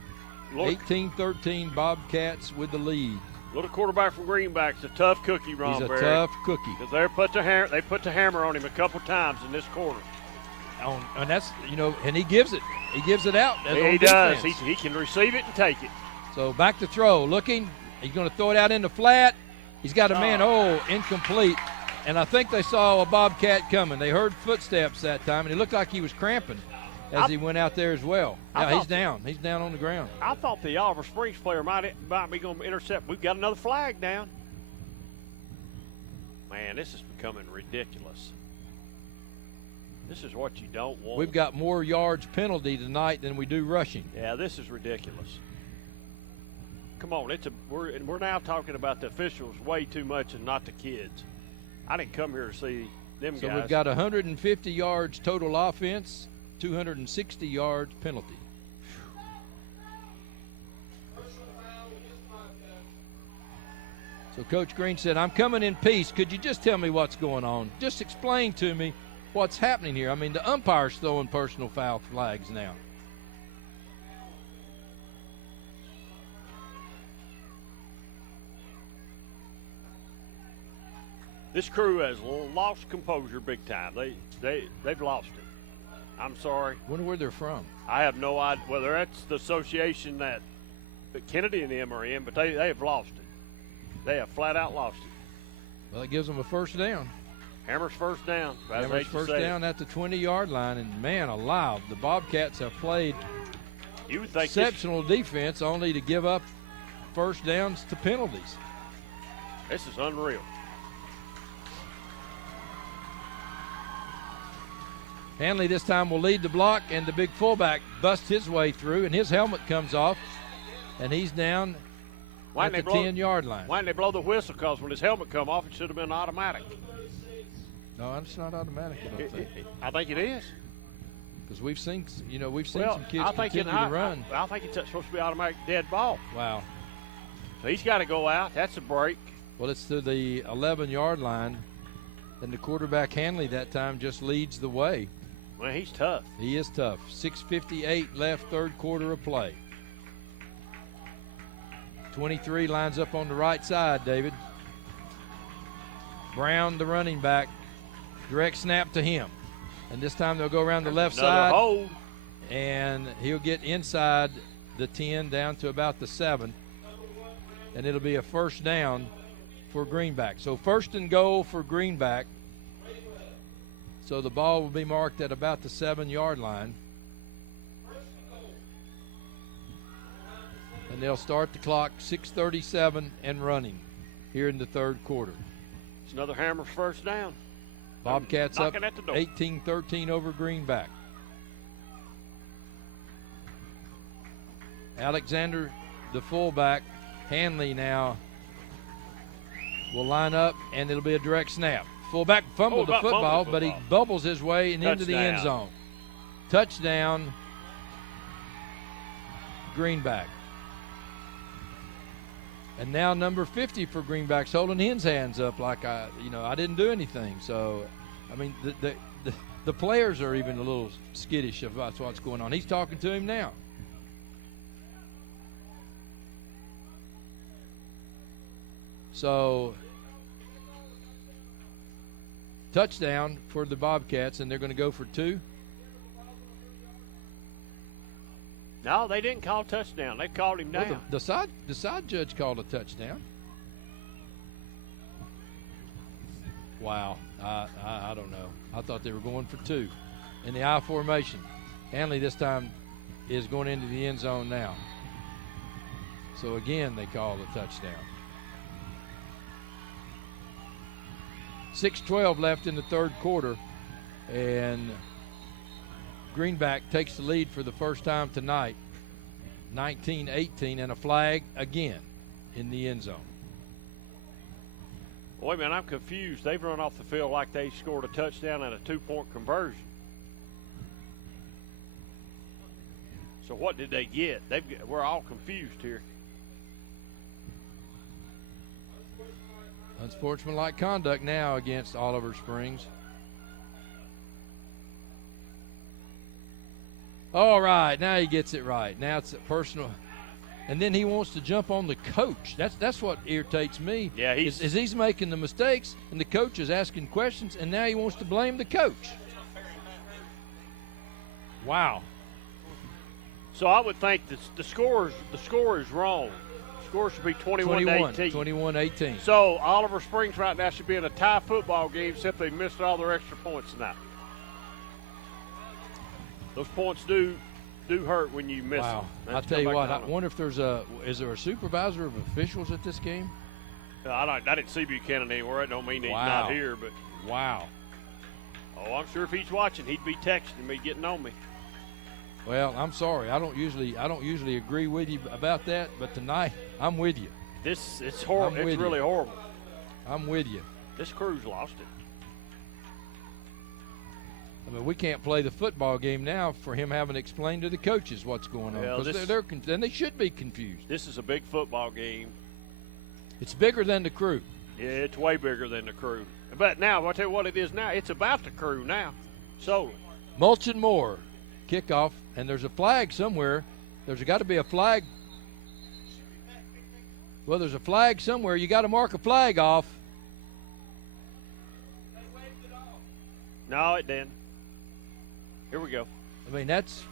18-13 Bobcats with the lead. Little quarterback from Greenback's a tough cookie, Ron He's a Berry. tough cookie. Because they put the hammer on him a couple times in this quarter. And that's, and he gives it. He gives it out. He does. He can receive it and take it. So back to throw. Looking. He's going to throw it out in the flat. He's got a man. Incomplete. And I think they saw a Bobcat coming. They heard footsteps that time, and he looked like he was cramping as he went out there as well. Now he's down. He's down on the ground. I thought the Oliver Springs player might be going to intercept. We've got another flag down. Man, this is becoming ridiculous. This is what you don't want. We've got more yards penalty tonight than we do rushing. Yeah, this is ridiculous. Come on, we're now talking about the officials way too much and not the kids. I didn't come here to see them guys. So we've got 150 yards total offense, 260 yards penalty. So Coach Green said, I'm coming in peace. Could you just tell me what's going on? Just explain to me what's happening here. I mean, the umpire's throwing personal foul flags now. This crew has lost composure big time. They've lost it. I'm sorry. Wonder where they're from. I have no idea whether that's the association that Kennedy and them are in, but they have lost it. They have flat out lost it. Well, it gives them a first down. Hammer's first down. Hammer's first down at the 20-yard line, and man alive, the Bobcats have played exceptional defense only to give up first downs to penalties. This is unreal. Hanley this time will lead the block, and the big fullback busts his way through, and his helmet comes off, and he's down at the 10-yard line. Why didn't they blow the whistle? Because when his helmet come off, it should have been automatic. No, it's not automatic, I don't think. I think it is. Because we've seen some kids continue to run. I think it's supposed to be automatic dead ball. Wow. So he's got to go out. That's a break. Well, it's to the 11-yard line, and the quarterback Hanley that time just leads the way. Well, he's tough. He is tough. 6:58 left, third quarter of play. 23 lines up on the right side, David. Brown, the running back, direct snap to him. And this time they'll go around the left side. Hold. And he'll get inside the 10 down to about the 7. And it'll be a first down for Greenback. So first and goal for Greenback. So the ball will be marked at about the 7-yard line. And they'll start the clock 6:37 and running here in the third quarter. It's another Hammer's first down. Bobcats up 18-13 over Greenback. Alexander, the fullback, Hanley now will line up, and it'll be a direct snap. Fullback fumbled the football, but he bubbles his way and into the end zone. Touchdown, Greenback. And now number 50 for Greenback's holding his hands up like I didn't do anything. So, I mean, the players are even a little skittish about what's going on. He's talking to him now. So, touchdown for the Bobcats, and they're going to go for 2. No, they didn't call touchdown. They called him down. Well, the side judge called a touchdown. Wow. I don't know. I thought they were going for 2 in the I formation. Hanley this time is going into the end zone now. So again, they called a touchdown. 6:12 left in the third quarter, and Greenback takes the lead for the first time tonight, 19-18, and a flag again in the end zone. Wait a minute, I'm confused. They've run off the field like they scored a touchdown and a 2-point conversion. So what did they get? We're all confused here. Unsportsmanlike conduct now against Oliver Springs. All right, now he gets it right. Now it's a personal. And then he wants to jump on the coach. That's what irritates me. Yeah, he's making the mistakes, and the coach is asking questions, and now he wants to blame the coach. Wow. So I would think the score is wrong. The score should be 21-18. 21-18. So Oliver Springs right now should be in a tie football game, except they missed all their extra points tonight. Those points do hurt when you miss them. I'll tell you what, I wonder if is there a supervisor of officials at this game? I didn't see Buchanan anywhere. That don't mean he's not here, but wow. Oh, I'm sure if he's watching, he'd be texting me, getting on me. Well, I'm sorry. I don't usually agree with you about that, but tonight I'm with you. It's horrible. It's really horrible. I'm with you. This crew's lost it. I mean, we can't play the football game now for him having to explain to the coaches what's going on, because and they should be confused. This is a big football game. It's bigger than the crew. Yeah, it's way bigger than the crew. But now, I'll tell you what it is now. It's about the crew now. So, Mulch and Moore, kickoff, and there's a flag somewhere. There's got to be a flag. Well, there's a flag somewhere. You got to mark a flag off. No, it didn't. Here we go. I mean, that's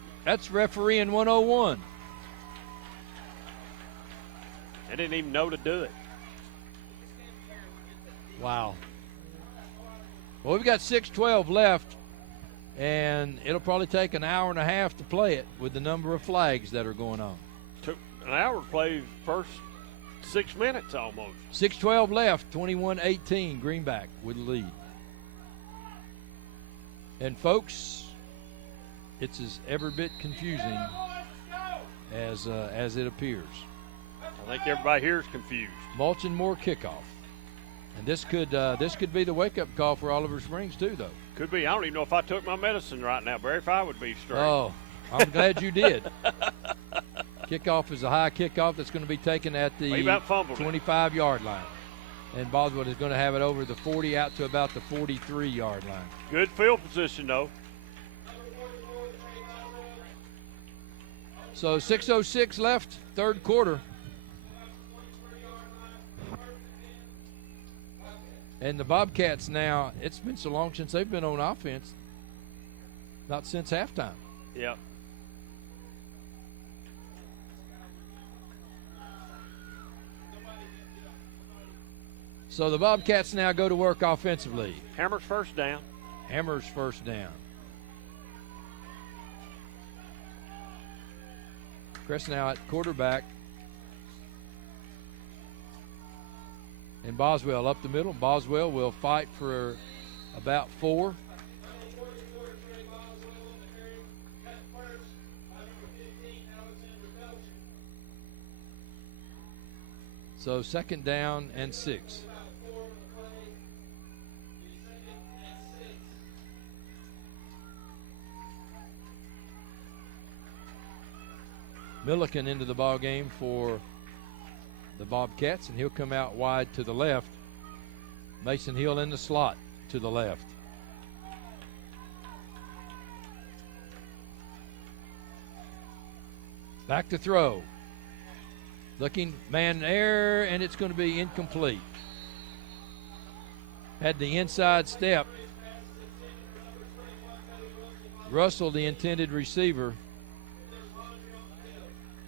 refereeing 101. They didn't even know to do it. Wow. Well, we've got 6:12 left, and it'll probably take an hour and a half to play it with the number of flags that are going on. Took an hour to play first 6 minutes almost. 6:12 left, 21-18, Greenback with the lead. And folks, it's as every bit confusing as it appears. I think everybody here is confused. Mulch and Moore kickoff, and this could be the wake-up call for Oliver Springs too, though. Could be. I don't even know if I took my medicine right now, Barry. If I would be straight. Oh, I'm glad you did. Kickoff is a high kickoff that's going to be taken at the 25-yard line. And Boswell is going to have it over the 40 out to about the 43-yard line. Good field position, though. So 6:06 left, third quarter. And the Bobcats now, it's been so long since they've been on offense. Not since halftime. Yep. So the Bobcats now go to work offensively. Hammer's first down. Hammer's first down. Chris now at quarterback. And Boswell up the middle. Boswell will fight for about 4. So second down and 6. Milliken into the ball game for the Bobcats, and he'll come out wide to the left. Mason Hill in the slot to the left. Back to throw. Looking, man air, and it's going to be incomplete. Had the inside step. Russell, the intended receiver.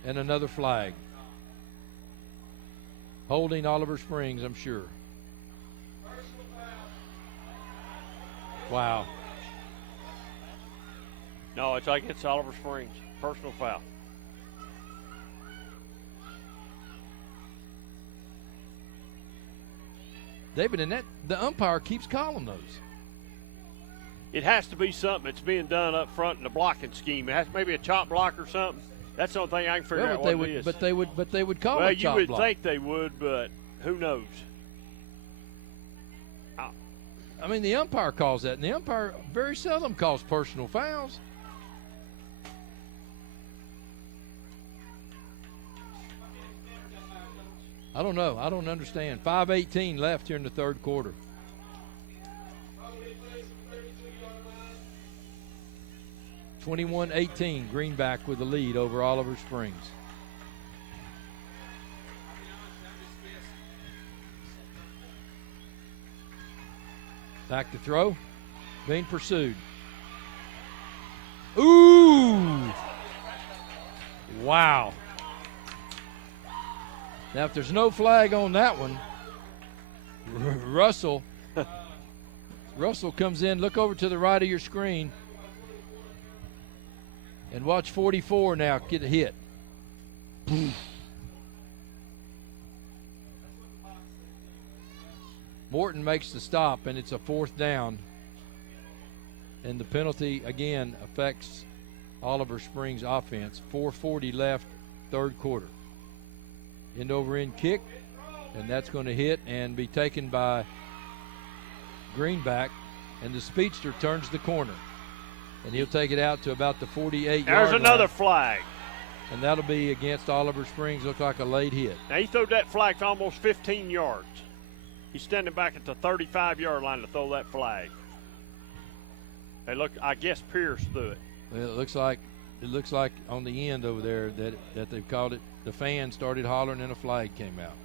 And another flag. Holding Oliver Springs, I'm sure. Wow. No, it's like it's Oliver Springs. Personal foul. David, and the umpire keeps calling those. It has to be something that's being done up front in the blocking scheme. It has maybe a chop block or something. That's the only thing I can figure out what it is. But they would call well, it chop block. Well, you would think they would, but who knows? I mean, the umpire calls that, and the umpire very seldom calls personal fouls. I don't know. I don't understand. 5:18 left here in the third quarter. (21-18) Greenback with the lead over Oliver Springs. Back to throw. Being pursued. Ooh! Wow. Now, if there's no flag on that one, Russell comes in. Look over to the right of your screen. And watch 44 now get a hit. Morton makes the stop, and it's a 4th down. And the penalty, again, affects Oliver Springs' offense. 4:40 left, third quarter. End-over-end kick, and that's going to hit and be taken by Greenback. And the speedster turns the corner. And he'll take it out to about the 48-yard line. There's another flag. And that'll be against Oliver Springs. Look like a late hit. Now, he threw that flag for almost 15 yards. He's standing back at the 35-yard line to throw that flag. They look, I guess Pierce threw it. Well, it looks like on the end over there that they've called it. The fan started hollering and a flag came out.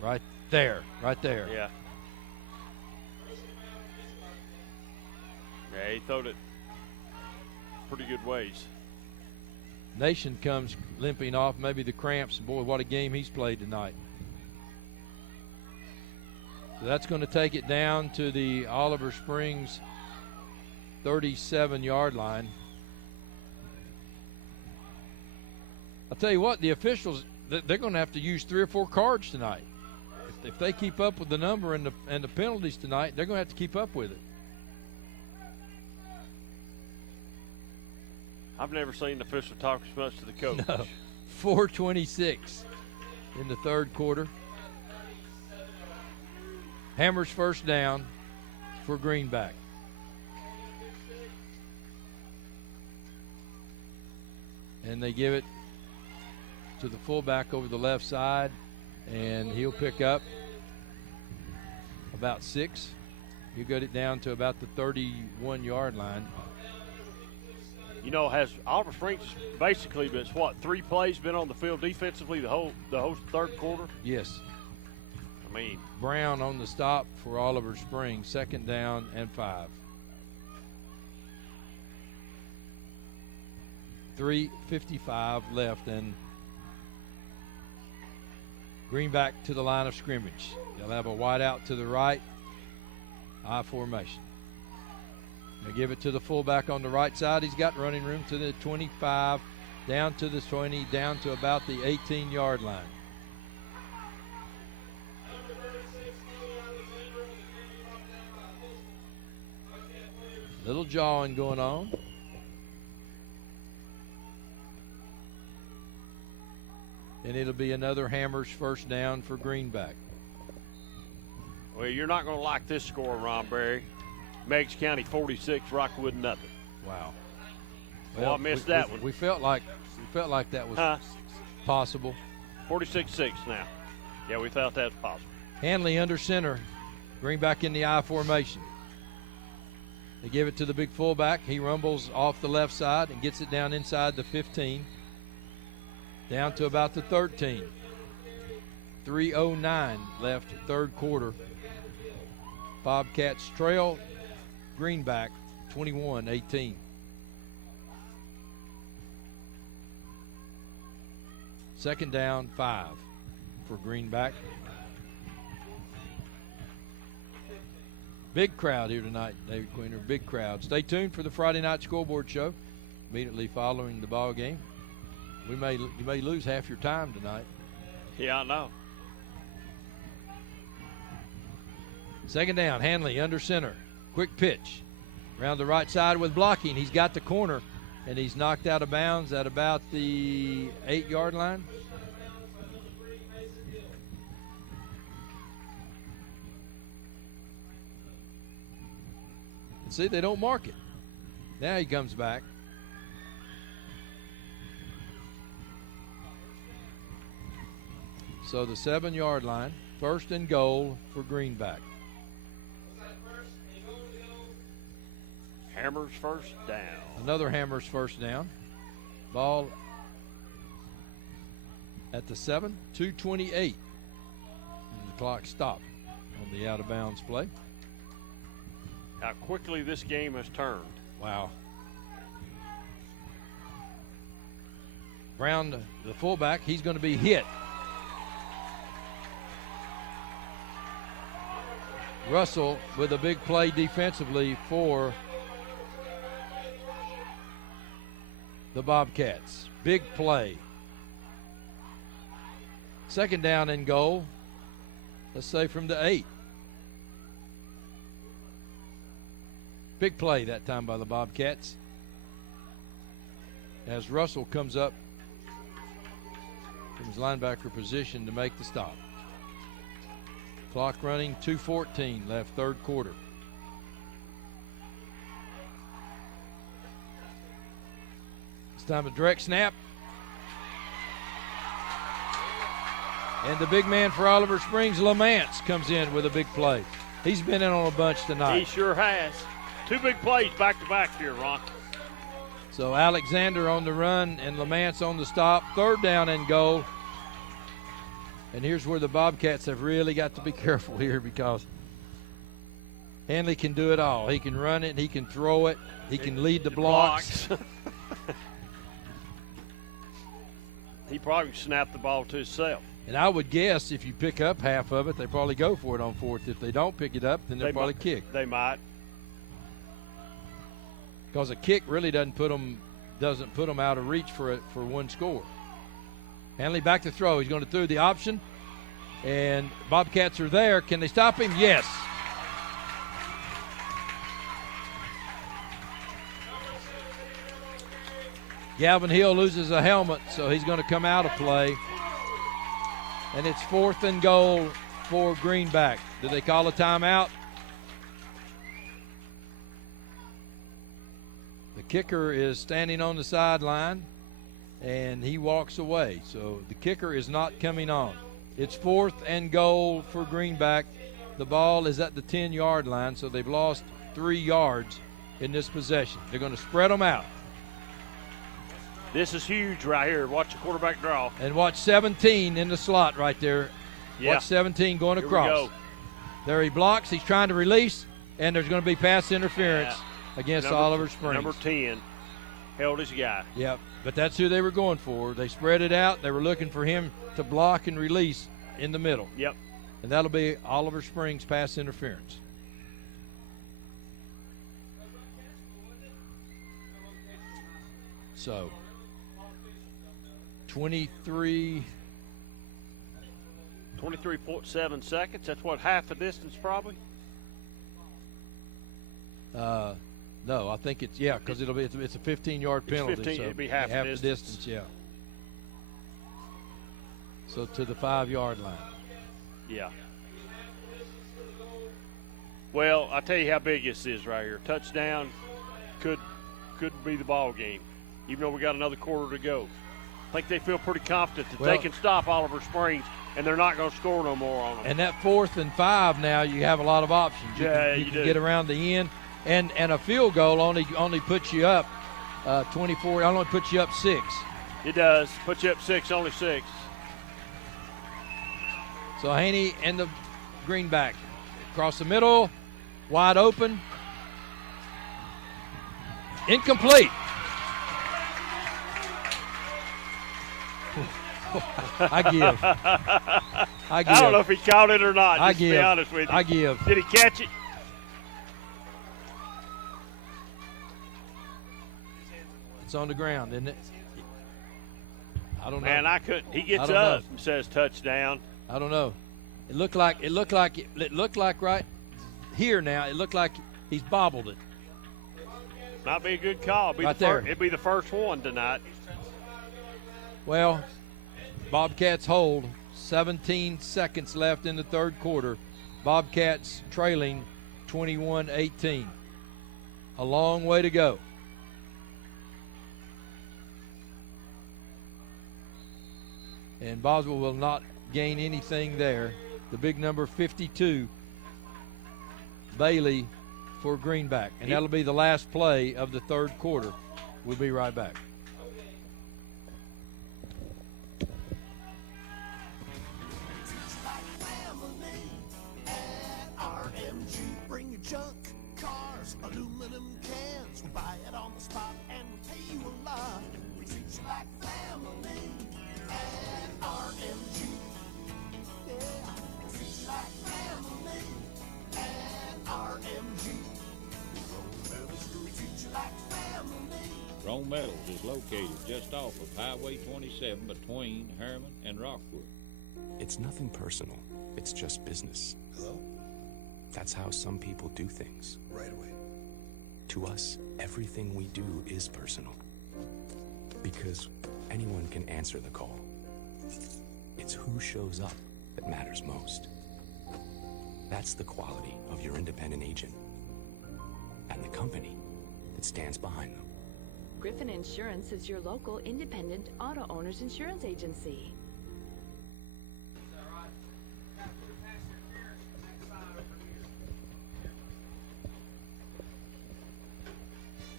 Right there. Yeah. Yeah, he throwed it pretty good ways. Nation comes limping off. Maybe the cramps. Boy, what a game he's played tonight. So that's going to take it down to the Oliver Springs 37-yard line. I'll tell you what, the officials, they're going to have to use 3 or 4 cards tonight. If they keep up with the number and the penalties tonight, they're going to have to keep up with it. I've never seen an official talk as much to the coach. No. 4:26 in the third quarter. Hammers first down for Greenback. And they give it to the fullback over the left side, and he'll pick up about 6. You got it down to about the 31-yard line. You know, has Oliver Springs basically been, 3 plays been on the field defensively the whole third quarter? Yes. I mean, Brown on the stop for Oliver Springs, 2nd down and 5. 3:55 left, and Greenback to the line of scrimmage. They'll have a wide out to the right, I formation. They give it to the fullback on the right side. He's got running room to the 25, down to the 20, down to about the 18-yard line. Little jawing going on. And it'll be another Hammers first down for Greenback. Well, you're not going to like this score, Ron Berry. Meigs County 46, Rockwood nothing. Wow. Well, I missed that one. We felt like that was possible. 46-6 now. Yeah, we thought that was possible. Hanley under center. Greenback in the I formation. They give it to the big fullback. He rumbles off the left side and gets it down inside the 15. Down to about the 13. 3:09 left, third quarter. Bobcats trail Greenback 21-18. Second down, 5 for Greenback. Big crowd here tonight, David Queener. Big crowd. Stay tuned for the Friday night scoreboard show immediately following the ball game. You may lose half your time tonight. Yeah, I know. Second down, Hanley under center. Quick pitch. Around the right side with blocking. He's got the corner, and he's knocked out of bounds at about the 8-yard line. And see, they don't mark it. Now he comes back. So the 7-yard line, 1st and goal for Greenback. Hammers first down. Another Hammers first down. Ball at the 7, 2:28. And the clock stopped on the out-of-bounds play. How quickly this game has turned. Wow. Brown, the fullback, he's going to be hit. Russell with a big play defensively for the Bobcats. Big play. 2nd down and goal. Let's say from the 8. Big play that time by the Bobcats. As Russell comes up from his linebacker position to make the stop. Clock running, 2:14 left, 3rd quarter. It's time a direct snap. And the big man for Oliver Springs, Lamance, comes in with a big play. He's been in on a bunch tonight. He sure has. 2 big plays back-to-back here, Ron. So Alexander on the run and Lamance on the stop. 3rd down and goal. And here's where the Bobcats have really got to be careful here, because Hanley can do it all. He can run it, he can throw it, he can lead the blocks. He probably snapped the ball to himself. And I would guess if you pick up half of it, they probably go for it on 4th. If they don't pick it up, then they'll probably kick. They might. Because a kick really doesn't put them out of reach for one score. Hanley back to throw. He's going to throw the option. And Bobcats are there. Can they stop him? Yes. Galvin Hill loses a helmet, so he's going to come out of play. And it's 4th and goal for Greenback. Do they call a timeout? The kicker is standing on the sideline, and he walks away. So the kicker is not coming on. It's 4th and goal for Greenback. The ball is at the 10-yard line, so they've lost 3 yards in this possession. They're going to spread them out. This is huge right here. Watch the quarterback draw. And watch 17 in the slot right there. Yeah. Watch 17 going Here we across. go. There he blocks. He's trying to release, and there's going to be pass interference against Oliver Springs. Number 10 held his guy. Yep, but that's who they were going for. They spread it out. They were looking for him to block and release in the middle. Yep. And that'll be Oliver Springs pass interference. So 23.7 seconds. That's what, half the distance probably? No, I think it's, because it's a 15-yard penalty. 15, so it'd be half the distance, yeah. So to the 5-yard line. Yeah. Well, I'll tell you how big this is right here. Touchdown could be the ball game, even though we got another quarter to go. I think they feel pretty confident that they can stop Oliver Springs, and they're not going to score no more on them. And that 4th and 5 now, you have a lot of options. You can do. get around the end, and a field goal only puts you up 24. Only puts you up 6. It does. Puts you up 6, only 6. So Haney and the Greenback across the middle, wide open, incomplete. I give. I don't know if he caught it or not, I just give. to be honest with you. I give. Did he catch it? It's on the ground, isn't it? I don't know. Man, I couldn't. He gets up and says touchdown. I don't know. It looked like right here now. It looked like he's bobbled it. Might be a good call. It'd be the first one tonight. Well, Bobcats hold. 17 seconds left in the 3rd quarter. Bobcats trailing 21-18. A long way to go. And Boswell will not gain anything there. The big number 52, Bailey for Greenback. And that'll be the last play of the third quarter. We'll be right back. Bring your junk, cars, aluminum cans. We'll buy it on the spot and we'll pay you a lot. We treat you like family at RMG. Yeah, we treat you like family at RMG. Rome Metals, we treat you like family. Rome Metals is located just off of Highway 27 between Harriman and Rockwood. It's nothing personal. It's just business. Hello? That's how some people do things. Right away. To us, everything we do is personal. Because anyone can answer the call. It's who shows up that matters most. That's the quality of your independent agent and the company that stands behind them. Griffin Insurance is your local independent auto owners insurance agency.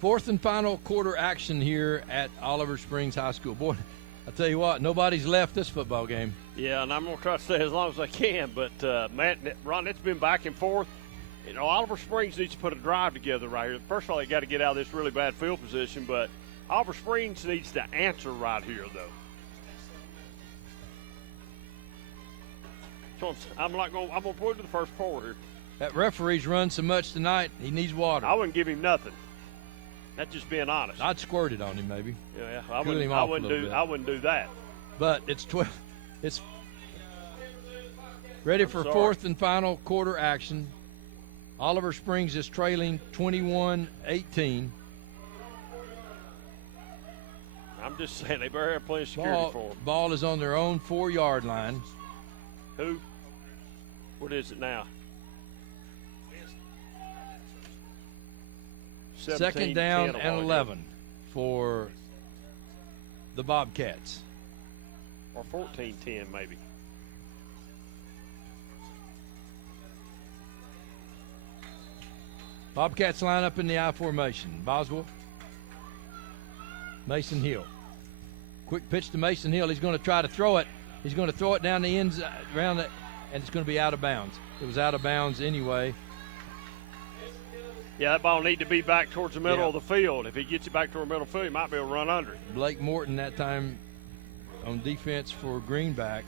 Fourth and final quarter action here at Oliver Springs High School. Boy, I tell you what, nobody's left this football game. Yeah, and I'm going to try to stay as long as I can. But, Matt, Ron, it's been back and forth. You know, Oliver Springs needs to put a drive together right here. First of all, they got to get out of this really bad field position. But Oliver Springs needs to answer right here, though. So I'm going to put it to the first four here. That referee's run so much tonight, he needs water. I wouldn't give him nothing. That's just being honest. I'd squirt it on him, maybe. Yeah, I wouldn't do that. But it's 12. It's ready for fourth and final quarter action. Oliver Springs is trailing 21-18. I'm just saying they better have plenty of security for them. Ball is on their own 4-yard line. Who? What is it now? 17, Second down 10 and 11 for the Bobcats. Or 14-10 maybe. Bobcats line up in the I formation. Boswell. Mason Hill. Quick pitch to Mason Hill. He's going to try to throw it. He's going to throw it down the ends, around it, and it's going to be out of bounds. It was out of bounds anyway. Yeah, that ball need to be back towards the middle of the field. If he gets it back toward the middle of the field, he might be able to run under it. Blake Morton that time on defense for Greenback.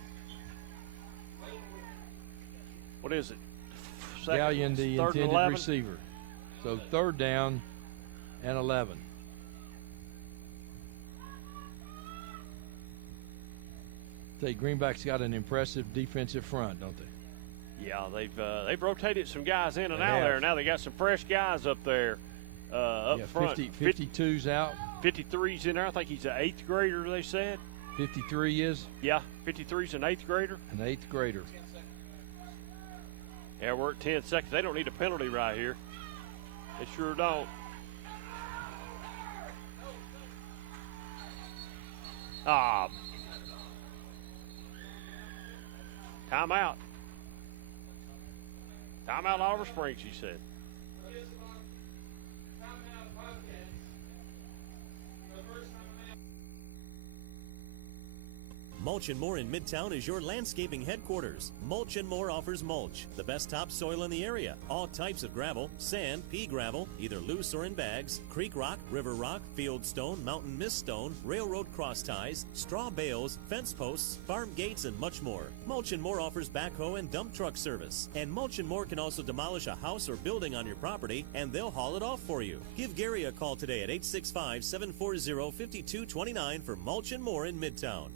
What is it? Gallion, the intended receiver. So third down and 11. Say Greenback's got an impressive defensive front, don't they? Yeah, they've rotated some guys in and out there. Now they got some fresh guys up there up front. 52's out. 53's in there. I think he's an 8th grader, they said. 53 is? Yeah, 53's an 8th grader. An 8th grader. Yeah, we're at 10 seconds. They don't need a penalty right here. They sure don't. Timeout. Timeout Oliver Springs, he said. Mulch & More in Midtown is your landscaping headquarters. Mulch & More offers mulch, the best topsoil in the area. All types of gravel, sand, pea gravel, either loose or in bags, creek rock, river rock, field stone, mountain mist stone, railroad cross ties, straw bales, fence posts, farm gates, and much more. Mulch & More offers backhoe and dump truck service. And Mulch & More can also demolish a house or building on your property, and they'll haul it off for you. Give Gary a call today at 865-740-5229 for Mulch & More in Midtown.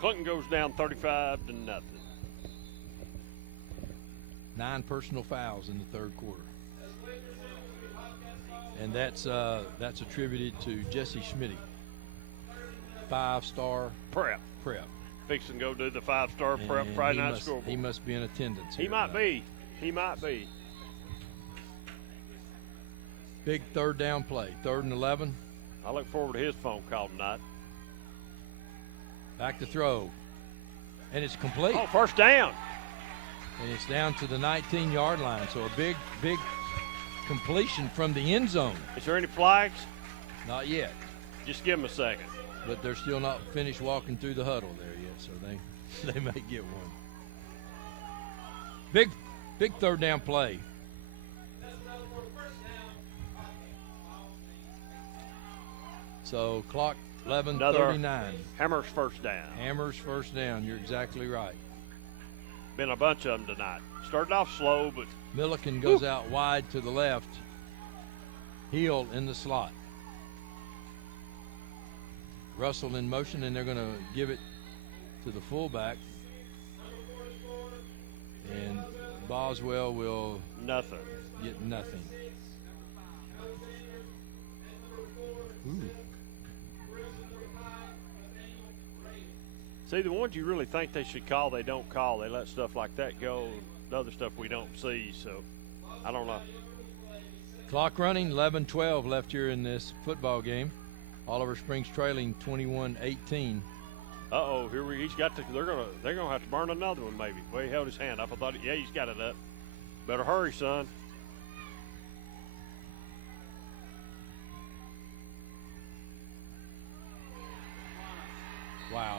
Clinton goes down 35-0. 9 personal fouls in the third quarter. And that's attributed to Jesse Schmitty. 5-star prep. fixing to go do the 5-star prep Friday night scoreboard. He must be in attendance. He might be. He might be. Big third down play, 3rd and 11. I look forward to his phone call tonight. Back to throw. And it's complete. Oh, first down. And it's down to the 19-yard line. So a big completion from the end zone. Is there any flags? Not yet. Just give them a second. But they're still not finished walking through the huddle there yet, so they may get one. Big third down play. So clock 11:39. Hammer's first down. Hammer's first down. You're exactly right. Been a bunch of them tonight. Started off slow, but Milliken goes out wide to the left. Heel in the slot. Russell in motion, and they're going to give it to the fullback. And Boswell will get nothing. Ooh. See, the ones you really think they should call, they don't call. They let stuff like that go. The other stuff we don't see, so I don't know. Clock running, 11-12 left here in this football game. Oliver Springs trailing 21-18. Uh-oh, he's got to. They're gonna have to burn another one maybe. Well, he held his hand up. I thought, yeah, he's got it up. Better hurry, son. Wow.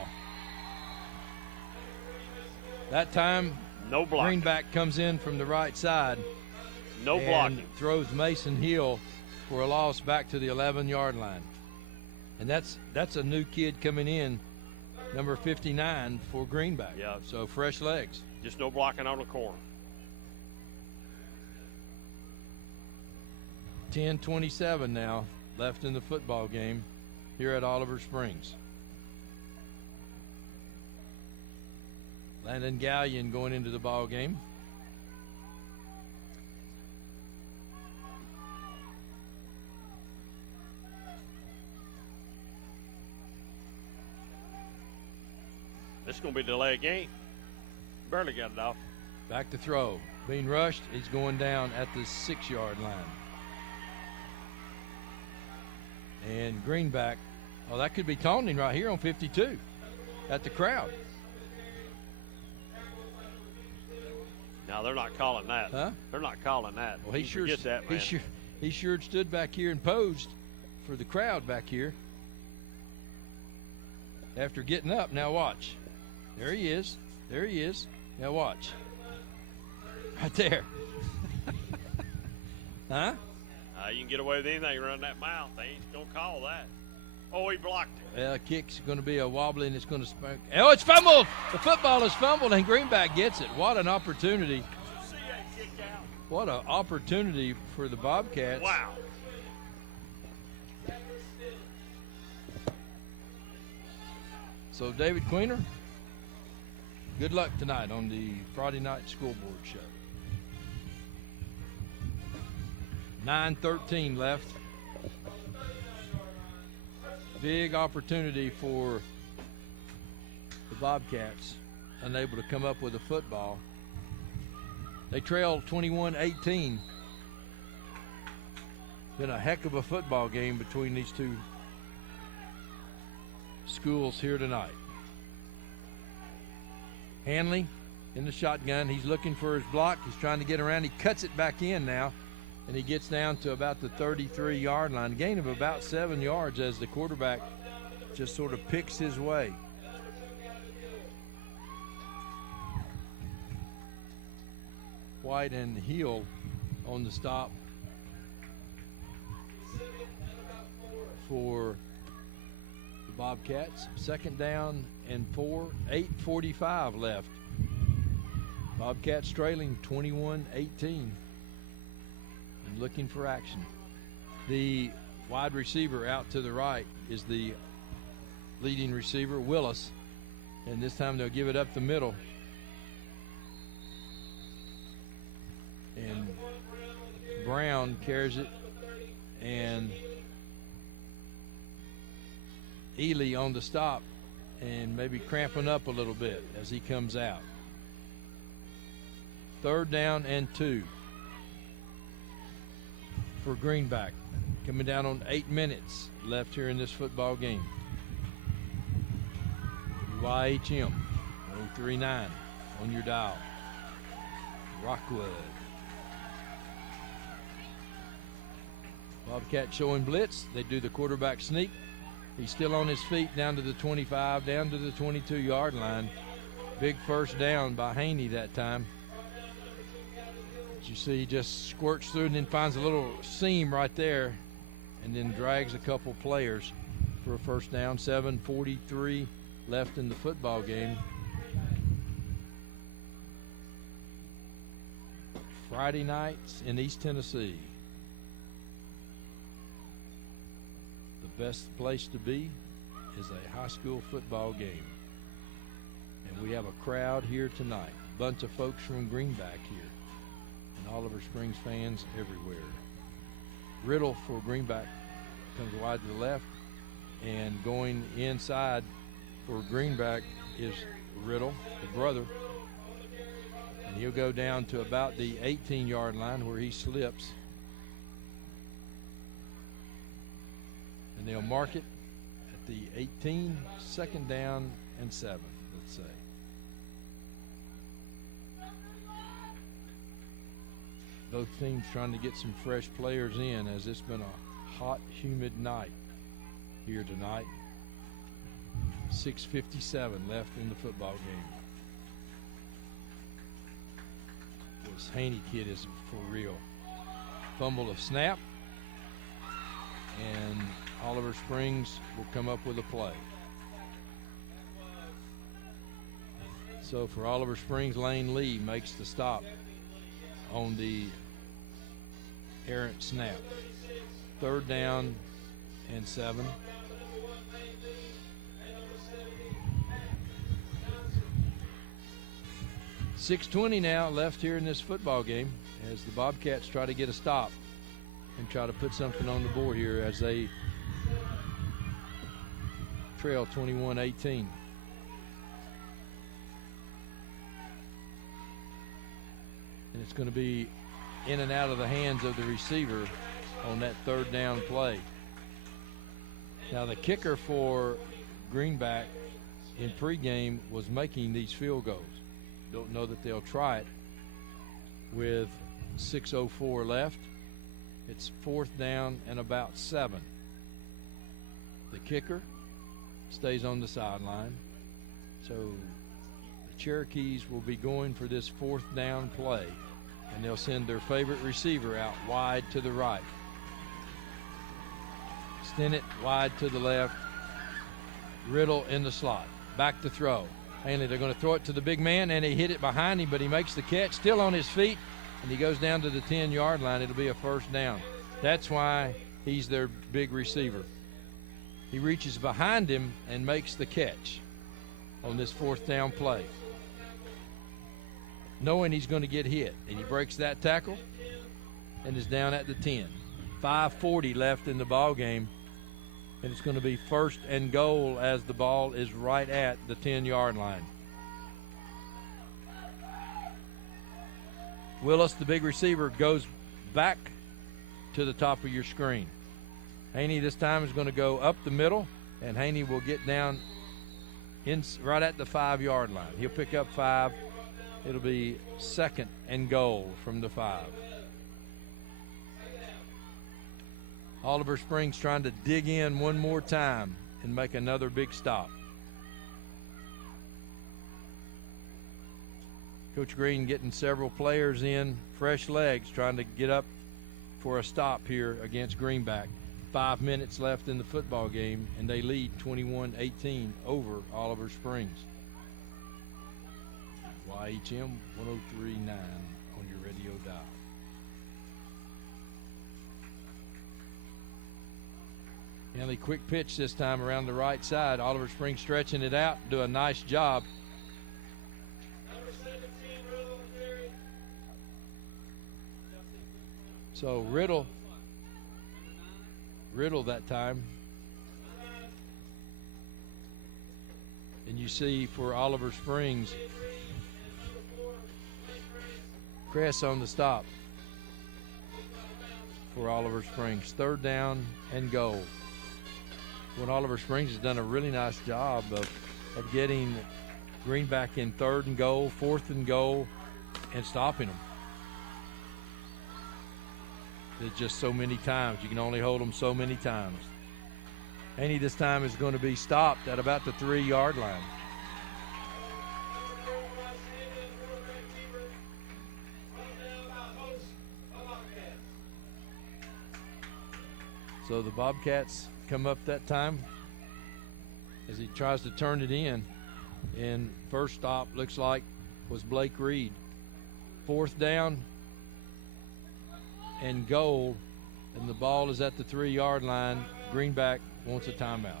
That time, no blocking. Greenback comes in from the right side. No blocking. Throws Mason Hill for a loss back to the 11-yard line. And that's a new kid coming in, number 59 for Greenback. Yeah. So fresh legs. Just no blocking on the corner. 10:27 now left in the football game here at Oliver Springs. Landon Gallion going into the ball game. This is going to be a delay game. Barely got it off. Back to throw. Being rushed. He's going down at the 6-yard line. And Greenback. Oh, that could be taunting right here on 52 at the crowd. No, they're not calling that. Huh? They're not calling that. Well, he sure get that, man. He sure stood back here and posed for the crowd back here. After getting up, now watch. There he is. There he is. Now watch. Right there. Huh? You can get away with anything running that mouth. They ain't going to call that. Oh, he blocked it. Kick's going to be a wobbly, and it's going to spank. Oh, it's fumbled. The football is fumbled, and Greenback gets it. What an opportunity. What an opportunity for the Bobcats. Wow. So, David Queener, good luck tonight on the Friday night scoreboard show. 9:13 left. Big opportunity for the Bobcats, unable to come up with a football. They trailed 21-18. Been a heck of a football game between these two schools here tonight. Hanley in the shotgun. He's looking for his block. He's trying to get around. He cuts it back in now, and he gets down to about the 33-yard line. A gain of about 7 yards as the quarterback just sort of picks his way. White and Hill on the stop for the Bobcats. 2nd down and 4, 8:45 left. Bobcats trailing 21-18 and looking for action. The wide receiver out to the right is the leading receiver, Willis, and this time they'll give it up the middle. And Brown carries it, and Ely on the stop, and maybe cramping up a little bit as he comes out. 3rd down and 2 for Greenback. Coming down on 8 minutes left here in this football game. YHM 1039 on your dial. Rockwood. Bobcat showing blitz. They do the quarterback sneak. He's still on his feet down to the 25, down to the 22-yard line. Big first down by Haney that time. As you see, he just squirts through and then finds a little seam right there and then drags a couple players for a first down. 7:43 left in the football game. Friday nights in East Tennessee. The best place to be is a high school football game. And we have a crowd here tonight. A bunch of folks from Greenback here. And Oliver Springs fans everywhere. Riddle for Greenback comes wide to the left. And going inside for Greenback is Riddle, the brother. And he'll go down to about the 18-yard line where he slips. And they'll mark it at the 18, 2nd down and 7, let's say. Both teams trying to get some fresh players in as it's been a hot, humid night here tonight. 6:57 left in the football game. This Haney kid is for real. Fumble of snap. And Oliver Springs will come up with a play. So for Oliver Springs, Lane Lee makes the stop on the errant snap. 3rd down and 7. .620 now left here in this football game as the Bobcats try to get a stop and try to put something on the board here as they trail 21-18. And it's going to be in and out of the hands of the receiver on that 3rd down play. Now the kicker for Greenback in pregame was making these field goals. Don't know that they'll try it with 6:04 left. It's 4th down and about 7. The kicker stays on the sideline. So the Cherokees will be going for this 4th down play, and they'll send their favorite receiver out wide to the right. Stennett wide to the left. Riddle in the slot. Back to throw. Hanley, they're going to throw it to the big man, and he hit it behind him, but he makes the catch, still on his feet, and he goes down to the 10-yard line. It'll be a first down. That's why he's their big receiver. He reaches behind him and makes the catch on this 4th down play, knowing he's going to get hit, and he breaks that tackle and is down at the 10. 5:40 left in the ball game, and it's going to be 1st and goal as the ball is right at the 10-yard line. Willis, the big receiver, goes back to the top of your screen. Haney this time is going to go up the middle, and Haney will get down right at the 5-yard line. He'll pick up 5. It'll be 2nd and goal from the 5. Oliver Springs trying to dig in one more time and make another big stop. Coach Green getting several players in, fresh legs, trying to get up for a stop here against Greenback. 5 minutes left in the football game, and they lead 21-18 over Oliver Springs. YHM 1039 on your radio dial. Hanley, quick pitch this time around the right side. Oliver Springs stretching it out, do a nice job. So Riddle that time. And you see for Oliver Springs, Cress on the stop for Oliver Springs. 3rd down and goal. When Oliver Springs has done a really nice job of getting Greenback in 3rd and goal, 4th and goal, and stopping them. There's just so many times. You can only hold them so many times. Haney this time is going to be stopped at about the 3-yard line. So the Bobcats come up that time as he tries to turn it in. And first stop looks like was Blake Reed. 4th down and goal, and the ball is at the 3-yard line. Greenback wants a timeout.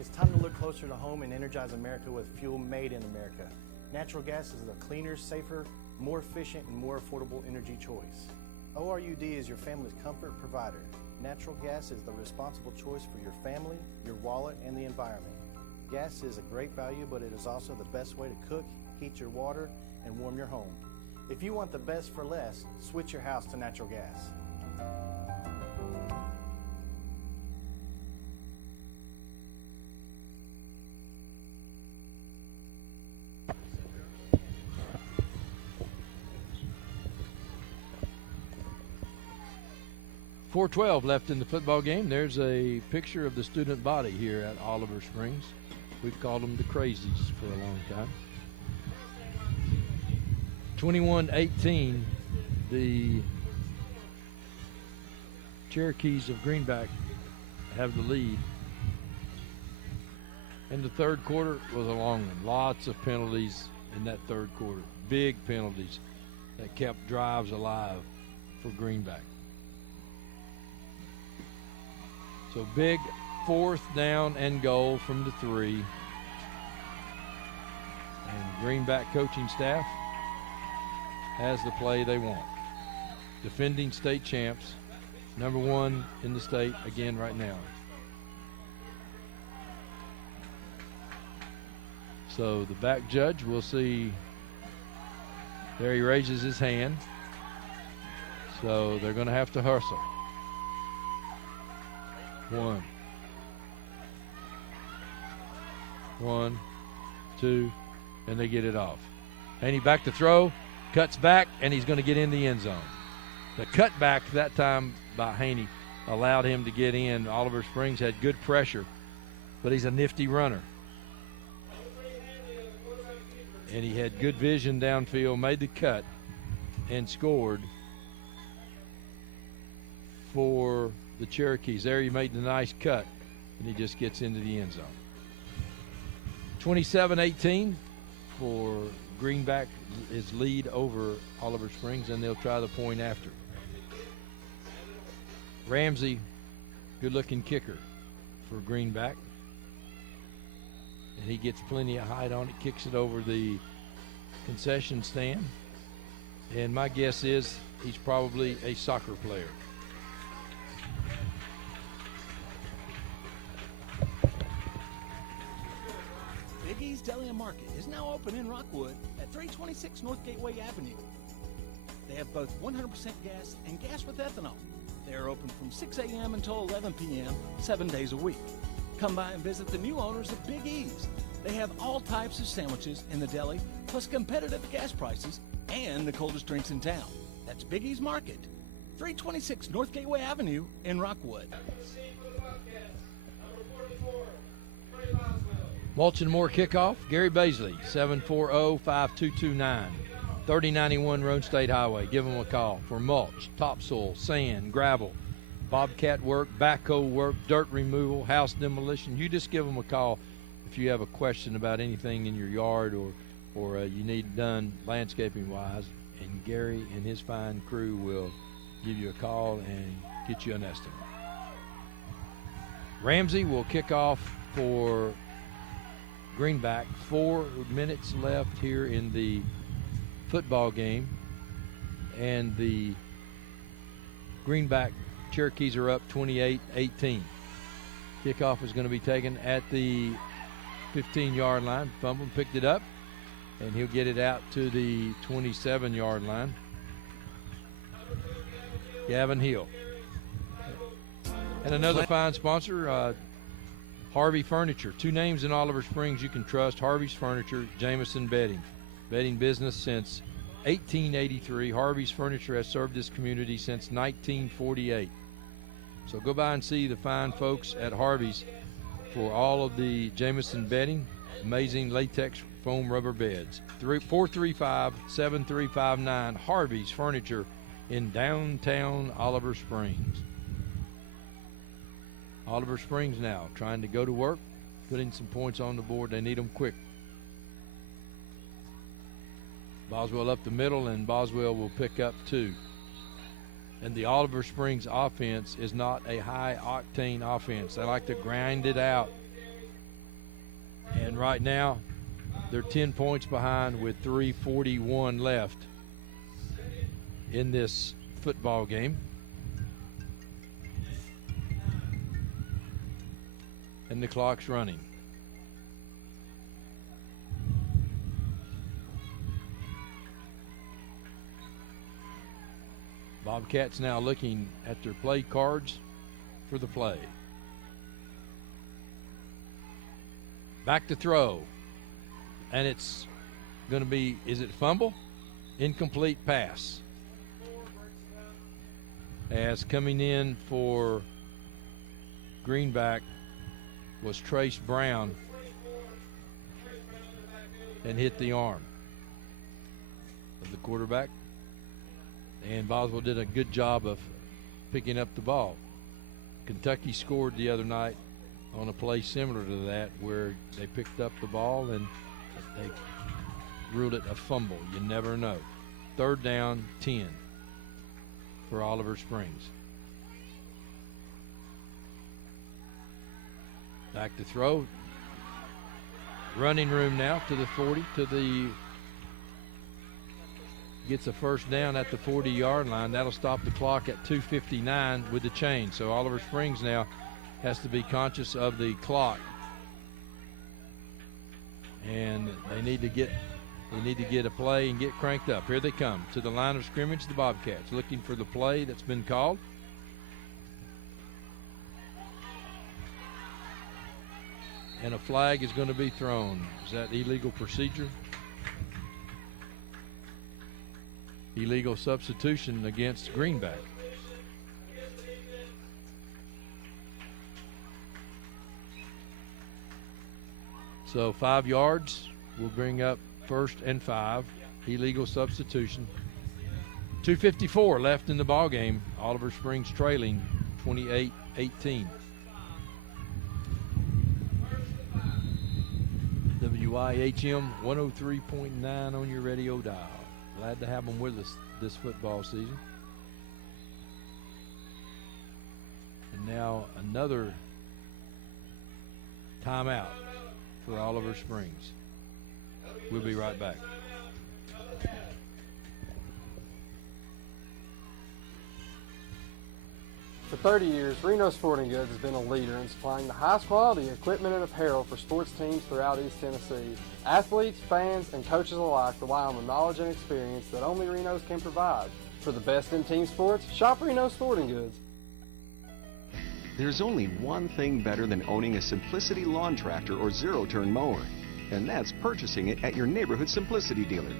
It's time to look closer to home and energize America with fuel made in America. Natural gas is a cleaner, safer, more efficient, and more affordable energy choice. ORUD is your family's comfort provider. Natural gas is the responsible choice for your family, your wallet, and the environment. Gas is a great value, but it is also the best way to cook, heat your water, and warm your home. If you want the best for less, switch your house to natural gas. .412 left in the football game. There's a picture of the student body here at Oliver Springs. We've called them the Crazies for a long time. 21-18, the Cherokees of Greenback have the lead. And the 3rd quarter was a long one. Lots of penalties in that 3rd quarter. Big penalties that kept drives alive for Greenback. So big 4th down and goal from the 3. And Greenback coaching staff has the play they want. Defending state champs, #1 in the state again right now. So the back judge, we'll see. There he raises his hand. So they're going to have to hustle. 1, 2, and they get it off. Haney back to throw, cuts back, and he's going to get in the end zone. The cutback that time by Haney allowed him to get in. Oliver Springs had good pressure, but he's a nifty runner. And he had good vision downfield, made the cut, and scored for the Cherokees. There he made the nice cut, and he just gets into the end zone. 27-18 for Greenback, his lead over Oliver Springs, and they'll try the point after. Ramsey, good-looking kicker for Greenback. And he gets plenty of height on it, kicks it over the concession stand. And my guess is he's probably a soccer player. Big E's Deli and Market is now open in Rockwood at 326 North Gateway Avenue. They have both 100% gas and gas with ethanol. They are open from 6 a.m. until 11 p.m., 7 days a week. Come by and visit the new owners of Big E's. They have all types of sandwiches in the deli, plus competitive gas prices and the coldest drinks in town. That's Big E's Market, 326 North Gateway Avenue in Rockwood. Mulch and Moore kickoff. Gary Baisley, 740-5229, 3091 Roan State Highway. Give them a call for mulch, topsoil, sand, gravel, bobcat work, backhoe work, dirt removal, house demolition. You just give them a call if you have a question about anything in your yard or you need done landscaping-wise, and Gary and his fine crew will give you a call and get you an estimate. Ramsey will kick off for Greenback. 4 minutes left here in the football game, and the Greenback Cherokees are up 28-18. Kickoff is going to be taken at the 15-yard line. Fumbled, picked it up, and he'll get it out to the 27-yard line. Gavin Hill. And another fine sponsor, Harvey Furniture. 2 names in Oliver Springs you can trust. Harvey's Furniture, Jameson Bedding. Bedding business since 1883. Harvey's Furniture has served this community since 1948. So go by and see the fine folks at Harvey's for all of the Jameson Bedding, amazing latex foam rubber beds. 435-7359, Harvey's Furniture in downtown Oliver Springs. Oliver Springs now trying to go to work, putting some points on the board. They need them quick. Boswell up the middle, and Boswell will pick up 2. And the Oliver Springs offense is not a high-octane offense. They like to grind it out. And right now, they're 10 points behind with 3:41 left in this football game. And the clock's running. Bobcats now looking at their play cards for the play. Back to throw. And it's going to be, is it fumble? Incomplete pass. As coming in for Greenback was Trace Brown and hit the arm of the quarterback. And Boswell did a good job of picking up the ball. Kentucky scored the other night on a play similar to that where they picked up the ball and they ruled it a fumble. You never know. 3rd down, 10 for Oliver Springs. Back to throw. Running room now to the 40, to the gets a first down at the 40-yard line. That'll stop the clock at 2:59 with the chain. So Oliver Springs now has to be conscious of the clock. And they need to get a play and get cranked up. Here they come to the line of scrimmage, the Bobcats, looking for the play that's been called. And a flag is going to be thrown. Is that illegal procedure? Illegal substitution against Greenback. So 5 yards will bring up 1st and 5. Illegal substitution. 2:54 left in the ball game. Oliver Springs trailing 28-18. WIHM 103.9 on your radio dial. Glad to have them with us this football season. And now another timeout for Oliver Springs. We'll be right back. For 30 years, Reno Sporting Goods has been a leader in supplying the highest quality equipment and apparel for sports teams throughout East Tennessee. Athletes, fans, and coaches alike rely on the knowledge and experience that only Reno's can provide. For the best in team sports, shop Reno Sporting Goods. There's only one thing better than owning a Simplicity lawn tractor or zero-turn mower, and that's purchasing it at your neighborhood Simplicity dealer.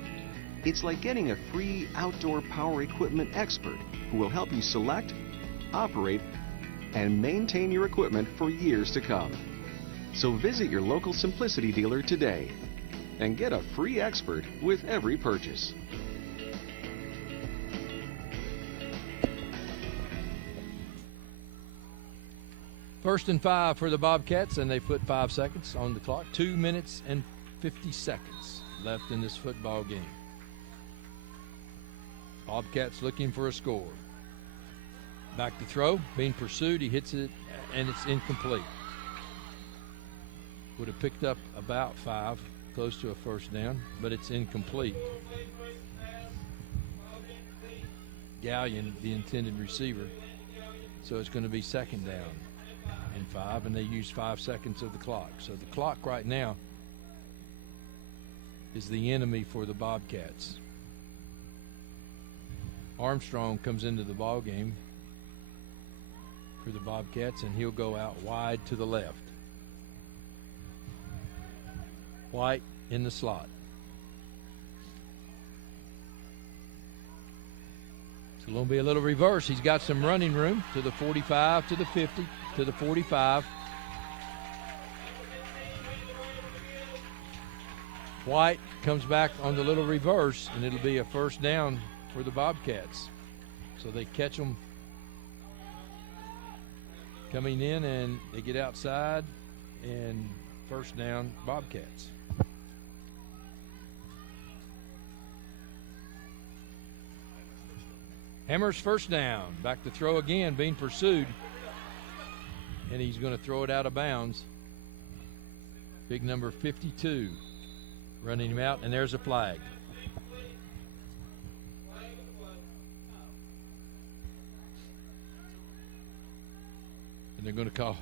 It's like getting a free outdoor power equipment expert who will help you select, operate, and maintain your equipment for years to come. So visit your local Simplicity dealer today and get a free expert with every purchase. First and 5 for the Bobcats, and they put 5 seconds on the clock. 2 minutes and 50 seconds left in this football game. Bobcats looking for a score. Back to throw, being pursued, he hits it, and it's incomplete. Would have picked up about 5, close to a first down, but it's incomplete. Gallion, the intended receiver, so it's going to be 2nd down. and 5, and they use 5 seconds of the clock. So the clock right now is the enemy for the Bobcats. Armstrong comes into the ball game for the Bobcats, and he'll go out wide to the left. White in the slot. So going to be a little reverse. He's got some running room to the 45, to the 50, to the 45. White comes back on the little reverse, and it'll be a first down for the Bobcats. So they catch them coming in, and they get outside, and first down, Bobcats. Hammers first down. Back to throw again, being pursued. And he's going to throw it out of bounds. Big number 52 running him out, and there's a flag. And they're going to call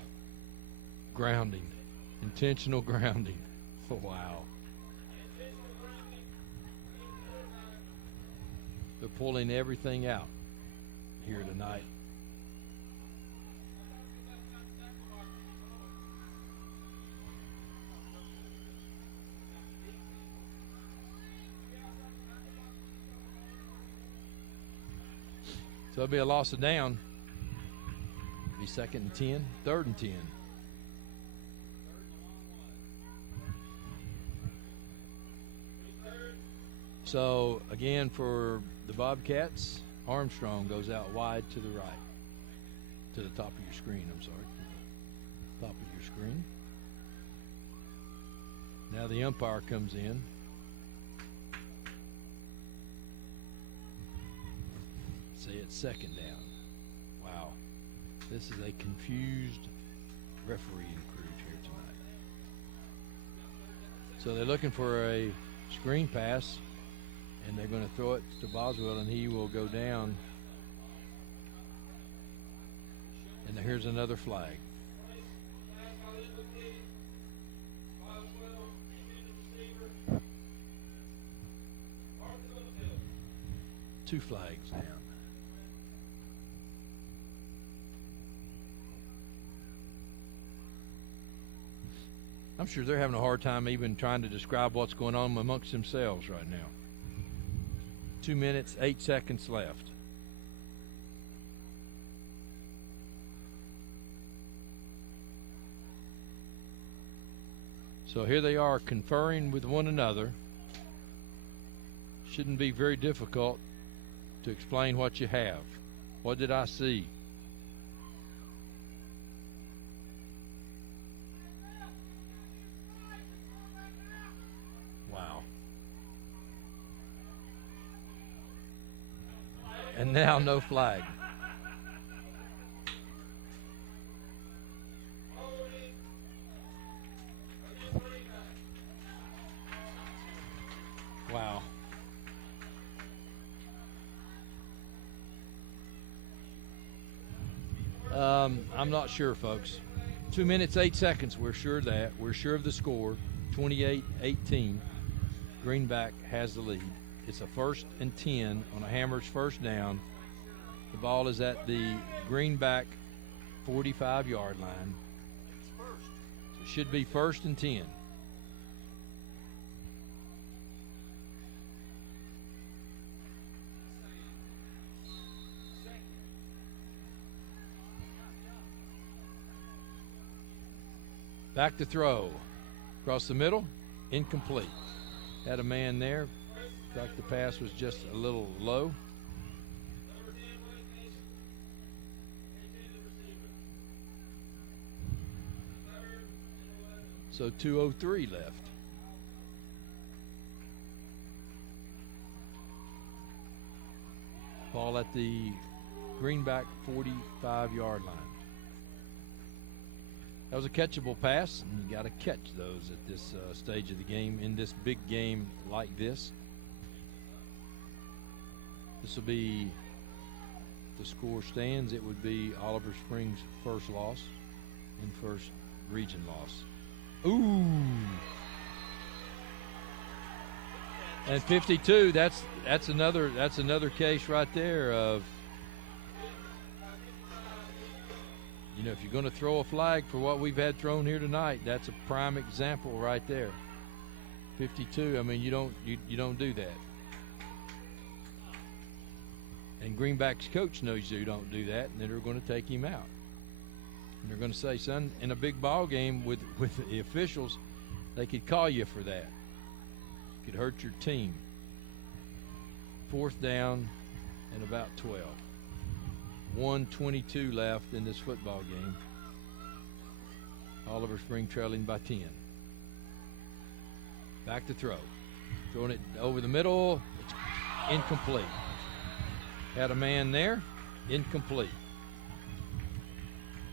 grounding, intentional grounding. Oh, wow. They're pulling everything out here tonight. So it'll be a loss of down. It'll be 2nd and 10, 3rd and 10. So again, for the Bobcats, Armstrong goes out wide to the right, to the top of your screen, I'm sorry, top of your screen. Now the umpire comes in. Say it's 2nd down. Wow. This is a confused refereeing crew here tonight. So they're looking for a screen pass, and they're going to throw it to Boswell, and he will go down. And here's another flag. Two flags down. I'm sure they're having a hard time even trying to describe what's going on amongst themselves right now. 2 minutes, 8 seconds left. So here they are conferring with one another. Shouldn't be very difficult to explain what you have. What did I see? Wow. And now no flag. Wow. I'm not sure, folks. 2 minutes, 8 seconds. We're sure of that. We're sure of the score. 28-18. Greenback has the lead. It's a 1st and 10 on a Hammers first down. The ball is at the Greenback 45-yard line. So it should be 1st and 10. Back to throw. Across the middle, incomplete. Had a man there. In fact, the pass was just a little low. So 2:03 left. Ball at the Greenback 45-yard line. That was a catchable pass, and you got to catch those at this stage of the game, in this big game like this. This will be, if the score stands, it would be Oliver Springs' first loss in first region loss. Ooh. And 52, that's another case right there of, you know, if you're going to throw a flag for what we've had thrown here tonight, that's a prime example right there. 52, I mean, you don't do that. And Greenback's coach knows you don't do that, and then they're going to take him out. And they're going to say, son, in a big ball game with the officials, they could call you for that. Could hurt your team. 4th down and about 12. 1:22 left in this football game. Oliver Spring trailing by 10. Back to throw. Throwing it over the middle. It's incomplete. Had a man there. Incomplete.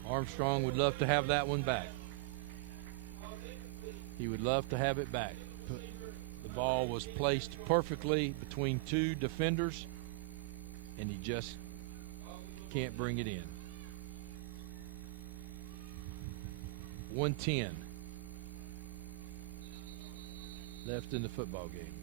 Armstrong would love to have that one back. He would love to have it back. The ball was placed perfectly between two defenders, and he just can't bring it in. 1:10 left in the football game.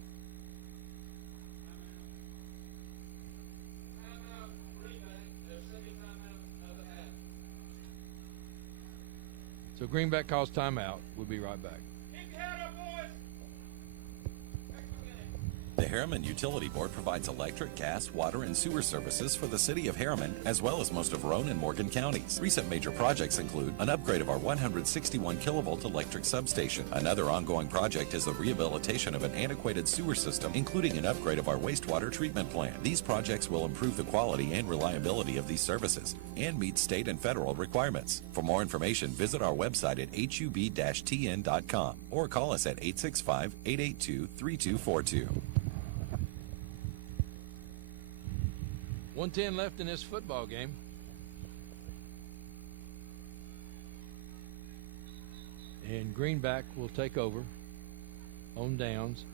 So Greenback calls timeout. We'll be right back. The Harriman Utility Board provides electric, gas, water, and sewer services for the city of Harriman, as well as most of Roane and Morgan counties. Recent major projects include an upgrade of our 161 kilovolt electric substation. Another ongoing project is the rehabilitation of an antiquated sewer system, including an upgrade of our wastewater treatment plant. These projects will improve the quality and reliability of these services and meet state and federal requirements. For more information, visit our website at hub-tn.com or call us at 865-882-3242. 1:10 left in this football game. And Greenback will take over on downs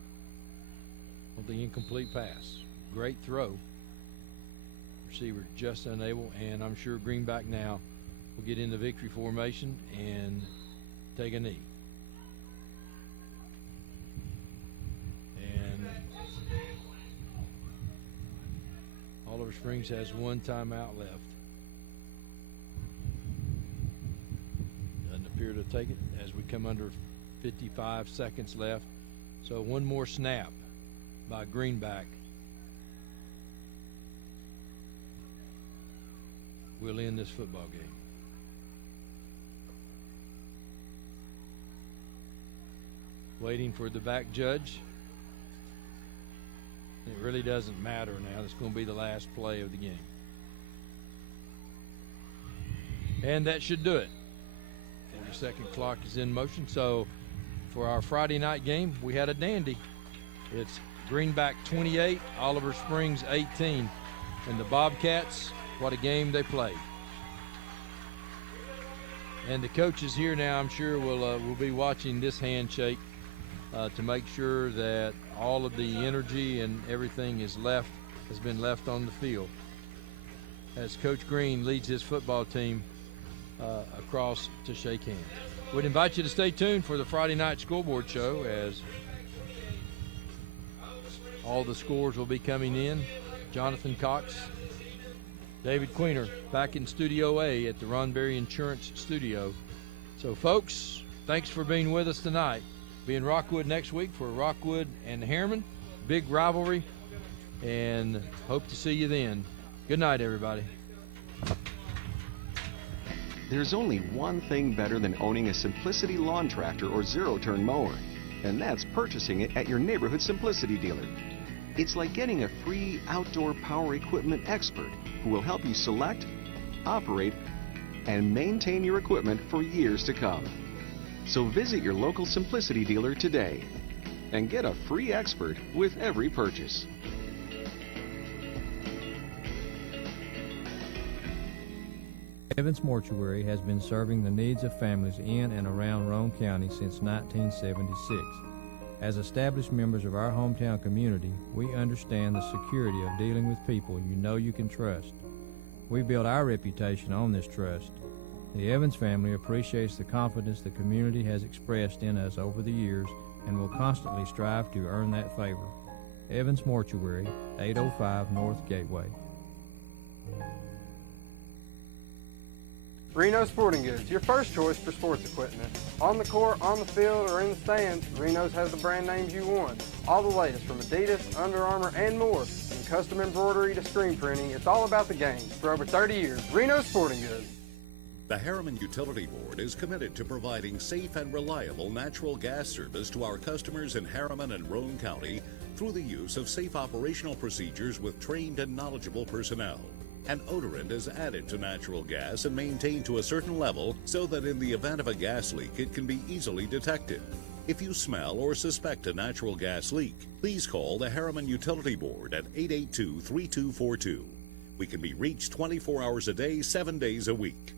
on the incomplete pass. Great throw. Receiver just unable, and I'm sure Greenback now will get in the victory formation and take a knee. And Oliver Springs has one timeout left. Doesn't appear to take it as we come under 55 seconds left. So one more snap by Greenback. We'll end this football game. Waiting for the back judge. It really doesn't matter now. It's going to be the last play of the game. And that should do it. 40-second clock is in motion. So for our Friday night game, we had a dandy. It's Greenback 28, Oliver Springs 18. And the Bobcats, what a game they played. And the coaches here now, I'm sure, will be watching this handshake to make sure that all of the energy and everything has been left on the field as Coach Green leads his football team across to shake hands. We'd invite you to stay tuned for the Friday night scoreboard show as all the scores will be coming in. Jonathan Cox, David Queener back in Studio A at the Ron Berry Insurance Studio. So, folks, thanks for being with us tonight. Be in Rockwood next week for Rockwood and Harriman. Big rivalry, and hope to see you then. Good night, everybody. There's only one thing better than owning a Simplicity lawn tractor or zero-turn mower, and that's purchasing it at your neighborhood Simplicity dealer. It's like getting a free outdoor power equipment expert who will help you select, operate, and maintain your equipment for years to come. So visit your local Simplicity dealer today and get a free expert with every purchase. Evans Mortuary has been serving the needs of families in and around Roane County since 1976. As established members of our hometown community, we understand the security of dealing with people you know you can trust. We build our reputation on this trust. The Evans family appreciates the confidence the community has expressed in us over the years and will constantly strive to earn that favor. Evans Mortuary, 805 North Gateway. Reno Sporting Goods, your first choice for sports equipment. On the court, on the field, or in the stands, Reno's has the brand names you want. All the latest from Adidas, Under Armour, and more. From custom embroidery to screen printing, it's all about the game. For over 30 years, Reno Sporting Goods. The Harriman Utility Board is committed to providing safe and reliable natural gas service to our customers in Harriman and Roane County through the use of safe operational procedures with trained and knowledgeable personnel. An odorant is added to natural gas and maintained to a certain level so that in the event of a gas leak, it can be easily detected. If you smell or suspect a natural gas leak, please call the Harriman Utility Board at 882-3242. We can be reached 24 hours a day, 7 days a week.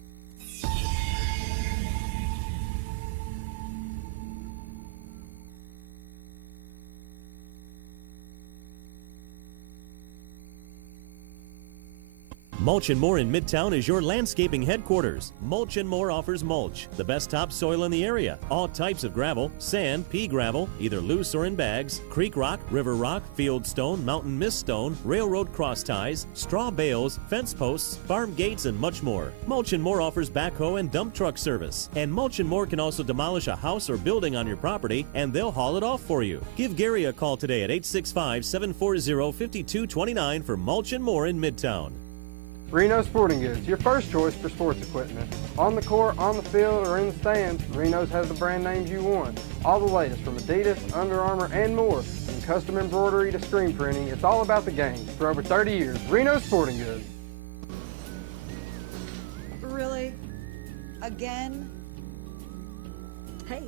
Mulch & More in Midtown is your landscaping headquarters. Mulch & More offers mulch, the best topsoil in the area. All types of gravel, sand, pea gravel, either loose or in bags, creek rock, river rock, field stone, mountain mist stone, railroad cross ties, straw bales, fence posts, farm gates, and much more. Mulch & More offers backhoe and dump truck service. And Mulch & More can also demolish a house or building on your property, and they'll haul it off for you. Give Gary a call today at 865-740-5229 for Mulch & More in Midtown. Reno Sporting Goods, your first choice for sports equipment. On the court, on the field, or in the stands, Reno's has the brand names you want. All the latest from Adidas, Under Armour, and more. From custom embroidery to screen printing, it's all about the game. For over 30 years, Reno Sporting Goods. Really? Again? Hey,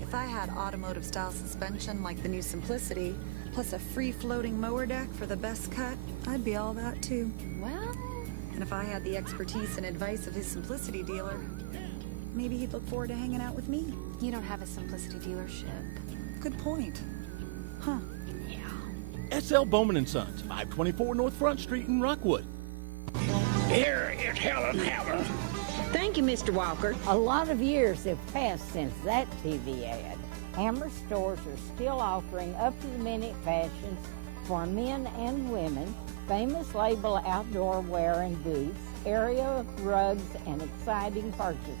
if I had automotive style suspension like the new Simplicity, plus a free floating mower deck for the best cut, I'd be all that too. Well, and if I had the expertise and advice of his Simplicity dealer, maybe he'd look forward to hanging out with me. you don't have a Simplicity dealership. Good point. Huh. Yeah. SL Bowman & Sons, 524 North Front Street in Rockwood. Here is Helen Hammer. Thank you, Mr. Walker. A lot of years have passed since that TV ad. Hammer stores are still offering up-to-the-minute fashions for men and women, famous label outdoor wear and boots, area rugs, and exciting purchases.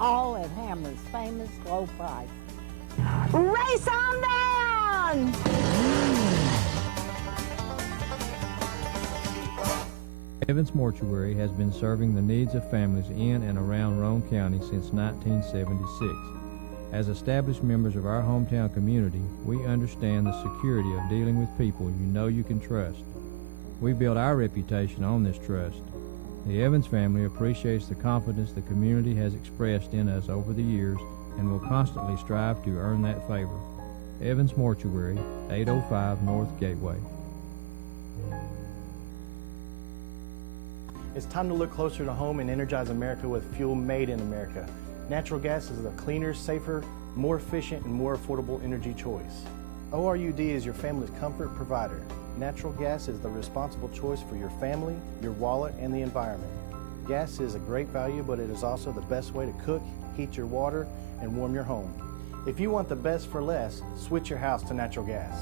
All at Hammer's famous low price. Race on down! Evans Mortuary has been serving the needs of families in and around Roane County since 1976. As established members of our hometown community, we understand the security of dealing with people you know you can trust. We build our reputation on this trust. The Evans family appreciates the confidence the community has expressed in us over the years and will constantly strive to earn that favor. Evans Mortuary, 805 North Gateway. It's time to look closer to home and energize America with fuel made in America. Natural gas is a cleaner, safer, more efficient, and more affordable energy choice. ORUD is your family's comfort provider. Natural gas is the responsible choice for your family, your wallet, and the environment. Gas is a great value, but it is also the best way to cook, heat your water, and warm your home. If you want the best for less, switch your house to natural gas.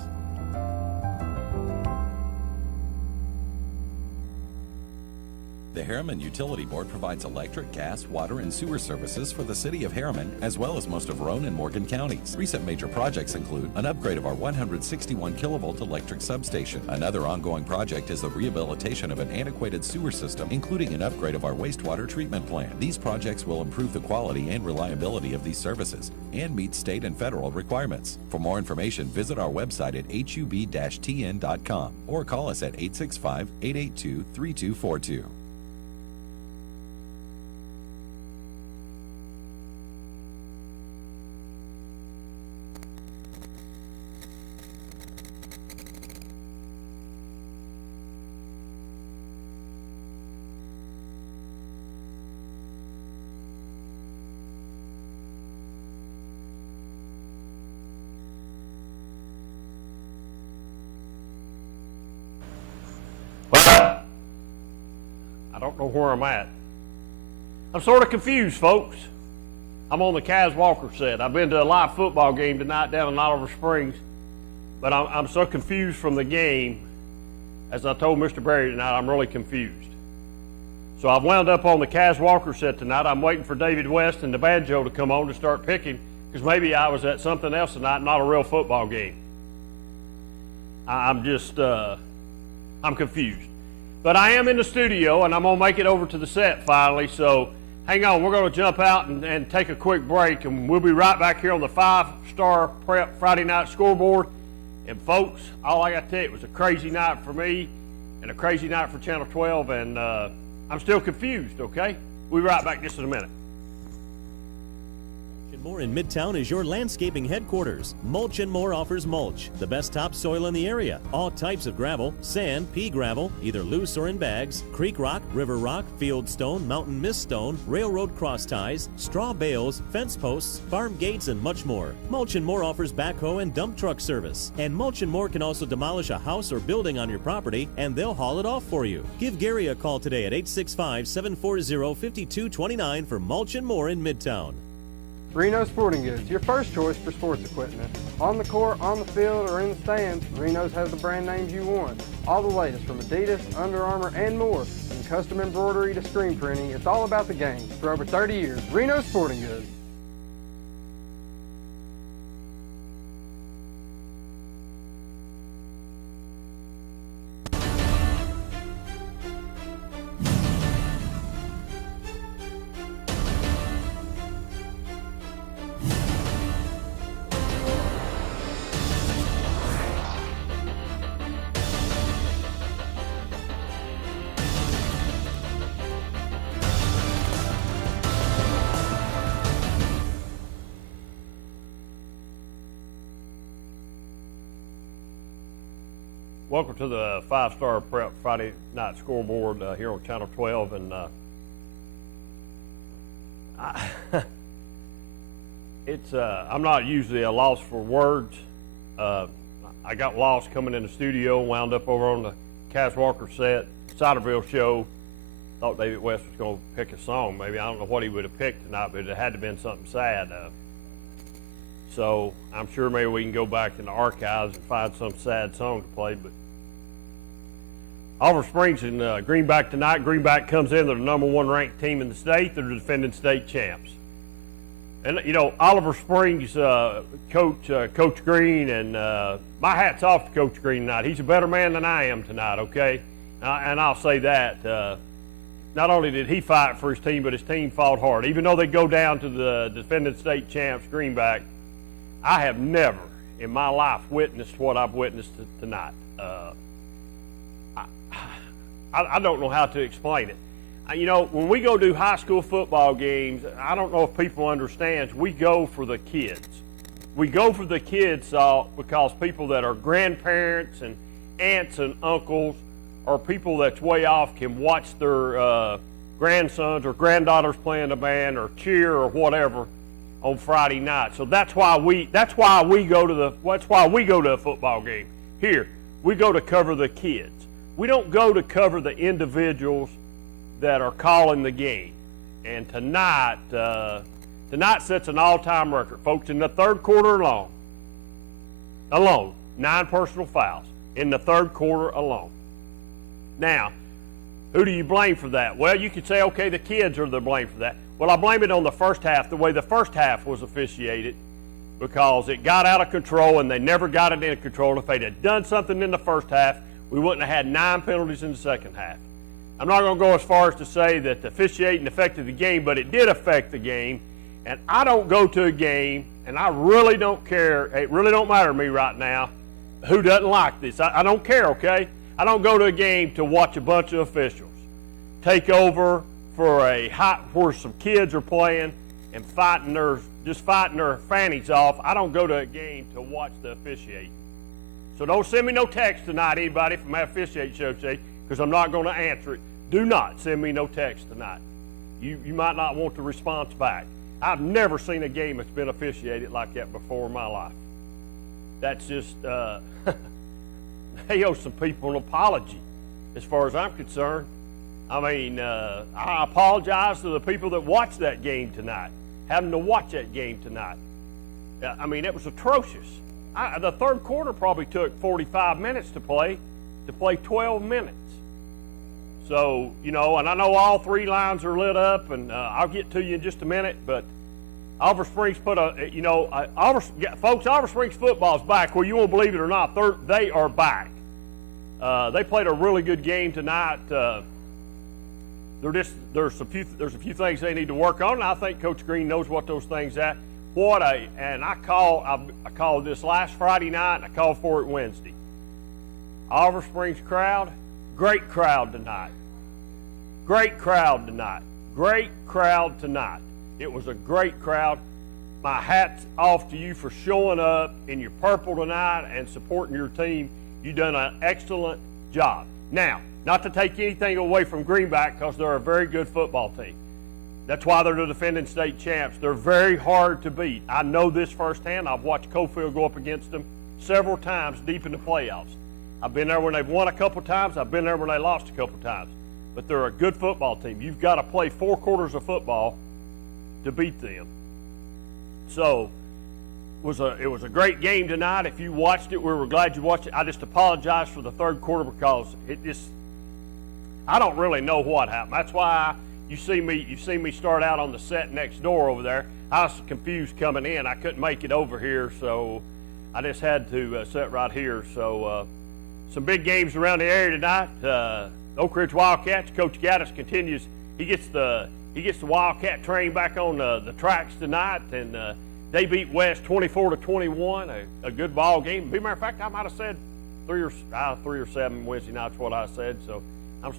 The Harriman Utility Board provides electric, gas, water, and sewer services for the city of Harriman, as well as most of Roane and Morgan counties. Recent major projects include an upgrade of our 161 kilovolt electric substation. Another ongoing project is the rehabilitation of an antiquated sewer system, including an upgrade of our wastewater treatment plant. These projects will improve the quality and reliability of these services and meet state and federal requirements. For more information, visit our website at hub-tn.com or call us at 865-882-3242. I don't know where I'm at, I'm sort of confused, folks. I'm on the Kaz Walker set. I've been to a live football game tonight down in Oliver Springs, but I'm so confused from the game. As I told Mr. Berry tonight, I'm really confused. So I've wound up on the Kaz Walker set tonight. I'm waiting for David West and the banjo to come on to start picking, because maybe I was at something else tonight, not a real football game. I'm confused. But I am in the studio, and I'm going to make it over to the set finally, so hang on. We're going to jump out and take a quick break, and we'll be right back here on the 5-Star Prep Friday Night Scoreboard. And, folks, all I got to tell you, it was a crazy night for me and a crazy night for Channel 12, and I'm still confused, okay? We'll be right back just in a minute. More in Midtown is your landscaping headquarters. Mulch & More offers mulch, the best topsoil in the area. All types of gravel, sand, pea gravel, either loose or in bags, creek rock, river rock, field stone, mountain mist stone, railroad cross ties, straw bales, fence posts, farm gates, and much more. Mulch & More offers backhoe and dump truck service. And Mulch & More can also demolish a house or building on your property, and they'll haul it off for you. Give Gary a call today at 865-740-5229 for Mulch & More in Midtown. Reno Sporting Goods, your first choice for sports equipment. On the court, on the field, or in the stands, Reno's has the brand names you want. All the latest from Adidas, Under Armour, and more. From custom embroidery to screen printing, it's all about the game. For over 30 years, Reno Sporting Goods. Welcome to the 5-Star Prep Friday Night Scoreboard here on Channel 12, and I'm not usually a loss for words. I got lost coming in the studio, wound up over on the Kaz Walker set, Ciderville show. Thought David West was going to pick a song. Maybe I don't know what he would have picked tonight, but it had to have been something sad. So I'm sure maybe we can go back in the archives and find some sad song to play. But Oliver Springs and Greenback tonight. Greenback comes in. They're the #1 ranked team in the state. They're the defending state champs. And, you know, Oliver Springs Coach Green, and my hat's off to Coach Green tonight. He's a better man than I am tonight, okay? And I'll say that. Not only did he fight for his team, but his team fought hard. Even though they go down to the defending state champs, Greenback, I have never in my life witnessed what I've witnessed tonight. I don't know how to explain it. You know, when we go do high school football games, I don't know if people understand, we go for the kids. We go for the kids because people that are grandparents and aunts and uncles or people that's way off can watch their grandsons or granddaughters play in a band or cheer or whatever on Friday night. So that's why we go to a football game. Here, we go to cover the kids. We don't go to cover the individuals that are calling the game. And tonight sets an all-time record, folks. In the third quarter alone, 9 personal fouls in the third quarter alone. Now, who do you blame for that? Well, you could say, okay, the kids are the blame for that. Well, I blame it on the first half, the way the first half was officiated, because it got out of control and they never got it in control. If they'd have done something in the first half, we wouldn't have had 9 penalties in the second half. I'm not going to go as far as to say that the officiating affected the game, but it did affect the game. And I don't go to a game, and I really don't care. It really don't matter to me right now who doesn't like this. I don't care, okay? I don't go to a game to watch a bunch of officials take over for where some kids are playing and just fighting their fannies off. I don't go to a game to watch the officiating. So don't send me no text tonight, anybody from that officiating show today, because I'm not going to answer it. Do not send me no text tonight. You might not want the response back. I've never seen a game that's been officiated like that before in my life. That's just, they owe some people an apology as far as I'm concerned. I mean, I apologize to the people that watched that game tonight, having to watch that game tonight. I mean, it was atrocious. The third quarter probably took 45 minutes to play 12 minutes. So, you know, and I know all three lines are lit up, and I'll get to you in just a minute, but Oliver Springs put folks, Oliver Springs football's back. Well, you won't believe it or not, they are back. They played a really good game tonight. There's a few things they need to work on, and I think Coach Green knows what those things are. And I called this last Friday night, and I called for it Wednesday. Oliver Springs crowd, great crowd tonight. Great crowd tonight. Great crowd tonight. It was a great crowd. My hat's off to you for showing up in your purple tonight and supporting your team. You've done an excellent job. Now, not to take anything away from Greenback, because they're a very good football team. That's why they're the defending state champs. They're very hard to beat. I know this firsthand. I've watched Cofield go up against them several times deep in the playoffs. I've been there when they've won a couple times. I've been there when they lost a couple times. But they're a good football team. You've got to play 4 quarters of football to beat them. So it was a great game tonight. If you watched it, we were glad you watched it. I just apologize for the third quarter because I don't really know what happened. That's why you've seen me start out on the set next door over there. I was confused coming in. I couldn't make it over here, so I just had to sit right here. So some big games around the area tonight. Oak Ridge Wildcats. Coach Gaddis continues. He gets the Wildcat train back on the tracks tonight, and they beat West 24-21. A good ball game. As a matter of fact, I might have said 3 or 7 Wednesday nights. What I said. So I'm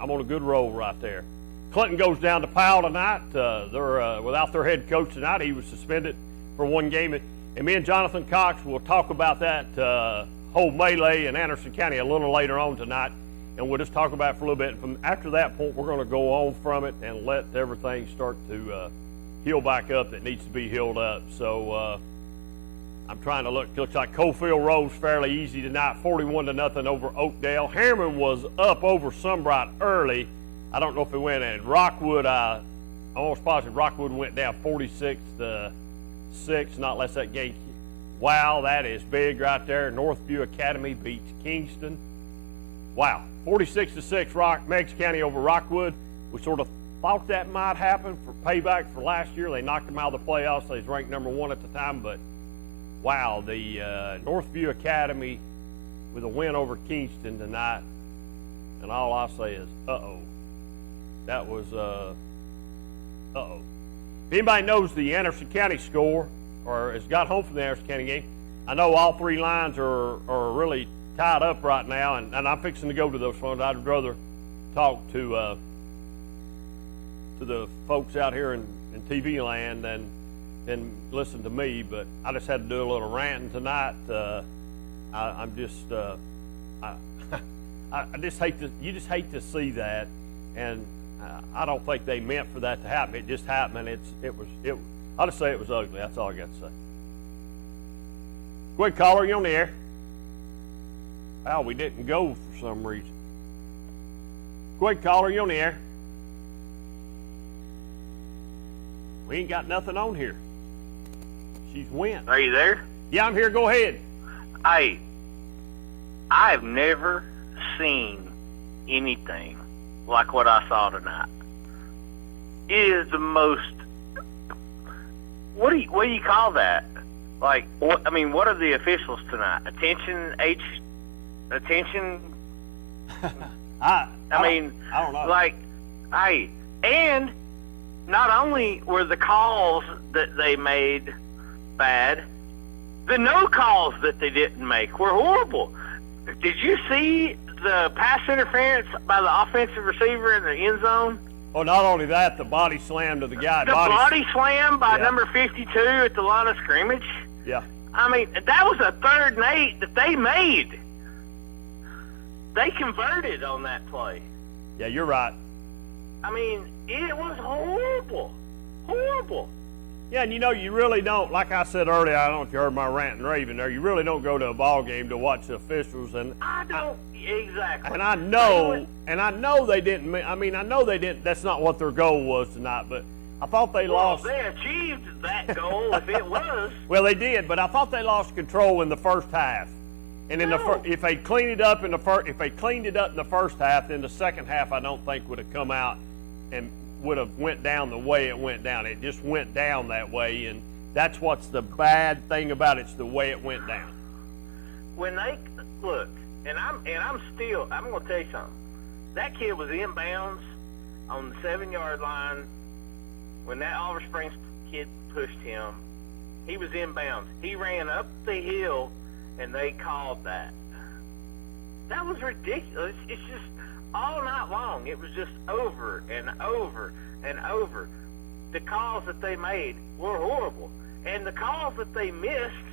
on a good roll right there. Clinton goes down to Powell tonight. They're without their head coach tonight. He was suspended for 1 game. And me and Jonathan Cox will talk about that whole melee in Anderson County a little later on tonight. And we'll just talk about it for a little bit. And from after that point, we're going to go on from it and let everything start to heal back up that needs to be healed up. So I'm trying to look. Looks like Cofield rose fairly easy tonight, 41-0 over Oakdale. Harriman was up over Sunbright early. I don't know if it went in. Rockwood, I'm almost positive Rockwood went down 46-6, not less that game. Wow, that is big right there. Northview Academy beats Kingston. Wow, 46-6, Meigs County over Rockwood. We sort of thought that might happen for payback for last year. They knocked them out of the playoffs. They was ranked number 1 at the time, but wow, the Northview Academy with a win over Kingston tonight. And all I say is, uh-oh. That was, uh-oh. If anybody knows the Anderson County score or has got home from the Anderson County game, I know all 3 lines are really tied up right now, and I'm fixing to go to those phones. I'd rather talk to the folks out here in TV land than listen to me, but I just had to do a little ranting tonight. I just hate to, you just hate to see that, and I don't think they meant for that to happen. It just happened. I'll just say it was ugly. That's all I got to say. Go ahead, caller. You on the air? Well, we didn't go for some reason. Go ahead, caller. You on the air? We ain't got nothing on here. She's went. Are you there? Yeah, I'm here. Go ahead. Hey, I've never seen anything like what I saw tonight. It is the most. What do you call that? Like, what are the officials tonight? Attention. I don't know. Like, hey, and not only were the calls that they made bad, the no calls that they didn't make were horrible. Did you see the pass interference by the offensive receiver in the end zone? Oh, not only that, the body slam to the guy. The body slam by number 52 at the line of scrimmage? Yeah. I mean, that was a 3rd and 8 that they made. They converted on that play. Yeah, you're right. I mean, it was horrible. Horrible. Yeah, and you really don't, like I said earlier, I don't know if you heard my rant and raving there, you really don't go to a ball game to watch the officials. And I don't, exactly. And I know they didn't, I know they didn't, that's not what their goal was tonight, but I thought they lost. They achieved that goal if it was. Well, they did, but I thought they lost control in the first half. And in if they cleaned it up in the first half, then the second half I don't think would have come out and would have went down the way it went down. It just went down that way, and that's what's the bad thing about it. It's the way it went down. When they look, and I'm going to tell you something. That kid was inbounds on the 7-yard line when that Oliver Springs kid pushed him. He was inbounds. He ran up the hill, and they called that. That was ridiculous. It's just all night long. It was just over and over and over. The calls that they made were horrible, and the calls that they missed